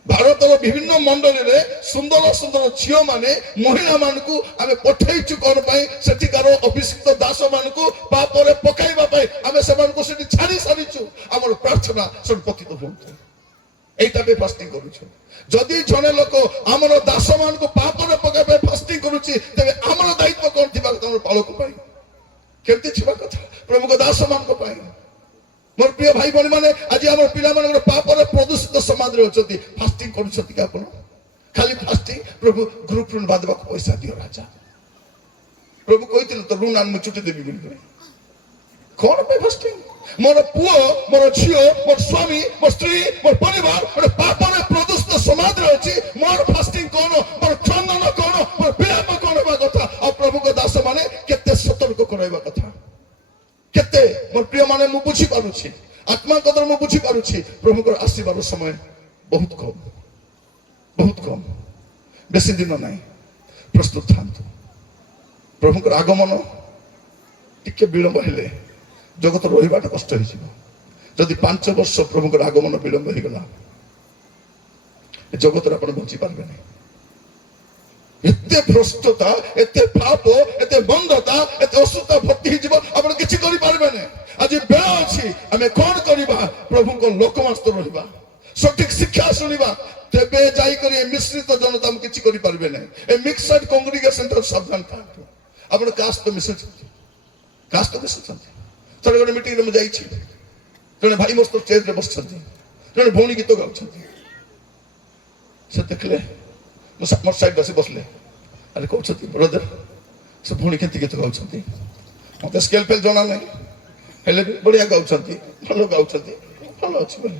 ଭାରତର ବିଭିନ୍ନ ମଣ୍ଡଳୀରେ ସୁନ୍ଦର ସୁନ୍ଦର ଝିଅ ମାନେ ମହିଳା ମାନଙ୍କୁ ଆମେ ପଠେଇଛୁ କଣ ପାଇଁ? ସେଠିକାର ଅଭିଷିକ୍ତ ଦାସ ମାନଙ୍କୁ ପାପରେ ପକାଇବା ପାଇଁ ଆମେ ସେମାନଙ୍କୁ ସେଠି ଛାଡି ସାରିଛୁ। ଆମର ପ୍ରାର୍ଥନା ପତିତ ହୁଅନ୍ତୁ, এইটা ପାଇଁ ଫାଷ୍ଟିଂ କରୁଛୁ। ଯଦି ଜଣେ ଲୋକ ଆମର ଦାସ ମାନଙ୍କୁ ପାପରେ ପକାଇବା ପାଇଁ ଫାଷ୍ଟିଂ କରୁଛି, ତେବେ ଆମର ଦାୟିତ୍ୱ କଣ ଥିବା କଥା? ଆମର ପାଳକ ପାଇଁ କେମିତି ଥିବା କଥା? ପ୍ରଭୁଙ୍କ ଦାସ ମାନଙ୍କ ପାଇଁ। ମୋର ପ୍ରିୟ ଭାଇ ଭଉଣୀ ମାନେ, ଆଜି ଆମର ପିଲାମାନଙ୍କର ପାପରେ ପ୍ରଦୂଷିତ ସମାଜରେ ଅଛନ୍ତି। ଫାଷ୍ଟିଂ କରୁଛନ୍ତି କି ଆପଣ? ଖାଲି ଫାଷ୍ଟିଂ, ପ୍ରଭୁ ଗ୍ରୁପ ଋଣ ବାନ୍ଧିବାକୁ ପଇସା ଦିଅ ରାଜା। ପ୍ରଭୁ କହିଥିଲେ ତ ଋଣ ମୁଁ ଚୁଟି ଦେବି ବୋଲି। କଣ ପାଇଁ ଫାଷ୍ଟିଂ? ମୋର ପୁଅ, ମୋର ଝିଅ, ମୋର ସ୍ୱାମୀ, ମୋ ସ୍ତ୍ରୀ, ମୋର ପରିବାର ଗୋଟେ ପାପରେ ପ୍ରଦୂଷିତ ସମାଜରେ ଅଛି। ମୋର ଫାଷ୍ଟିଂ କଣ? ମୋର ଚନ୍ଦନ କଣ? ମୋର ବିଳାପ କଣ ହେବା କଥା? ଆଉ ପ୍ରଭୁଙ୍କ ଦାସ ମାନେ କେତେ ସତର୍କ କରାଇବା କଥା? କେତେ? ମୋର ପ୍ରିୟ ମାନେ, ମୁଁ ବୁଝିପାରୁଛି, ଆତ୍ମା କଦର ମୁଁ ବୁଝିପାରୁଛି, ପ୍ରଭୁଙ୍କର ଆସିବାର ସମୟ ବହୁତ କମ, ବହୁତ କମ, ବେଶୀ ଦିନ ନାହିଁ। ପ୍ରସ୍ତୁତ ଥାନ୍ତୁ। ପ୍ରଭୁଙ୍କର ଆଗମନ ଟିକେ ବିଳମ୍ବ ହେଲେ ଜଗତ ରହିବାଟା କଷ୍ଟ ହେଇଯିବ। ଯଦି 5 ବର୍ଷ ପ୍ରଭୁଙ୍କର ଆଗମନ ବିଳମ୍ବ ହେଇଗଲା, ଜଗତରେ ଆପଣ ବଞ୍ଚି ପାରିବେନି। ଏତେ ଭ୍ରଷ୍ଟତା, ଏତେ ପାପ, ଏତେ ବନ୍ଧତା, ଏତେ ଅସୁସ୍ଥ ଭର୍ତ୍ତି ହେଇଯିବ, ଆପଣ କିଛି କରିପାରିବେନି। ଆଜି ବେଳ ଅଛି, ଆମେ କଣ କରିବା? ପ୍ରଭୁଙ୍କ ଲୋକମାସ୍ତ ରହିବା, ସଠିକ ଶିକ୍ଷା ଶୁଣିବା, ତେବେ ଯାଇକରି ଏ ମିଶ୍ରିତ ଜନତା କିଛି କରିପାରିବେ ନାହିଁ। ଏ ମିକ୍ସଡ କଂଗ୍ରିଗେସନ ଠାରୁ ସାବଧାନ ଥାନ୍ତୁ। ଆପଣ କାହା ସହିତ ମିଶୁଛନ୍ତି? କାହା ସହିତ ମିଶୁଛନ୍ତି? ଥରେ ଗୋଟେ ମିଟିଂରେ ମୁଁ ଯାଇଛି, ଜଣେ ଭାଇ ମୋ ଷ୍ଟେଜରେ ବସିଛନ୍ତି, ଜଣେ ଭଉଣୀ ଗୀତ ଗାଉଛନ୍ତି। ସେ ଦେଖିଲେ, ମୋର ସାଇଡ୍ ଆସି ବସିଲେ, ଆରେ କହୁଛନ୍ତି ବ୍ରଦର ସେ ଭଉଣୀ କେମିତି ଗୀତ ଗାଉଛନ୍ତି? ମତେ ସ୍କେଲ ଫେଲ ଜଣା ନାହିଁ, ହେଲେ ବି ବଢିଆ ଗାଉଛନ୍ତି, ଭଲ ଗାଉଛନ୍ତି, ଭଲ ଅଛି ବୋଲି।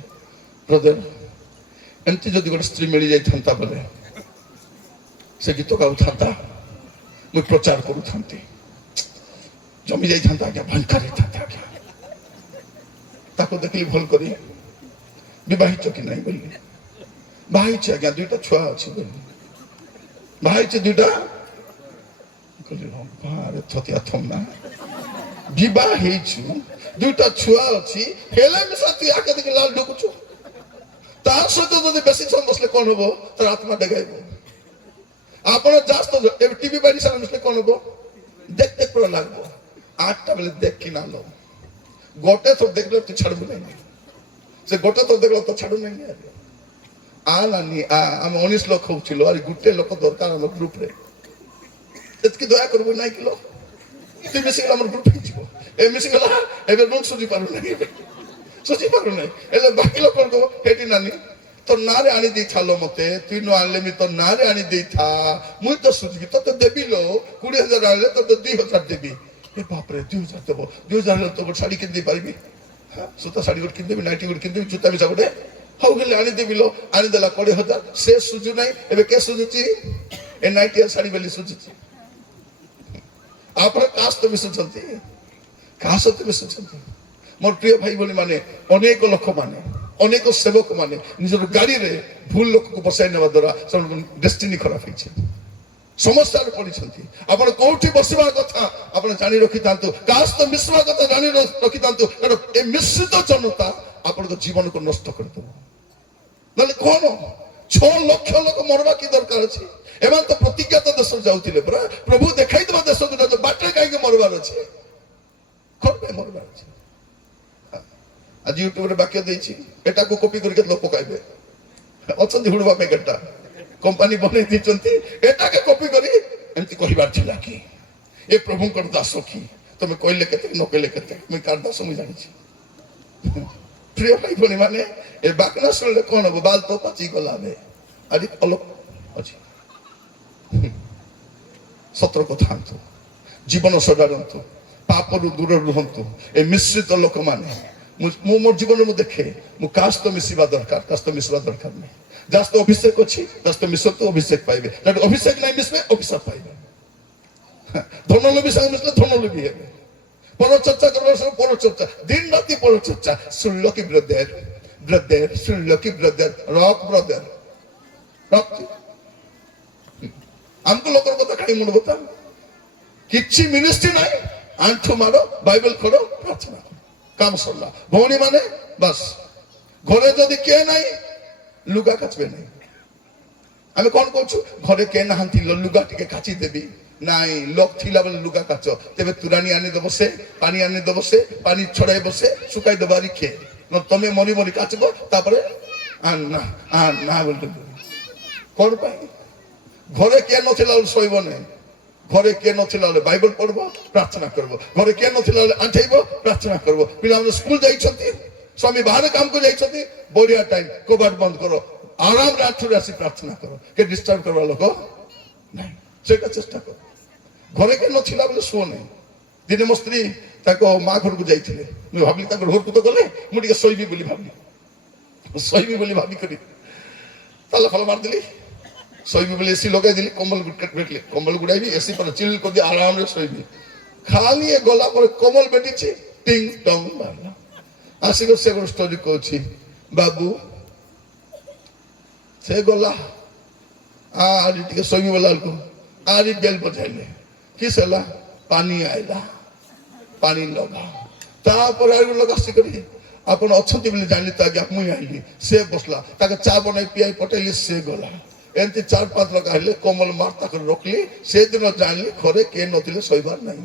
ବ୍ରଦର ଏମିତି ଯଦି ଗୋଟେ ସ୍ତ୍ରୀ ମିଳିଯାଇଥାନ୍ତା ବୋଲେ ସେ ଗୀତ ଗାଉଥାନ୍ତା, ମୁଁ ପ୍ରଚାର କରୁଥାନ୍ତି, ଜମି ଯାଇଥାନ୍ତା ଆଜ୍ଞା, ଭୟଙ୍କର ହେଇଥାନ୍ତା ଆଜ୍ଞା। ତାକୁ ଦେଖିଲି ଭଲ କରି, ବିବାହିତ କି ନାହିଁ ବୋଲି। ବାହା ହେଇଛି ଆଜ୍ଞା, 2ଟା ଛୁଆ ଅଛି ବୋଲି। ବାହା ହେଇଛି 2ଟା। ବିବାହ ହେଇଛୁ, 2ଟା ଛୁଆ ଅଛି, ହେଲେ ମିଶା ତୁଇ ଆକେ ଦେଖି ଲାଲ ଢୁକୁଛୁ। ତା ସହିତ ଯଦି ବେଶୀ ସମୟ ବସିଲେ କଣ ହବ? ତାର ଆତ୍ମା ଡେଗାଇବ। ଆପଣ ଯାସ୍ତ ଏବେ ଟିଭି ବାড়ি ସାରା ମିଶଲେ କଣ হবো? দেখতে পুরো লাগবো। 8টা বেলে দেখি না লো, গোটে তো দেখলে তুই ছাড়বো না, সে গোটে তো দেখলে তো ছাড়ু নাই। আনি আমি 19 লক্ষ ছিল, আর গোটে লোক দরকার আমার গ্রুপরে, এতকি দয়া করবো নাই কিলো তুই মিশি গেলে আমার গ্রুপ হয়েছিল। এ মিশি গেলা এবার রুট সুঝি পারু নাই, সুঝি পারু নাই। এলে বাকি লোক হেটি নানি তোর নারে আনি দেই ছালো মতে, তুই ন আনলে মি তোর নারে আনি দেই থা, মুই তো সুঝি তো দেবিল 20,000 আনলে তোর তো 2,000 দেবি। এ বাপরে 2,000 দেবো, 2,000 হলে তোর শাড়ি কিনতে পারবি, সুতা শাড়ি গোট কিনতে, নাইটি গোট কিনতে, জুতা মিশা গোটে হাউ গেলে আনি দেবিল, আনি দেলা 20,000। সে সুঝু নাই, এবে কে সুঝুছি? এ নাইটি আর শাড়ি বেলি সুঝুছি। ଆପଣ କାହା ସହିତ ମିଶୁଛନ୍ତି? କାହା ସହିତ ମିଶୁଛନ୍ତି? ମୋର ପ୍ରିୟ ଭାଇ ଭଉଣୀ ମାନେ, ଅନେକ ଲୋକମାନେ, ଅନେକ ସେବକ ମାନେ ନିଜର ଗାଡିରେ ଭୁଲ ଲୋକକୁ ବସାଇ ନେବା ଦ୍ୱାରା ସେମାନଙ୍କ ଡେଷ୍ଟିନି ଖରାପ ହେଇଛି, ସମସ୍ୟାରେ ପଡିଛନ୍ତି। ଆପଣ କୋଉଠି ବସିବା କଥା ଆପଣ ଜାଣି ରଖିଥାନ୍ତୁ, କାହା ସହିତ ମିଶିବା କଥା ଜାଣି ରଖିଥାନ୍ତୁ, କାରଣ ଏ ମିଶ୍ରିତ ଜନତା ଆପଣଙ୍କ ଜୀବନକୁ ନଷ୍ଟ କରିଦେବ। ନହେଲେ କଣ 6 ଲକ୍ଷ ଲୋକ ମରବା କି ଦରକାର ଅଛି? ଏମାନେ ତ ପ୍ରତିଜ୍ଞାତ ଦେଶ ଯାଉଥିଲେ ପରା, ପ୍ରଭୁ ଦେଖାଇଥିବା ଦେଶକୁ ଯାଉଛ, ବାଟରେ କାହିଁକି ମରବାର ଅଛି? କଣ ପାଇଁ ମରବାର ଅଛି? ଆଜି ୟୁଟ୍ୟୁବରେ ବାକ୍ୟ ଦେଇଛି, ଏଟାକୁ କପି କରି କେତେ ଲୋକ ପକାଇବେ ଅଛନ୍ତି, ହୁଡବା ପାଇଁ କେଟା କମ୍ପାନୀ ବନେଇ ଦେଇଛନ୍ତି, ଏଟାକେ କପି କରି ଏମିତି କହିବାର ଥିଲା କି ଏ ପ୍ରଭୁଙ୍କର ଦାସ କି? ତମେ କହିଲେ କେତେ, ନ କହିଲେ କେତେ, ମୁଇଁ କାହାର ଦାସ ମୁଁ ଜାଣିଛି। ପ୍ରିୟ ଭାଇ ଭଉଣୀ ମାନେ ଏ ବାକନା ଶୁଣିଲେ କଣ ହବ? ବାଲ ତ ପାଚି ଗଲା ବେ ଆଜି ଅଲପ ଅଛି। ସତର୍କ ଥାନ୍ତୁ, ଜୀବନ ସଜାଡ଼ନ୍ତୁ, ପାପରୁ ଦୂର ରୁହନ୍ତୁ। ଏ ମିଶ୍ରିତ ଲୋକମାନେ ମୁଁ ମୋର ଜୀବନରେ ମୁଁ ଦେଖେ, ମୁଁ କାହା ସହିତ ମିଶିବା ଦରକାର, କାହା ସହିତ ମିଶିବା ଦରକାର ନାହିଁ। ଯାହା ସହିତ ଅଭିଷେକ ଅଛି ତା ସହିତ ମିଶନ୍ତୁ, ଅଭିଷେକ ପାଇବେ। ଯଦି ଅଭିଷେକ ନାହିଁ ମିଶିବେ, ଅଭିଶାପ ପାଇବେ। ଧନ ଲୋଭୀ ସାଙ୍ଗେ ମିଶିଲେ ଧନ ଲୋଭୀ ହେବେ। পরচর্চা করবার সময় পরচর্চা, দিন রাতি পরচর্চা। শুনল কি ব্রাদার, ব্রাদার শুনল কি ব্রাদার, রক ব্রাদার রক। ଆମକୁ ଲୋକର କଥା କାହିଁ ମୁଣ୍ଡ ବତା? କିଛି ମିନିଷ୍ଟ୍ରି ନାହିଁ, ଆଣ୍ଠୁ ମାର, ବାଇବେଲ ଖୋଲ, ପ୍ରାର୍ଥନା କର, କାମ ସରିଲା। ଭଉଣୀ ମାନେ ବାସ୍ ଘରେ ଯଦି କିଏ ନାହିଁ ଲୁଗା କାଚିବେ ନାହିଁ। ଆମେ କଣ କହୁଛୁ? ଘରେ କିଏ ନାହାନ୍ତି ଲୁଗା ଟିକେ କାଚି ଦେବି। ନାଇଁ, ଲୋକ ଥିଲା ବେଳେ ଲୁଗା କାଚ, ତେବେ ତୁରାଣୀ ଆଣିଦେବ ସେ, ପାଣି ଆଣିଦେବ ସେ, ପାଣି ଛଡାଇବ ସେ, ଶୁକାଇ ଦେବ ଆରିଖେ। ତମେ ମରି ମରି କାଚିବ, ତାପରେ ନା ବୋଲି କଣ ପାଇଁ? ଘରେ କିଏ ନଥିଲା ବେଳେ ଶୋଇବ ନାହିଁ। ଘରେ କିଏ ନଥିଲା ବେଳେ ବାଇବେଲ ପଢିବ, ପ୍ରାର୍ଥନା କରିବ। ଘରେ କିଏ ନଥିଲା ବେଳେ ଆଣ୍ଠେଇବ, ପ୍ରାର୍ଥନା କରିବ। ପିଲାମାନେ ସ୍କୁଲ ଯାଇଛନ୍ତି, ସ୍ୱାମୀ ବାହାରେ କାମକୁ ଯାଇଛନ୍ତି, ବଢିଆ ଟାଇମ, କବାଟ ବନ୍ଦ କର, ଆରାମରେ ଆଣ୍ଠୁରେ ଆସି ପ୍ରାର୍ଥନା କର। କେ ଡିଷ୍ଟର୍ବ କରିବା ଲୋକ ନାହିଁ, ସେଇଟା ଚେଷ୍ଟା କର। ଘରେ କିଏ ନଥିଲା ବେଳେ ଶୁଅ ନାହିଁ। ଦିନେ ମୋ ସ୍ତ୍ରୀ ତାଙ୍କ ମା ଘରକୁ ଯାଇଥିଲେ, ମୁଁ ଭାବିଲି ତାଙ୍କ ଘରକୁ ତ ଗଲେ ମୁଁ ଟିକେ ଶୋଇବି ବୋଲି ଭାବିଲି। ଶୋଇବି ବୋଲି ଭାବିକରି ତାଲା ଫାଲା ମାରିଦେଲି, ଶୋଇବି ବୋଲି ଏସି ଲଗାଇଦେଲି, କମ୍ବଲ ଗୁଡାଇବି, ଏସି ପରେ ଚିଲ୍ କରିଦି ଆରାମରେ ଶୋଇବି। ଖାଲି ଏ ଗଲା ପରେ କମଲ ବେଟିଛି, ଟିଙ୍ଗ ଟଙ୍ଗ ମାରିଲା। ଆସିକି ସେ ଗୋଟେ ଷ୍ଟୋରି କହୁଛି, ବାବୁ ସେ ଗଲା, ଆଜି ଟିକେ ଶୋଇବି ବେଲାକୁ ଆରି ବେଲ ବଜାଇଲେ, କିସ ହେଲା? ପାଣି ଆଇଲା, ପାଣି ଲଗା। ତାପରେ ଆଉ ଲଗା ଆସିକରି ଆପଣ ଅଛନ୍ତି ବୋଲି ଜାଣିଲି ତ ଆଜ୍ଞା, ମୁଇଁ ଆଇଲି। ସେ ବସଲା, ତାকে ଚା ବନାଇ ପିଆଇ ପଠେଇଲି, ସେ ଗଲା। ଏମିତି 4-5 ଲଗା ହେଲେ, କମଲ ମାର ତାକୁ ରଖିଲି। ସେଦିନ ଜାଣିଲି ଘରେ କିଏ ନଥିଲେ ଶୋଇବାର ନାହିଁ।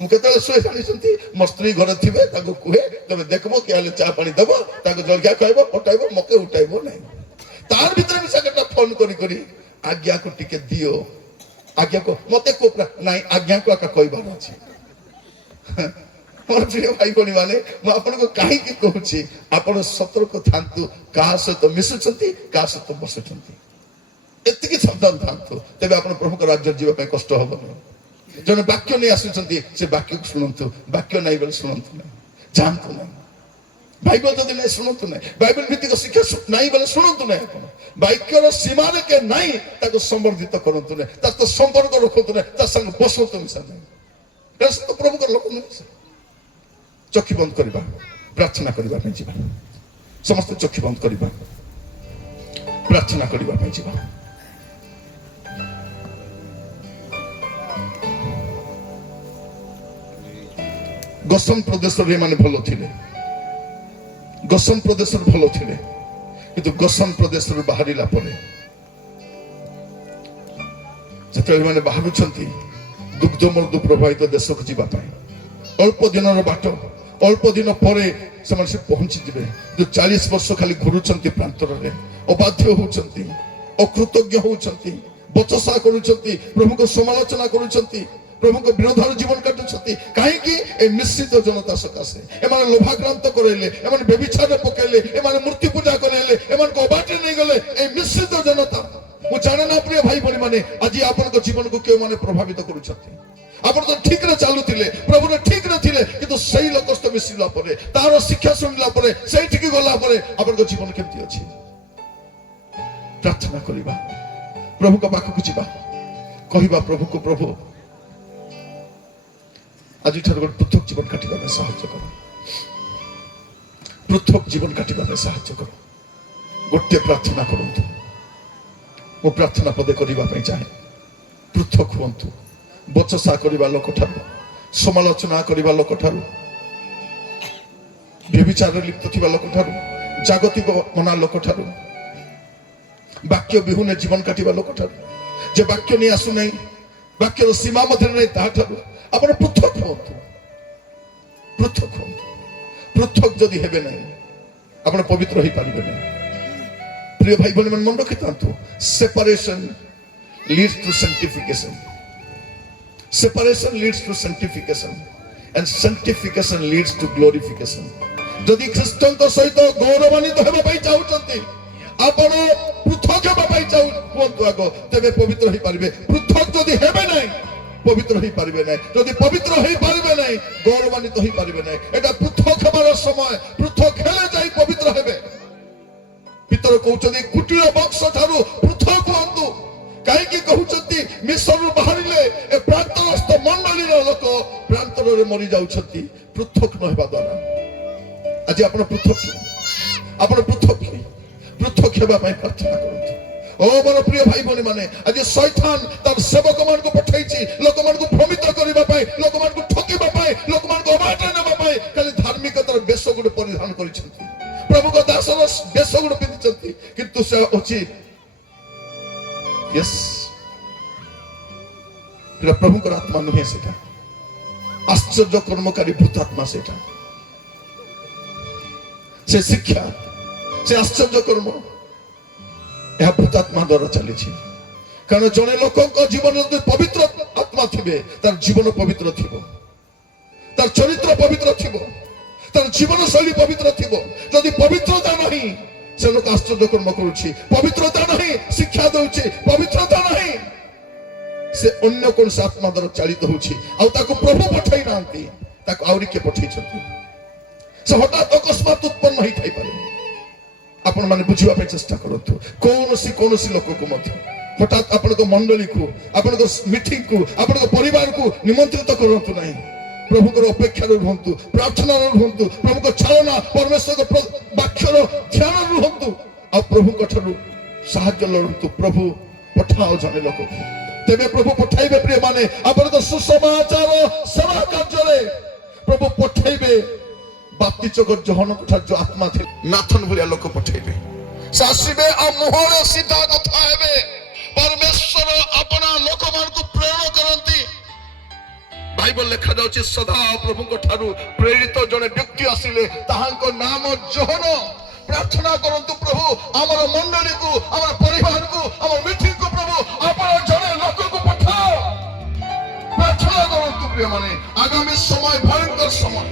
ମୁଁ କେତେବେଳେ ଶୋଇ ଜାଣିଛନ୍ତି? ମୋ ସ୍ତ୍ରୀ ଘରେ ଥିବେ, ତାଙ୍କୁ କୁହେ ତମେ ଦେଖିବ କିଏ ହେଲେ ଚା ପାଣି ଦେବ, ତାକୁ ଜଳଖିଆ ଖାଇବ, ପଠାଇବ, ମକେ ଉଠାଇବ ନାହିଁ। ତାର ଭିତରେ ବି ସେଟା ଫୋନ କରି ଆଜ୍ଞାକୁ ଟିକେ ଦିଅ, ଆଜ୍ଞାକୁ ମତେ ନାଇଁ, ଆଜ୍ଞାକୁ ଆକା କହିବାର ଅଛି। ମୋର ପ୍ରିୟ ଭାଇ ଭଉଣୀ ମାନେ, ମୁଁ ଆପଣଙ୍କୁ କାହିଁକି କହୁଛି, ଆପଣ ସତର୍କ ଥାନ୍ତୁ। କାହା ସହିତ ମିଶୁଛନ୍ତି, କାହା ସହିତ ବସୁଛନ୍ତି, ଏତିକି ସାବଧାନ ଥାନ୍ତୁ। ତେବେ ଆପଣ ପ୍ରଭୁଙ୍କ ରାଜ୍ୟ ଯିବା ପାଇଁ କଷ୍ଟ ହବନି। ଜଣେ ବାକ୍ୟ ନେଇ ଆସୁଛନ୍ତି, ସେ ବାକ୍ୟକୁ ଶୁଣନ୍ତୁ। ବାକ୍ୟ ନାହିଁ ବୋଲି ଶୁଣନ୍ତୁ ନାହିଁ, ଯାଆନ୍ତୁ ନାହିଁ। ବାଇବେଲ ଯଦି ନାହିଁ ଶୁଣନ୍ତୁ ନାହିଁ, ବାଇବେଲ ଭିତ୍ତିକ ଶିକ୍ଷା ନାହିଁ ବୋଲେ ଶୁଣନ୍ତୁ ନାହିଁ। ଆପଣ ବାକ୍ୟର ସୀମାରେ କେ ନାହିଁ, ତାକୁ ସମ୍ବର୍ଦ୍ଧିତ କରନ୍ତୁ ନାହିଁ, ତା ସହିତ ସମ୍ପର୍କ ରଖନ୍ତୁ ନାହିଁ, ତା ସାଙ୍ଗେ ବସନ୍ତୁ ମିଶା ନାହିଁ। ସେ ତ ପ୍ରଭୁଙ୍କର ଲୋକ ନୁହେଁ। ଚକ୍ଷୁ ବନ୍ଦ କରିବା, ପ୍ରାର୍ଥନା କରିବା ପାଇଁ ଯିବା। ସମସ୍ତେ ଚକ୍ଷୁ ବନ୍ଦ କରିବା, ପ୍ରାର୍ଥନା କରିବା ପାଇଁ ଯିବା। ଗୋସନ ପ୍ରଦେଶରେ ଏମାନେ ଭଲ ଥିଲେ, ଗୋସନ ପ୍ରଦେଶରେ ଭଲ ଥିଲେ, କିନ୍ତୁ ଗୋସନ ପ୍ରଦେଶରୁ ବାହାରିଲା ପରେ ଯେତେବେଳେ ଏମାନେ ବାହାରୁଛନ୍ତି ଦୁଗ୍ଧ ମୃଦୁ ପ୍ରବାହିତ ଦେଶକୁ ଯିବା ପାଇଁ, ଅଳ୍ପ ଦିନର ବାଟ, ଅଳ୍ପ ଦିନ ପରେ ସେମାନେ ସେ ପହଞ୍ଚିଯିବେ। 40 ବର୍ଷ ଖାଲି ଘୁରୁଛନ୍ତି ପ୍ରାନ୍ତରରେ, ଅବାଧ୍ୟ ହଉଛନ୍ତି, ଅକୃତଜ୍ଞ ହଉଛନ୍ତି, ବଚସା କରୁଛନ୍ତି, ପ୍ରଭୁଙ୍କ ସମାଲୋଚନା କରୁଛନ୍ତି, ପ୍ରଭୁଙ୍କ ବିରୋଧରେ ଜୀବନ କାଟୁଛନ୍ତି। କାହିଁକି? ଏ ମିଶ୍ରିତ ଜନତା ସକାଶେ। ଏମାନେ ଲୋଭାକ୍ରାନ୍ତ କରାଇଲେ, ଏମାନେ ବ୍ୟଭିଚାରରେ ପକାଇଲେ, ଏମାନେ ମୂର୍ତ୍ତି ପୂଜା କରାଇଲେ, ଏମାନଙ୍କୁ ଅବାଟରେ ନେଇଗଲେ। এই ମିଶ୍ରିତ ଜନତା, ମୁଁ ଜାଣେ ନା ପ୍ରିୟ ଭାଇ ଭଉଣୀ ମାନେ, ଆଜି ଆପଣଙ୍କ ଜୀବନକୁ କେଉଁମାନେ ପ୍ରଭାବିତ କରୁଛନ୍ତି। ଆପଣ ତ ଠିକରେ ଚାଲୁଥିଲେ, ପ୍ରଭୁରେ ଠିକରେ ଥିଲେ, କିନ୍ତୁ ସେଇ ଲୋକ ସହିତ ମିଶିଲା ପରେ, ତାର ଶିକ୍ଷା ଶୁଣିଲା ପରେ, ସେଇଠିକି ଗଲା ପରେ ଆପଣଙ୍କ ଜୀବନ କେମିତି ଅଛି? ପ୍ରାର୍ଥନା କରିବା, ପ୍ରଭୁଙ୍କ ପାଖକୁ ଯିବା, କହିବା ପ୍ରଭୁକୁ, ପ୍ରଭୁ ଆଜିଠାରୁ ଗୋଟେ ପୃଥକ ଜୀବନ କାଟିବା ପାଇଁ ସାହାଯ୍ୟ କର, ପୃଥକ ଜୀବନ କାଟିବା ପାଇଁ ସାହାଯ୍ୟ କର। ଗୋଟିଏ ପ୍ରାର୍ଥନା କରନ୍ତୁ। ମୁଁ ପ୍ରାର୍ଥନା ପଦେ କରିବା ପାଇଁ ଚାହେଁ। ପୃଥକ ହୁଅନ୍ତୁ। ବଚସା କରିବା ଲୋକଠାରୁ, ସମାଲୋଚନା କରିବା ଲୋକଠାରୁ, ବ୍ୟଭିଚାରରେ ଲିପ୍ତ ଥିବା ଲୋକଠାରୁ, ଜାଗତିକ ମନା ଲୋକଠାରୁ, ବାକ୍ୟ ବିହୁନେ ଜୀବନ କାଟିବା ଲୋକଠାରୁ, ଯେ ବାକ୍ୟ ନେଇ ଆସୁନାହିଁ, ବାକ୍ୟର ସୀମା ମଧ୍ୟରେ ନାହିଁ, ତାହାଠାରୁ ଆପଣ ପୃଥକ ହୁଅନ୍ତୁ। ପୃଥକ ହୁଅନ୍ତୁ। ପୃଥକ ଯଦି ହେବେ ନାହିଁ, ଆପଣ ପବିତ୍ର ହେଇପାରିବେ ନାହିଁ। ପ୍ରିୟ ଭାଇ ଭଉଣୀ ମାନେ ମନେ ରଖିଥାନ୍ତୁ, separation leads to sanctification. Separation leads to sanctification. and sanctification leads to glorification. যদি খ্রিস্টଙ୍କ ସହିତ ଗୌରବାନ୍ୱିତ ହେବା ପାଇଁ ଚାହୁଁଛନ୍ତି, ଆପଣ ପୃଥକ ହେବା ପାଇଁ କୁହନ୍ତୁ ଆଗ, ତେବେ ପବିତ୍ର ହେଇପାରିବେ। ପୃଥକ ଯଦି ହେବେ ନାହିଁ, ପବିତ୍ର ହେଇପାରିବେ ନାହିଁ। ଯଦି ପବିତ୍ର ହେଇପାରିବେ ନାହିଁ, ଗୌରବାନ୍ୱିତ ହେଇପାରିବେ ନାହିଁ। ଏଟା ପୃଥକ ହେବାର ସମୟ। ପୃଥକ ହେଲେ ଯାଇ ପବିତ୍ର ହେବେ। ପିତର କହୁଛନ୍ତି କୁଟୀର ବଂଶ ଠାରୁ ପୃଥକ ହୁଅନ୍ତୁ। କାହିଁକି କହୁଛନ୍ତି? ମିଶ୍ରରୁ ବାହାରିଲେ ଏ ପ୍ରାନ୍ତରସ୍ଥ ମଣ୍ଡଳୀର ଲୋକ ପ୍ରାନ୍ତରରେ ମରି ଯାଉଛନ୍ତି ପୃଥକ ନ ହେବା ଦ୍ୱାରା। ଆଜି ଆପଣ ପୃଥକ ହେବା ପାଇଁ ପ୍ରାର୍ଥନା କରନ୍ତୁ। ଓ ମୋର ପ୍ରିୟ ଭାଇ ଭଉଣୀ ମାନେ, ଆଜି ଶୈତାନ ତାର ସେବକ ମାନଙ୍କୁ ପଠାଇଛି ଲୋକମାନଙ୍କୁ ଭ୍ରମିତ କରିବା ପାଇଁ, ଲୋକମାନଙ୍କୁ ଠକିବା ପାଇଁ, ଲୋକମାନଙ୍କୁ ଅବାଟରେ ନେବା ପାଇଁ। ଖାଲି ଧାର୍ମିକତାର ବେଶ ଗୋଟେ ପରିଧାନ କରିଛନ୍ତି, ପ୍ରଭୁଙ୍କ ଦାସର ବେଶ ଗୋଟେ ପିନ୍ଧିଛନ୍ତି, କିନ୍ତୁ ସେ ଅଛି ପ୍ରଭୁଙ୍କର ଆତ୍ମା ନୁହେଁ। ସେଟା ଆଶ୍ଚର୍ଯ୍ୟ କର୍ମକାରୀ ଭୂତାତ୍ମା। ସେଟା ସେ ଶିକ୍ଷା, ସେ ଆଶ୍ଚର୍ଯ୍ୟ କର୍ମ, ଏହା ଭୂତାତ୍ମା ଦ୍ୱାରା ଚାଲିଛି। କାରଣ ଜଣେ ଲୋକଙ୍କ ଜୀବନ ଯଦି ପବିତ୍ର ଆତ୍ମା ଥିବେ, ତାର ଜୀବନ ପବିତ୍ର ଥିବ, ତାର ଚରିତ୍ର ପବିତ୍ର ଥିବ, ତାର ଜୀବନ ଶୈଳୀ ପବିତ୍ର ଥିବ। ଯଦି ପବିତ୍ରତା ନାହିଁ, ସେ ଲୋକ ଆଶ୍ଚର୍ଯ୍ୟ କର୍ମ କରୁଛି। ପବିତ୍ରତା ନାହିଁ, ଶିକ୍ଷା ଦଉଛି। ପବିତ୍ରତା ନାହିଁ, ସେ ଅନ୍ୟ କୌଣସି ଆତ୍ମା ଦ୍ୱାରା ଚାଳିତ ହଉଛି। ଆଉ ତାକୁ ପ୍ରଭୁ ପଠାଇ ନାହାନ୍ତି, ତାକୁ ଆହୁରି କିଏ ପଠାଇଛନ୍ତି? ସେ ହଠାତ୍ ଅକସ୍ମାତ ଉତ୍ପନ୍ନ ହେଇଥାଇପାରେ। ଆପଣ ମାନେ ବୁଝିବା ପାଇଁ ଚେଷ୍ଟା କରନ୍ତୁ। କୌଣସି ଲୋକକୁ ମଧ୍ୟ ହଠାତ୍ ଆପଣଙ୍କ ମଣ୍ଡଳୀକୁ, ଆପଣଙ୍କ ମିଟିଂକୁ, ଆପଣଙ୍କ ପରିବାରକୁ ନିମନ୍ତ୍ରିତ କରନ୍ତୁ ନାହିଁ। ପ୍ରଭୁଙ୍କର ଅପେକ୍ଷାରେ ରୁହନ୍ତୁ, ପ୍ରାର୍ଥନାରେ ରୁହନ୍ତୁ, ପ୍ରଭୁଙ୍କ ଚାଳନା, ପରମେଶ୍ୱରଙ୍କ ବାକ୍ୟର ଧ୍ୟାନରେ ରୁହନ୍ତୁ, ଆଉ ପ୍ରଭୁଙ୍କ ଠାରୁ ସାହାଯ୍ୟ ଲୋଡ଼ନ୍ତୁ। ପ୍ରଭୁ ପଠାଅ ଜଣେ ଲୋକକୁ, ତେବେ ପ୍ରଭୁ ପଠାଇବେ। ପ୍ରିୟ ମାନେ, ଆପଣଙ୍କ ସୁସମାଚାର ସେବା କାର୍ଯ୍ୟରେ ପ୍ରଭୁ ପଠାଇବେ। ବାପ୍ତିଚ ଜହନଙ୍କ ଠାରୁ ଯୋଉ ଆତ୍ମା ଥିଲେ, ନାଥନ ଭଳିଆ ଲୋକ ପଠାଇବେ। ସେ ଆସିବେ ଆଉ ମୁହଁରେ ସିଧା କଥା ହେବେ। ପରମେଶ୍ୱର ଆପଣା ଲୋକମାନଙ୍କୁ ପ୍ରେରଣ କରନ୍ତି। ବାଇବଲ ଲେଖା ଯାଉଛି, ସଦା ପ୍ରଭୁଙ୍କ ଠାରୁ ପ୍ରେରିତ ଜଣେ ବ୍ୟକ୍ତି ଆସିଲେ, ତାହାଙ୍କ ନାମ ଜୋହନ। ପ୍ରାର୍ଥନା କରନ୍ତୁ, ପ୍ରଭୁ ଆମର ମଣ୍ଡଳୀକୁ, ଆମର ପରିବାରକୁ, ଆମର ମିଟିଂକୁ ପ୍ରଭୁ ଆପଣ ଜଣେ ଲୋକକୁ ପଠାଅ। ପ୍ରାର୍ଥନା କରନ୍ତୁ ପ୍ରିୟ ମାନେ, ଆଗାମୀ ସମୟ ଭୟଙ୍କର ସମୟ।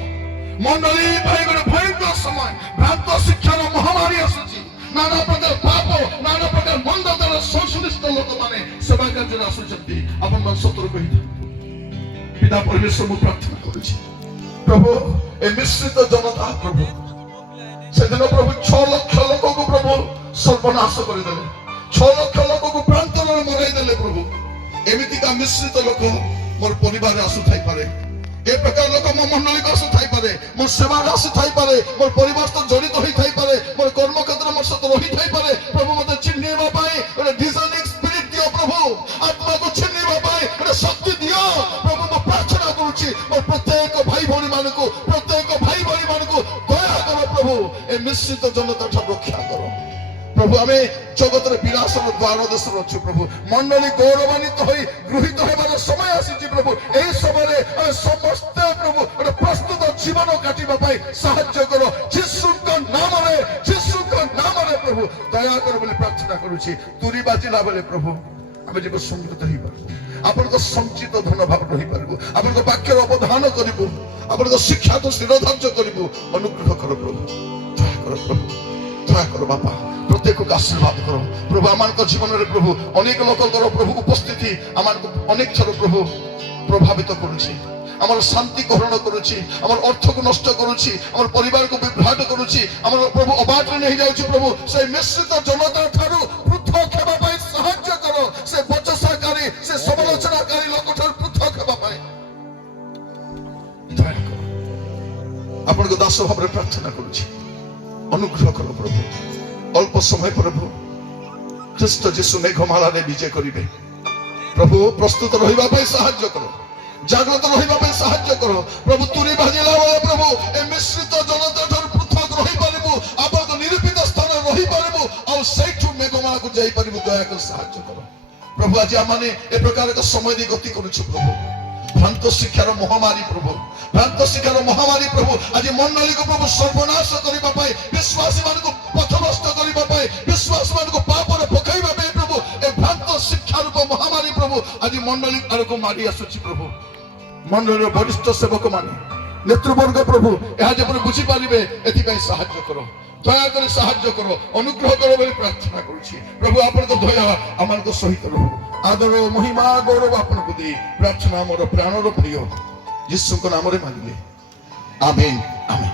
ମଣ୍ଡଳୀ ପାଇଁ ଗୋଟେ ଭୟଙ୍କର ସମୟ। ଭ୍ରାନ୍ତ ଶିକ୍ଷାର ମହାମାରୀ ଆସୁଛି। ନାନା ପ୍ରକାର ପାପ, ନାନା ପ୍ରକାର ମନ୍ଦ ଦ୍ୱାରା ସଂଶ୍ଳିଷ୍ଟ ଲୋକମାନେ ସେବା କାର୍ଯ୍ୟରେ ଆସୁଛନ୍ତି। ଆପଣମାନେ ସତର୍କ ହେଇଥାନ୍ତି। ପିତା ପରମେଶ୍ୱର, ମୁଁ ପ୍ରାର୍ଥନା କରୁଛି ପ୍ରଭୁ, ଏ ମିଶ୍ରିତ ଜନତା ପ୍ରଭୁ, ସେଦିନ ପ୍ରଭୁ 6 ଲକ୍ଷ ଲୋକକୁ ପ୍ରଭୁ ସର୍ବନାଶ କରିଦେଲେ। 6 ଲକ୍ଷ ଲୋକକୁ ପ୍ରାନ୍ତରରେ ମରାଇ ଦେଲେ। ପ୍ରଭୁ, ଏମିତିକା ମିଶ୍ରିତ ଲୋକ ମୋର ପରିବାରରେ ଆସୁଥାଇପାରେ। ଏ ପ୍ରକାର ଲୋକ ମୋ ମଣ୍ଡଳୀକୁ ଆସୁଥାଇପାରେ, ମୋ ସେବାରେ ଆସୁଥାଇପାରେ, ମୋର ପରିବାର ସହିତ ଜଡ଼ିତ ହୋଇଥାଇପାରେ, ମୋର କର୍ମକ୍ଷେତ୍ରରେ ମୋ ସହିତ ରହିଥାଇପାରେ। ପ୍ରଭୁ ମୋତେ ଚିହ୍ନିବା ପାଇଁ ଗୋଟେ ଡିଜାଇନିଂ ସ୍ପିରିଟ ଦିଅ। ପ୍ରଭୁ ଆତ୍ମାକୁ ଚିହ୍ନିବା ପାଇଁ ଗୋଟେ ଶକ୍ତି ଦିଅ। ପ୍ରଭୁ ମୁଁ ପ୍ରାର୍ଥନା କରୁଛି, ମୋ ପ୍ରତ୍ୟେକ ଭାଇ ଭଉଣୀ ମାନଙ୍କୁ ଦୟା କର। ପ୍ରଭୁ ଏ ମିଶ୍ରିତ ଜନତା ଠାରୁ ରକ୍ଷା କର। ପ୍ରଭୁ ଆମେ ଜଗତରେ ବିନାଶର ଦ୍ୱାର ଦେଶରେ ଅଛୁ। ପ୍ରଭୁ ମଣ୍ଡଳୀ ଗୌରବାନ୍ୱିତ ହୋଇ ଗୃହୀତ ହେବାର ସମୟ ଆସିଛି। ପ୍ରଭୁ ଏହି ସମୟରେ ଆମେ ସମସ୍ତେ ପ୍ରଭୁ ଗୋଟେ ପ୍ରସ୍ତୁତ ଜୀବନ କାଟିବା ପାଇଁ ସାହାଯ୍ୟ କର। ଯୀଶୁଙ୍କ ନାମରେ ପ୍ରଭୁ ଦୟା କର ବୋଲି ପ୍ରାର୍ଥନା କରୁଛି। ତୁରୀ ବାଜିଲା ବେଳେ ପ୍ରଭୁ ଆମେ ଯେବେ ସମୃଦ୍ଧ ହେଇପାରିବୁ, ଆପଣଙ୍କ ସଞ୍ଚିତ ଧନ ଭାବ ରହିପାରିବୁ, ଆପଣଙ୍କ ବାକ୍ୟର ଅବଧାନ କରିବୁ, ଆପଣଙ୍କ ଶିକ୍ଷାକୁ ଶିରୋଧାର୍ଯ୍ୟ କରିବୁ। ଅନୁଗ୍ରହ କର ପ୍ରଭୁ, ଦୟା କର ପ୍ରଭୁ, ଦୟା କର ବାପା। ପ୍ରତ୍ୟେକକୁ ଆଶୀର୍ବାଦ କର ପ୍ରଭୁ। ଆମମାନଙ୍କ ଜୀବନରେ ପ୍ରଭୁ ଅନେକ ଲୋକଙ୍କର ପ୍ରଭୁ ଉପସ୍ଥିତି ଆମମାନଙ୍କୁ ଅନେକ ଥର ପ୍ରଭୁ ପ୍ରଭାବିତ କରୁଛି। ଆମର ଶାନ୍ତି ଗ୍ରହଣ କରୁଛି, ଆମର ଅର୍ଥକୁ ନଷ୍ଟ କରୁଛି, ଆମର ପରିବାରକୁ ବିଭ୍ରାଟ କରୁଛି, ଆମର ପ୍ରଭୁ ଅବାଟରେ ନେଇଯାଉଛି। ପ୍ରଭୁ ସେ ମିଶ୍ରିତ ଜନତା ଠାରୁ ପୃଥକ ହେବା ପାଇଁ ସାହାଯ୍ୟ କର। ସେ ବଚସାକାରୀ, ସେ ସମାଲୋଚନାକାରୀ ଲୋକ ଠାରୁ ପୃଥକ ହେବା ପାଇଁ ଦୟା କର। ଆପଣଙ୍କ ଦାସ ଭାବରେ ପ୍ରାର୍ଥନା କରୁଛି, ଅନୁଗ୍ରହ କର ପ୍ରଭୁ। ଅଳ୍ପ ସମୟ ପ୍ରଭୁ ଖ୍ରୀଷ୍ଟ ଯୀଶୁ ମେଘମାଳାରେ ବିଜେ କରିବେ। ପ୍ରଭୁ ପ୍ରସ୍ତୁତ ରହିବା ପାଇଁ ସାହାଯ୍ୟ କର, ଜାଗ୍ରତ ରହିବା ପାଇଁ ସାହାଯ୍୍ୟ କର ପ୍ରଭୁ। ତୁରୀ ବାଜିଲା ବେଳେ ପ୍ରଭୁ ଏ ମିଶ୍ରିତ ଜନତା ଠାରୁ ପୃଥକ ରହିପାରିବୁ, ଆପଣଙ୍କ ନିରୂପିତ ସ୍ଥାନରେ ରହିପାରିବୁ, ଆଉ ସେଇଠୁ ମେଘମାଳାକୁ ଯାଇପାରିବୁ। ଦୟାକରି ସାହାଯ୍ୟ କର ପ୍ରଭୁ। ଆଜି ଆମେ ଏ ପ୍ରକାର ଏକ ସମୟ ଦେଇ ଗତି କରୁଛୁ ପ୍ରଭୁ। ଭ୍ରାନ୍ତ ଶିକ୍ଷାର ମହାମାରୀ ପ୍ରଭୁ, ଭ୍ରାନ୍ତ ଶିକ୍ଷାର ମହାମାରୀ ପ୍ରଭୁ ଆଜି ମଣ୍ଡଳୀକୁ ପ୍ରଭୁ ସର୍ବନାଶ କରିବା ପାଇଁ, ବିଶ୍ୱାସୀ ମାନଙ୍କୁ ପଥଭ୍ରଷ୍ଟ କରିବା ପାଇଁ, ବିଶ୍ୱାସୀ ମାନଙ୍କୁ ପାପରେ ପକାଇବା ପାଇଁ ପ୍ରଭୁ ଏ ଭ୍ରାନ୍ତ ଶିକ୍ଷା ରୂପ ମହାମାରୀ ପ୍ରଭୁ ଆଜି ମଣ୍ଡଳୀ ଆଡ଼କୁ ମାଡ଼ି ଆସୁଛି ପ୍ରଭୁ। ମଣ୍ଡଳୀର ବରିଷ୍ଠ ସେବକ ମାନେ নেতৃবর্গ প্রভু ଏହା ଯେପରି ବୁଝିପାରିବେ ଏଥିପାଇଁ ସାହାଯ୍ୟ କର, ଦୟାକରି ସାହାଯ୍ୟ କର, ଅନୁଗ୍ରହ କର ବୋଲି ପ୍ରାର୍ଥନା କରୁଛି। ପ୍ରଭୁ ଆପଣଙ୍କ ଦୟା ଆମମାନଙ୍କ ସହିତ ରହୁ। ଆଦର ମହିମା ଗୌରବ ଆପଣଙ୍କୁ ଦେଇ ପ୍ରାର୍ଥନା ମୋର ପ୍ରାଣର ପ୍ରିୟ ଯୀଶୁଙ୍କ ନାମରେ ମାଗିଲେ, ଆମେନ୍ ଆମେନ୍।